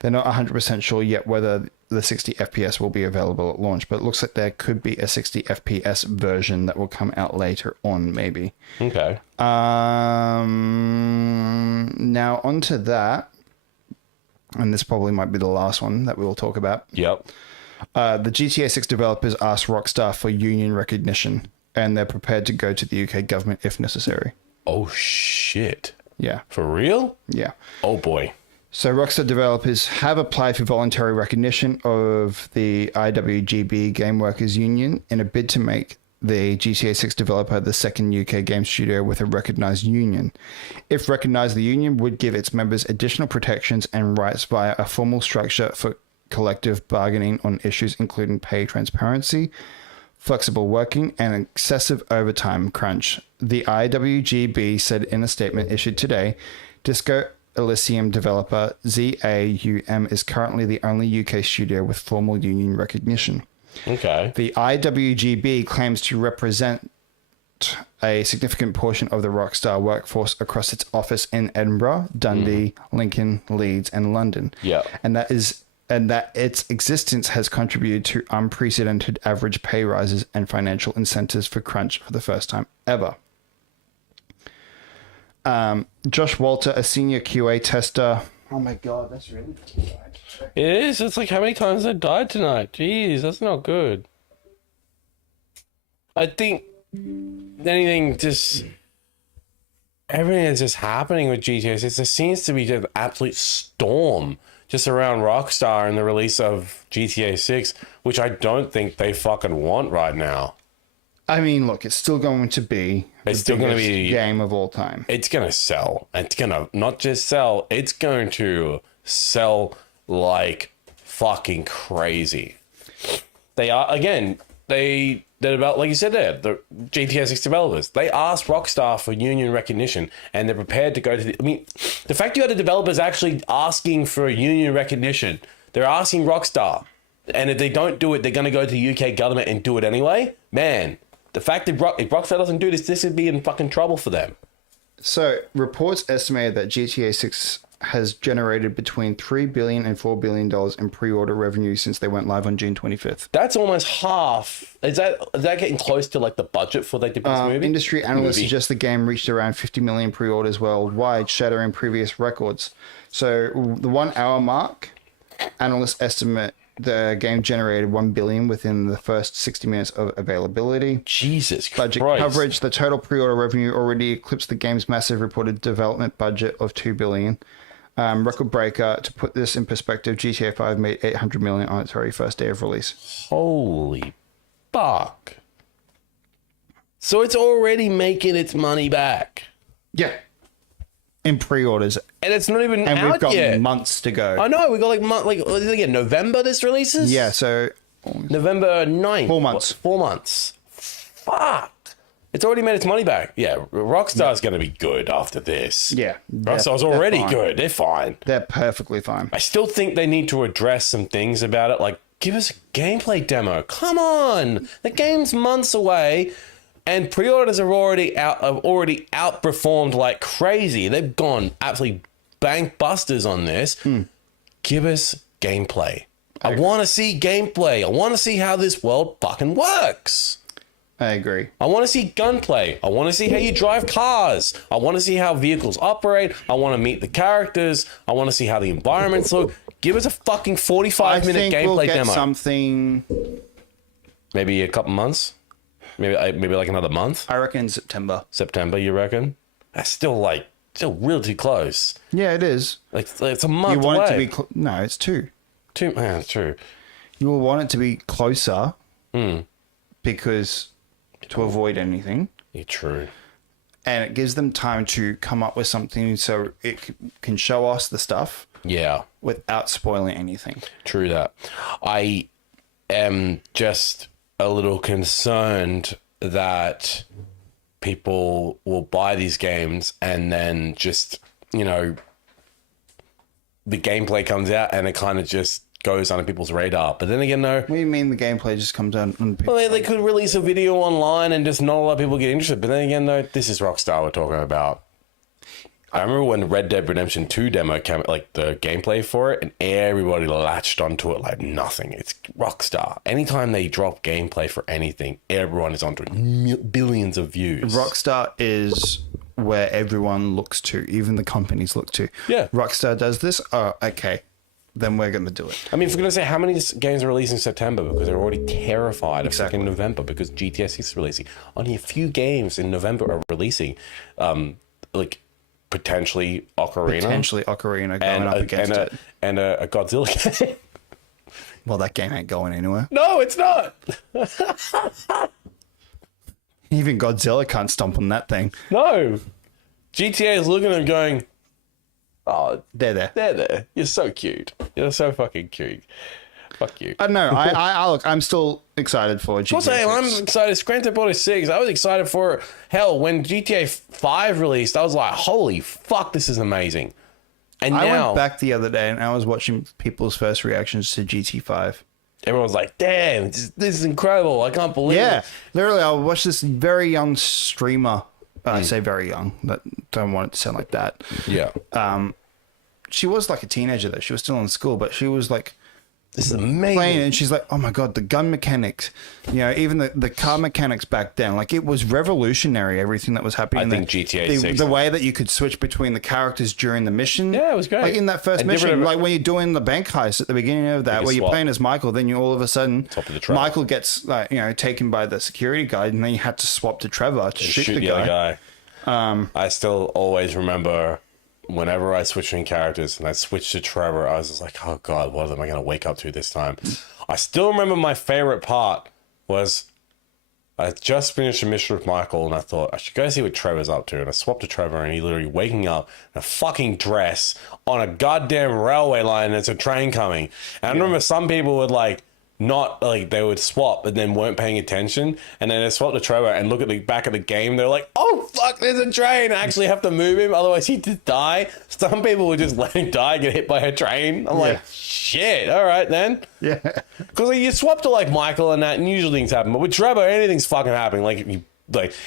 They're not 100% sure yet whether the 60 FPS will be available at launch, but it looks like there could be a 60 FPS version that will come out later on, maybe. okay. Now, onto that, and this probably might be the last one that we will talk about. Yep. The GTA 6 developers asked Rockstar for union recognition, and they're prepared to go to the UK government if necessary. Oh, shit. Yeah, For real? yeah. Oh, boy. So Rockstar developers have applied for voluntary recognition of the IWGB Game Workers Union in a bid to make the GTA 6 developer the second UK game studio with a recognized union. If recognized, the union would give its members additional protections and rights via a formal structure for collective bargaining on issues including pay transparency, flexible working, and excessive overtime crunch. The IWGB said in a statement issued today, Disco Elysium developer ZAUM is currently the only UK studio with formal union recognition. Okay. The IWGB claims to represent a significant portion of the Rockstar workforce across its office in Edinburgh, Dundee, Lincoln, Leeds, and London. Yeah. And that its existence has contributed to unprecedented average pay rises and financial incentives for crunch for the first time ever. Josh Walter, a senior QA tester. Oh my god, that's really good. It is. It's like how many times I died tonight. Jeez, that's not good. I think everything that's just happening with GTA 6, there seems to be just an absolute storm just around Rockstar and the release of GTA 6, which I don't think they fucking want right now. I mean, look, it's still going to be It's still going to biggest be game of all time. It's going to sell. It's going to not just sell, it's going to sell like fucking crazy. They are, again, they're about, like you said there, the GTA 6 developers, they asked Rockstar for union recognition and they're prepared to go to the fact you had the developers actually asking for union recognition, they're asking Rockstar, and if they don't do it, they're going to go to the UK government and do it anyway. Man, the fact that if Rockstar doesn't do this would be in fucking trouble for them. So, reports estimate that GTA 6 has generated between $3 billion and $4 billion in pre-order revenue since they went live on June 25th. That's almost half. Is that getting close to like the budget for this movie? Industry analysts suggest the game reached around 50 million pre-orders worldwide, shattering previous records. So, the 1 hour mark, analysts estimate the game generated $1 billion within the first 60 minutes of availability. Jesus Budget Christ. coverage, the total pre-order revenue already eclipsed the game's massive reported development budget of $2 billion. Record breaker, to put this in perspective, GTA 5 made $800 million on its very first day of release. Holy fuck. So it's already making its money back. Yeah. In pre-orders. And it's not even And out we've got yet. months to go. I know, we got November this releases? Yeah, so November 9th. 4 months. 4 months. Fuck. It's already made its money back. Yeah, Rockstar's going to be good after this. yeah. Rockstar's they're already fine. good. They're fine. They're perfectly fine. I still think they need to address some things about it. Like, give us a gameplay demo. Come on. The game's months away. And pre-orders have already outperformed like crazy. They've gone absolutely bank busters on this. Give us gameplay. I want to see gameplay. I want to see how this world fucking works. I agree. I want to see gunplay. I want to see how you drive cars. I want to see how vehicles operate. I want to meet the characters. I want to see how the environments look. Give us a fucking 45-minute gameplay we'll get demo. Something. Maybe a couple months. Maybe like another month. I reckon September. September, you reckon? That's still really close. Yeah, it is. Like it's a month You want away. it to be no, it's 2. That's true. You will want it to be closer because to avoid anything, You're true. and it gives them time to come up with something so it can show us the stuff Yeah, without spoiling anything. true that. I am just a little concerned that people will buy these games and then just, the gameplay comes out and it kind of just goes under people's radar. But then again, no. What do you mean the gameplay just comes out on people? Well, they could release a video online and just not a lot of people get interested. But then again, though, this is Rockstar we're talking about. I remember when Red Dead Redemption 2 demo came, like the gameplay for it, and everybody latched onto it like nothing. It's Rockstar. Anytime they drop gameplay for anything, everyone is onto it. Billions of views. Rockstar is where everyone looks to, even the companies look to. Yeah. Rockstar does this. Oh, okay. Then we're going to do it. I mean, if we're going to say how many games are releasing in September because they're already terrified of Exactly. fucking November because GTA 6 is releasing. Only a few games in November are releasing, like potentially Ocarina. Potentially Ocarina going and up a, against and, it. a, and a Godzilla game. Well, that game ain't going anywhere. No, it's not. Even Godzilla can't stomp on that thing. No. GTA is looking at them going, oh, They're there. they're there. You're so cute. You're so fucking cute. Fuck you. I don't know. I look. I'm still excited for GTA. Also, I'm 6. excited. Grand Theft Auto 6. I was excited for it. Hell, when GTA 5 released, I was like, holy fuck, this is amazing. And I now went back the other day and I was watching people's first reactions to GT5. everyone's like, damn, this is incredible. I can't believe Yeah, it. literally, I watched this very young streamer. I say very young. But don't want it to sound like that. Yeah. She was like a teenager though. She was still in school, but she was like This is amazing. playing it, and she's like, oh my god, the gun mechanics, even the car mechanics back then, like it was revolutionary, everything that was happening. I think GTA the, 6. the way that you could switch between the characters during the mission. Yeah, it was great. Like in that first And mission, different- like when you're doing the bank heist at the beginning of that, You where you're swap. playing as Michael, then you all of a sudden, Top of the Trevor. Michael gets taken by the security guard, and then you had to swap to Trevor to shoot the other guy. I still always remember whenever I switched between characters and I switched to Trevor, I was just like, oh god, what am I going to wake up to this time? I still remember my favorite part was I just finished a mission with Michael and I thought I should go see what Trevor's up to, and I swapped to Trevor and he literally waking up in a fucking dress on a goddamn railway line and there's a train coming. And I remember some people would not like they would swap but then weren't paying attention, and then they swap to Trevor and look at the back of the game, they're like, oh fuck, there's a train, I actually have to move him otherwise he'd just die. Some people would just let him die, get hit by a train. I'm like, shit, all right then. Yeah. Because you swap to Michael and that, and usually things happen, but with Trevor anything's fucking happening.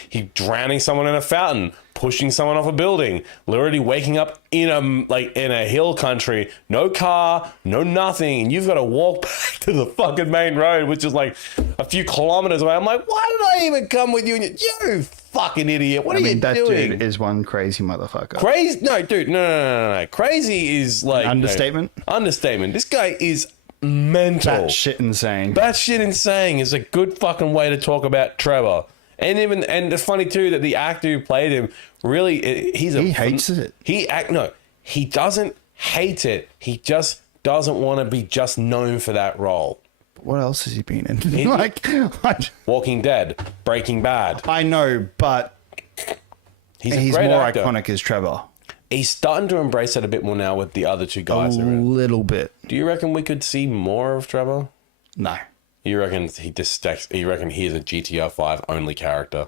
He drowning someone in a fountain, pushing someone off a building, literally waking up in a hill country, no car, no nothing, and you've got to walk back to the fucking main road, which is like a few kilometers away. I'm like, why did I even come with you? And you fucking idiot! What are you that doing? dude is one crazy motherfucker. Crazy? No, dude, no. Crazy is like Understatement? Understatement. This guy is mental. That shit insane. Batshit insane is a good fucking way to talk about Trevor. And it's funny too that the actor who played him really he hates it. He doesn't hate it. He just doesn't want to be just known for that role. What else has he been in? Walking Dead, Breaking Bad. I know, but He's a he's great more actor. iconic as Trevor. He's starting to embrace it a bit more now with the other two guys. A that are in. little bit. Do you reckon we could see more of Trevor? No. You reckon you reckon he's a GTR 5 only character?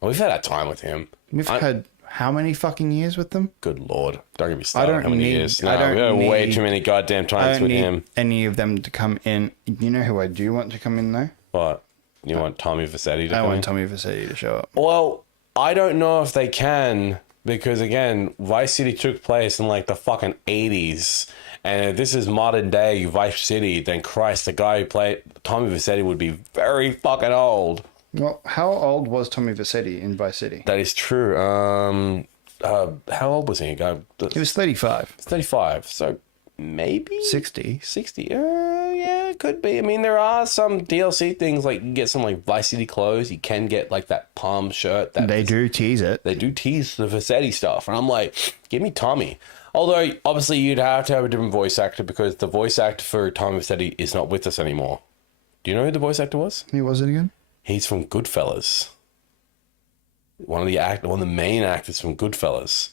Well, we've had our time with him. We've had how many fucking years with them? Good lord. Don't get me started. I don't How many need- years? I No, don't we had way need- too many goddamn I times don't with need him. any of them to come in. You know who I do want to come in though? What? You want Tommy Vassetti to I come in? want Tommy Vassetti to show up. Well, I don't know if they can because again, Vice City took place in like the fucking 80s. And if this is modern day Vice City, then Christ, the guy who played Tommy Vercetti would be very fucking old. Well, how old was Tommy Vercetti in Vice City? That is true. How old was he? He was 35. 35. So maybe 60. 60. Yeah, it could be. I mean, there are some DLC things like you can get some like Vice City clothes. You can get like that palm shirt. They do tease it. They do tease the Vercetti stuff, and I'm like, give me Tommy. Although obviously you'd have to have a different voice actor because the voice actor for Tommy Vercetti is not with us anymore. Do you know who the voice actor was? Who was it again? He's from Goodfellas. One of the main actors from Goodfellas.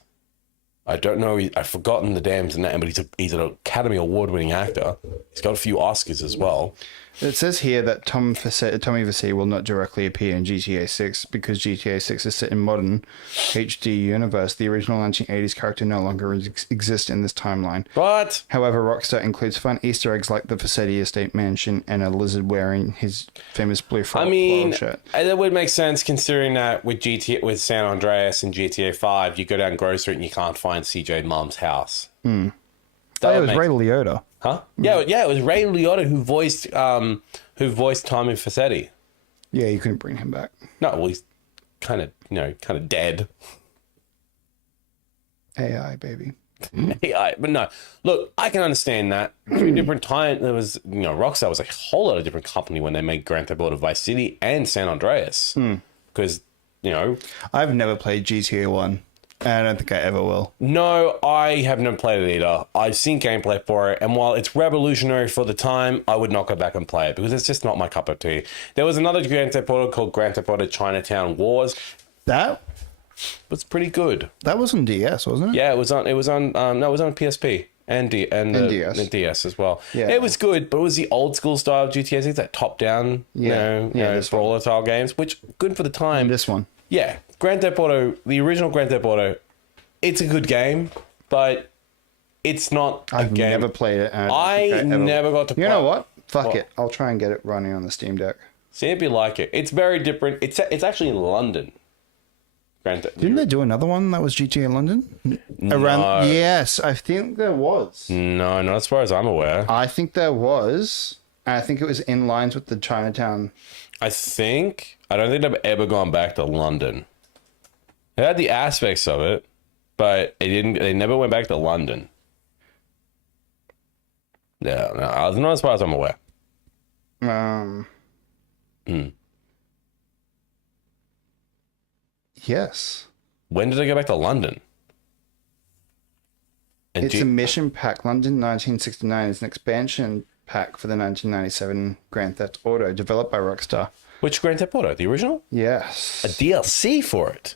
I don't know. I've forgotten the damn name, but he's an Academy Award-winning actor. He's got a few Oscars as well. It says here that Tommy Vercetti will not directly appear in GTA 6 because GTA 6 is set in modern HD universe. The original 1980s character no longer exists in this timeline. But However, Rockstar includes fun Easter eggs like the Vercetti estate mansion and a lizard wearing his famous blue floral shirt. That would make sense considering that with San Andreas and GTA 5, you go down Grove Street and you can't find CJ Mom's house. It was Ray Liotta. Huh? Yeah, it was Ray Liotta who voiced Tommy Vercetti. Yeah, you couldn't bring him back. No, well, he's kind of dead. AI, baby. AI, but no. Look, I can understand that. Two different times, there was, Rockstar was a whole lot of different company when they made Grand Theft Auto Vice City and San Andreas. Because, I've never played GTA 1. And I don't think I ever will. No, I have never played it either. I've seen gameplay for it, and while it's revolutionary for the time, I would not go back and play it because it's just not my cup of tea. There was another Grand Theft Auto called Grand Theft Auto Chinatown Wars. That was pretty good. That was on DS, wasn't it? Yeah, it was on PSP and DS as well. Yeah. It was good, but it was the old school style of GTA 6, that top down, brawler style games, which good for the time. And this one. Yeah, Grand Theft Auto, the original Grand Theft Auto, it's a good game, but it's not a game. I've never played it. I never got to play it. You know what? Fuck it. I'll try and get it running on the Steam Deck. See if you like it. It's very different. It's actually in London. Didn't they do another one that was GTA London? No. Yes, I think there was. No, not as far as I'm aware. I think there was. I think it was in lines with the Chinatown. I don't think they've ever gone back to London. They had the aspects of it, but they never went back to London. No, not as far as I'm aware. Yes. When did they go back to London? And It's a mission pack. London 1969 is an expansion pack for the 1997 Grand Theft Auto, developed by Rockstar. Which Grand Theft Auto? The original? Yes. A DLC for it?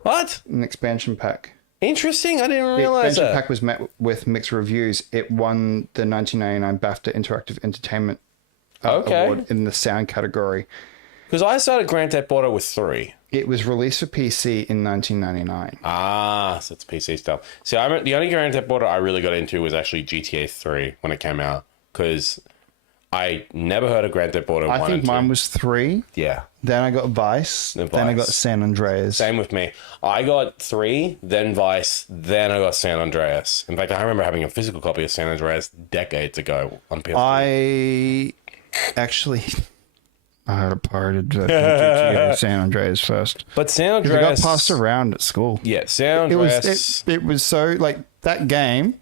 What? An expansion pack. Interesting. I didn't The realize expansion that. pack was met with mixed reviews. It won the 1999 BAFTA Interactive Entertainment Award in the sound category. Because I started Grand Theft Auto with 3. It was released for PC in 1999. Ah, so it's PC stuff. See, the only Grand Theft Auto I really got into was actually GTA 3 when it came out. Because I never heard of Grand Theft Auto 1 I think and 2. mine was 3. Yeah. Then I got Vice. Then I got San Andreas. Same with me. I got 3, then Vice, then I got San Andreas. In fact, I remember having a physical copy of San Andreas decades ago on PS3. I actually... I had a pirated version of GTA San Andreas first. But San Because Andreas... it got passed around at school. Yeah, San Andreas... It was so... Like, that game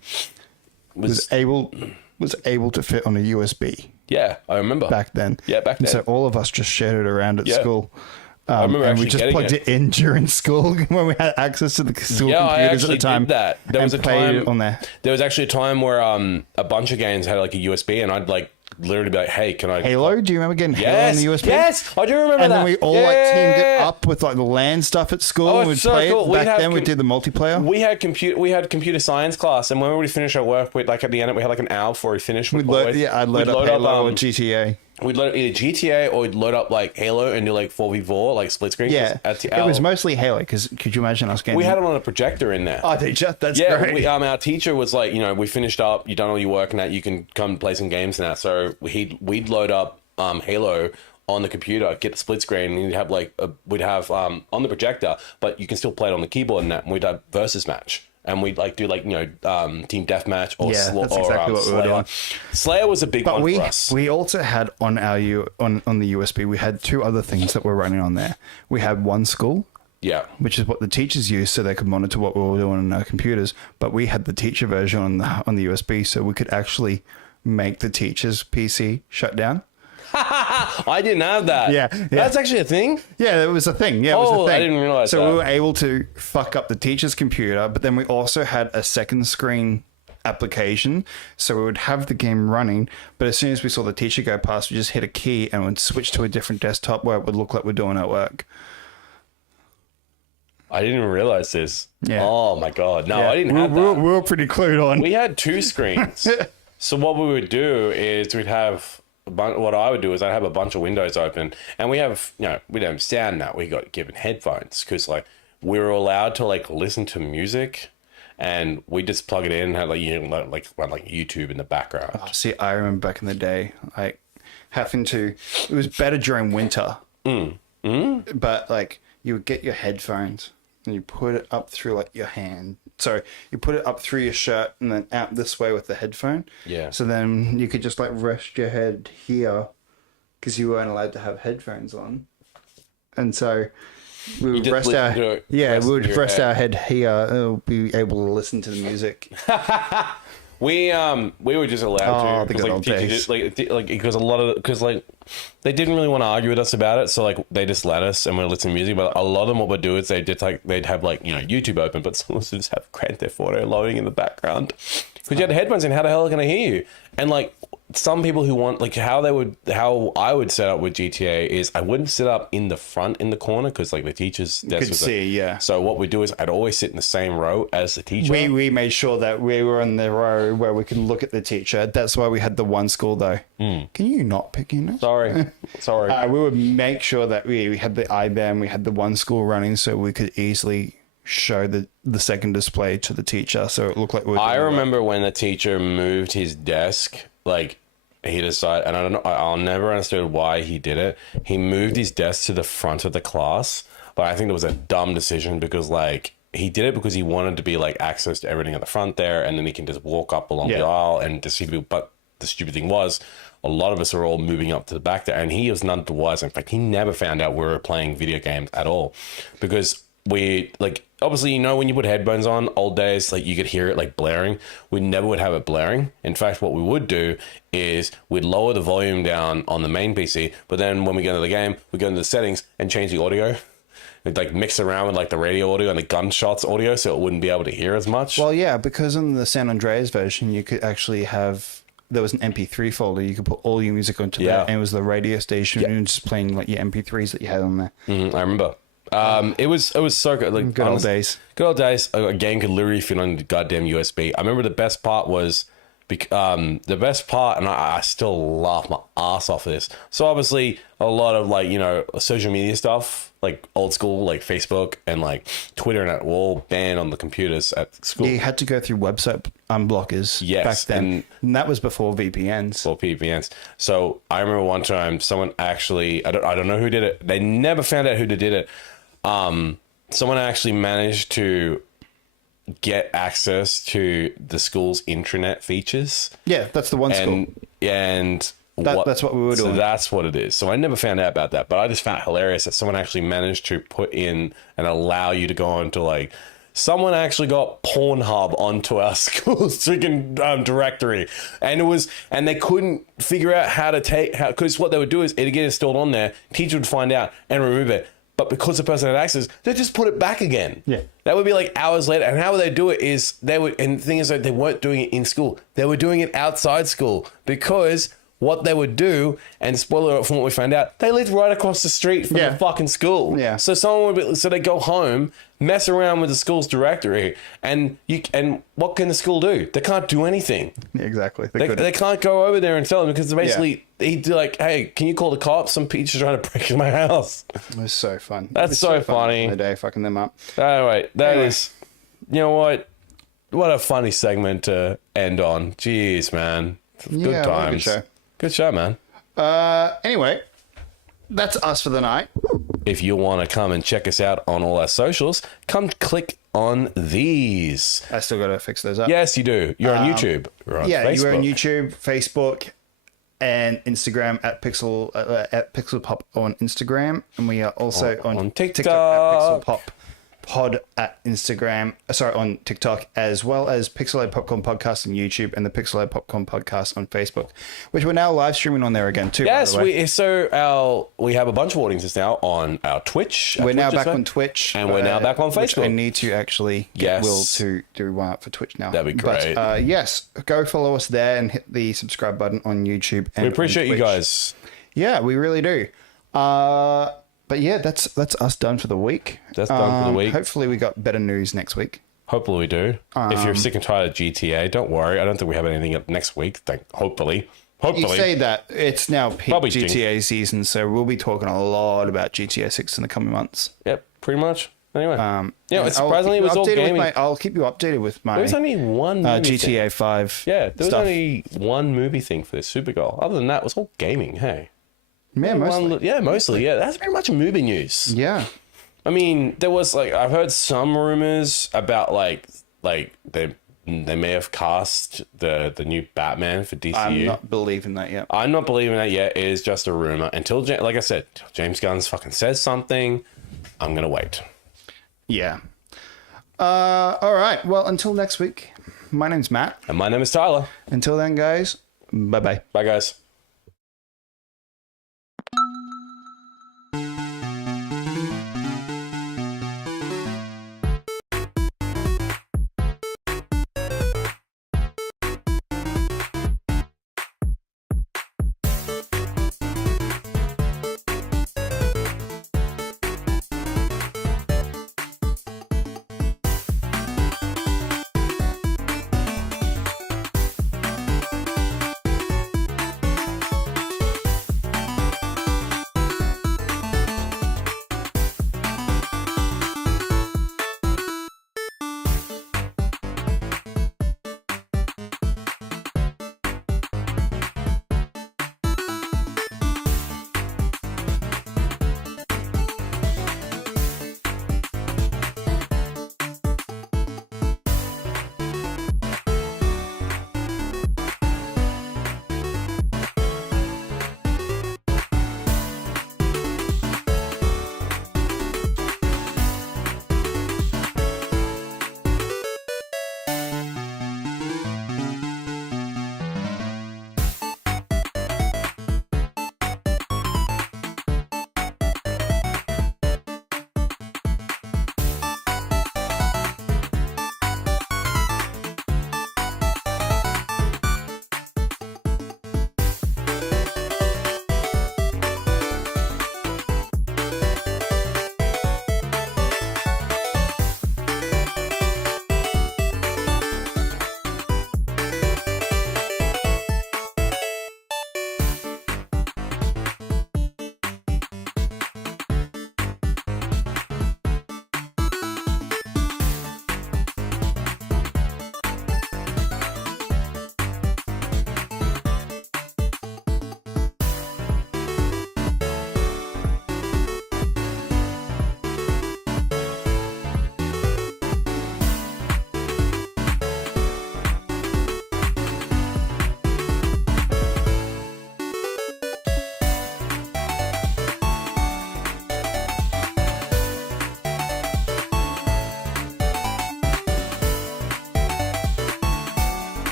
was able to fit on a USB. Yeah, I remember. Back then. Yeah, back then. And so all of us just shared it around at school. I remember and we actually just plugged it in during school when we had access to the school computers at the time. Did that. There was a played time it on there. There was actually a time where a bunch of games had like a USB, and I'd like literally be like, "Hey, can I?" Halo? Do you remember getting Halo on the USB? Yes, I do remember that. And then we all like teamed it up with like the LAN stuff at school. Oh, and we'd it's so play cool. it. Back then we did the multiplayer. We had computer science class, and when we finished our work, we like at the end we had like an hour before we finished. I'd load up Halo or GTA. We'd load up either GTA or we'd load up like Halo and do like 4v4, like split screen. Yeah, it was mostly Halo because could you imagine us getting... We had it on a projector in there. Oh, did you? That's great. Our teacher was like, we finished up, you've done all your work and that, you can come play some games now. So we'd load up Halo on the computer, get the split screen, and you'd have like we'd have on the projector, but you can still play it on the keyboard, and we'd have versus match. And we'd like do like team deathmatch or Yeah, that's exactly what we were Slayer. doing. Slayer was a big one for us. We also had on our on the USB, we had two other things that were running on there. We had One School, Yeah, which is what the teachers used so they could monitor what we were doing on our computers. But we had the teacher version on the USB, so we could actually make the teacher's PC shut down. I didn't have that. Yeah. That's actually a thing. Yeah, it was a thing. Yeah, it was a Oh, thing. I didn't realize so that. we were able to fuck up the teacher's computer, but then we also had a second screen application. So we would have the game running, but as soon as we saw the teacher go past, we just hit a key and would switch to a different desktop where it would look like we're doing our work. I didn't even realize this. Yeah. Oh my god. No, Yeah, I didn't have that. We were pretty clued on. We had two screens. So what we would do is we'd have what I would do is I'd have a bunch of windows open, and we have we don't have sound now. We got given headphones because like we were allowed to like listen to music, and we just plug it in and have like run like YouTube in the background. See, I remember back in the day, like having to. It was better during winter, but like you would get your headphones and you put it up through like your hand. So you put it up through your shirt and then out this way with the headphone. Yeah. So then you could just like rest your head here because you weren't allowed to have headphones on, and so we would just rest listen our to it, yeah rest we would your rest head. our head here and be able to listen to the music. We were just allowed Oh, to the because good like old teachers days. just, like because like they didn't really want to argue with us about it, so like they just let us and we're listening to music. But a lot of them, what would do is they'd have like YouTube open, but some would just have Grand Theft Auto loading in the background because you had headphones in. How the hell can I hear you? And like some people who want like how I would set up with GTA is I wouldn't sit up in the front in the corner because like the teacher's desk Could was see, yeah. So what we do is I'd always sit in the same row as the teacher. We made sure that we were in the row where we could look at the teacher. That's why we had the One School though. Can you not pick in it? Sorry. We would make sure that we had the IBAN, we had the One School running so we could easily show the second display to the teacher so it looked like we were I doing remember when the teacher moved his desk, like he decided, and I don't know, I'll never understood why he did it. He moved his desk to the front of the class, but I think it was a dumb decision because like he did it because he wanted to be like access to everything at the front there, and then he can just walk up along the aisle and distribute. But the stupid thing was, a lot of us are all moving up to the back there, and he was none the wiser. In fact, he never found out we were playing video games at all because we like obviously when you put headphones on old days like you could hear it like blaring. We never would have it blaring. In fact, what we would do is we'd lower the volume down on the main PC, but then when we go into the game we go into the settings and change the audio. We'd like mix around with like the radio audio and the gunshots audio so it wouldn't be able to hear as much. Well, yeah, because in the San Andreas version you could actually have there was an MP3 folder. You could put all your music onto that, and it was the radio station and just playing like your MP3s that you had on there. I remember. It was so good. Like, Good old days. Good old days. A game could literally fit on the goddamn USB. I remember the best part was, and I still laugh my ass off this. So obviously a lot of like, social media stuff, like old school, like Facebook and like Twitter and that were all banned on the computers at school. You had to go through website unblockers back then. And that was before VPNs. For PVNs. So I remember one time someone actually, I don't know who did it. They never found out who did it. Someone actually managed to get access to the school's intranet features. Yeah, that's the One School. And that's what we were doing. So that's what it is. So I never found out about that, but I just found it hilarious that someone actually managed to put in and allow you to go onto like, someone actually got Pornhub onto our school's freaking directory, and they couldn't figure out how to because what they would do is it'd get installed on there, teacher would find out and remove it. But because the person had access, they just put it back again. Yeah. That would be like hours later. And how would they do it is and the thing is that they weren't doing it in school. They were doing it outside school because what they would do, and spoiler alert from what we found out, they lived right across the street from the fucking school. Yeah. So so they go home, mess around with the school's directory, and what can the school do? They can't do anything. Yeah, exactly. They can't go over there and tell them because basically he'd be like, hey, can you call the cops? Some teacher's trying to break into my house. It was so fun. That's It was so fun funny. back in the day, fucking them up. All right. That Anyway. is, you know what? What a funny segment to end on. Jeez, man. Good Yeah, what a good times. show. Good show, man. Anyway, that's us for the night. If you want to come and check us out on all our socials, come click on these. I still got to fix those up. Yes, you do. You're on YouTube. You're on Yeah, Facebook. you're on YouTube, Facebook, and Instagram at Pixel Pop on Instagram, and we are also on TikTok. at Pixel Pop Pod at Instagram. On TikTok, as well as Pixelated Popcorn Podcast on YouTube and the Pixelated Popcorn Podcast on Facebook, which we're now live streaming on there again too. Yes, by the way. we have a bunch of audiences now on our Twitch. We're now back on Twitch, and we're now back on which Facebook. I need to actually get Yes. Will to do one for Twitch now. That'd be great. But yes, go follow us there and hit the subscribe button on YouTube. And We appreciate on you Twitch. guys. Yeah, we really do. But yeah, that's us done for the week. That's done for the week. Hopefully we got better news next week. Hopefully we do. If you're sick and tired of GTA, don't worry. I don't think we have anything up next week. Hopefully. You say that it's now peak Probably GTA season, so we'll be talking a lot about GTA 6 in the coming months. Yep, pretty much. Anyway. And it's surprisingly, it was all gaming. I'll keep you updated with my There was only one movie thing. GTA 5 Yeah, there was stuff. only one movie thing for this Supergirl. Other than that, it was all gaming, hey? Yeah, mostly. Mostly. That's very much movie news. Yeah. I mean, there was I've heard some rumors about they may have cast the new Batman for DCU. I'm not believing that yet. I'm not believing that yet. It is just a rumor. Until, like I said, James Gunn fucking says something, I'm gonna wait. Yeah. All right. Well, until next week, my name's Matt. And my name is Tyler. Until then, guys, bye-bye. Bye, guys.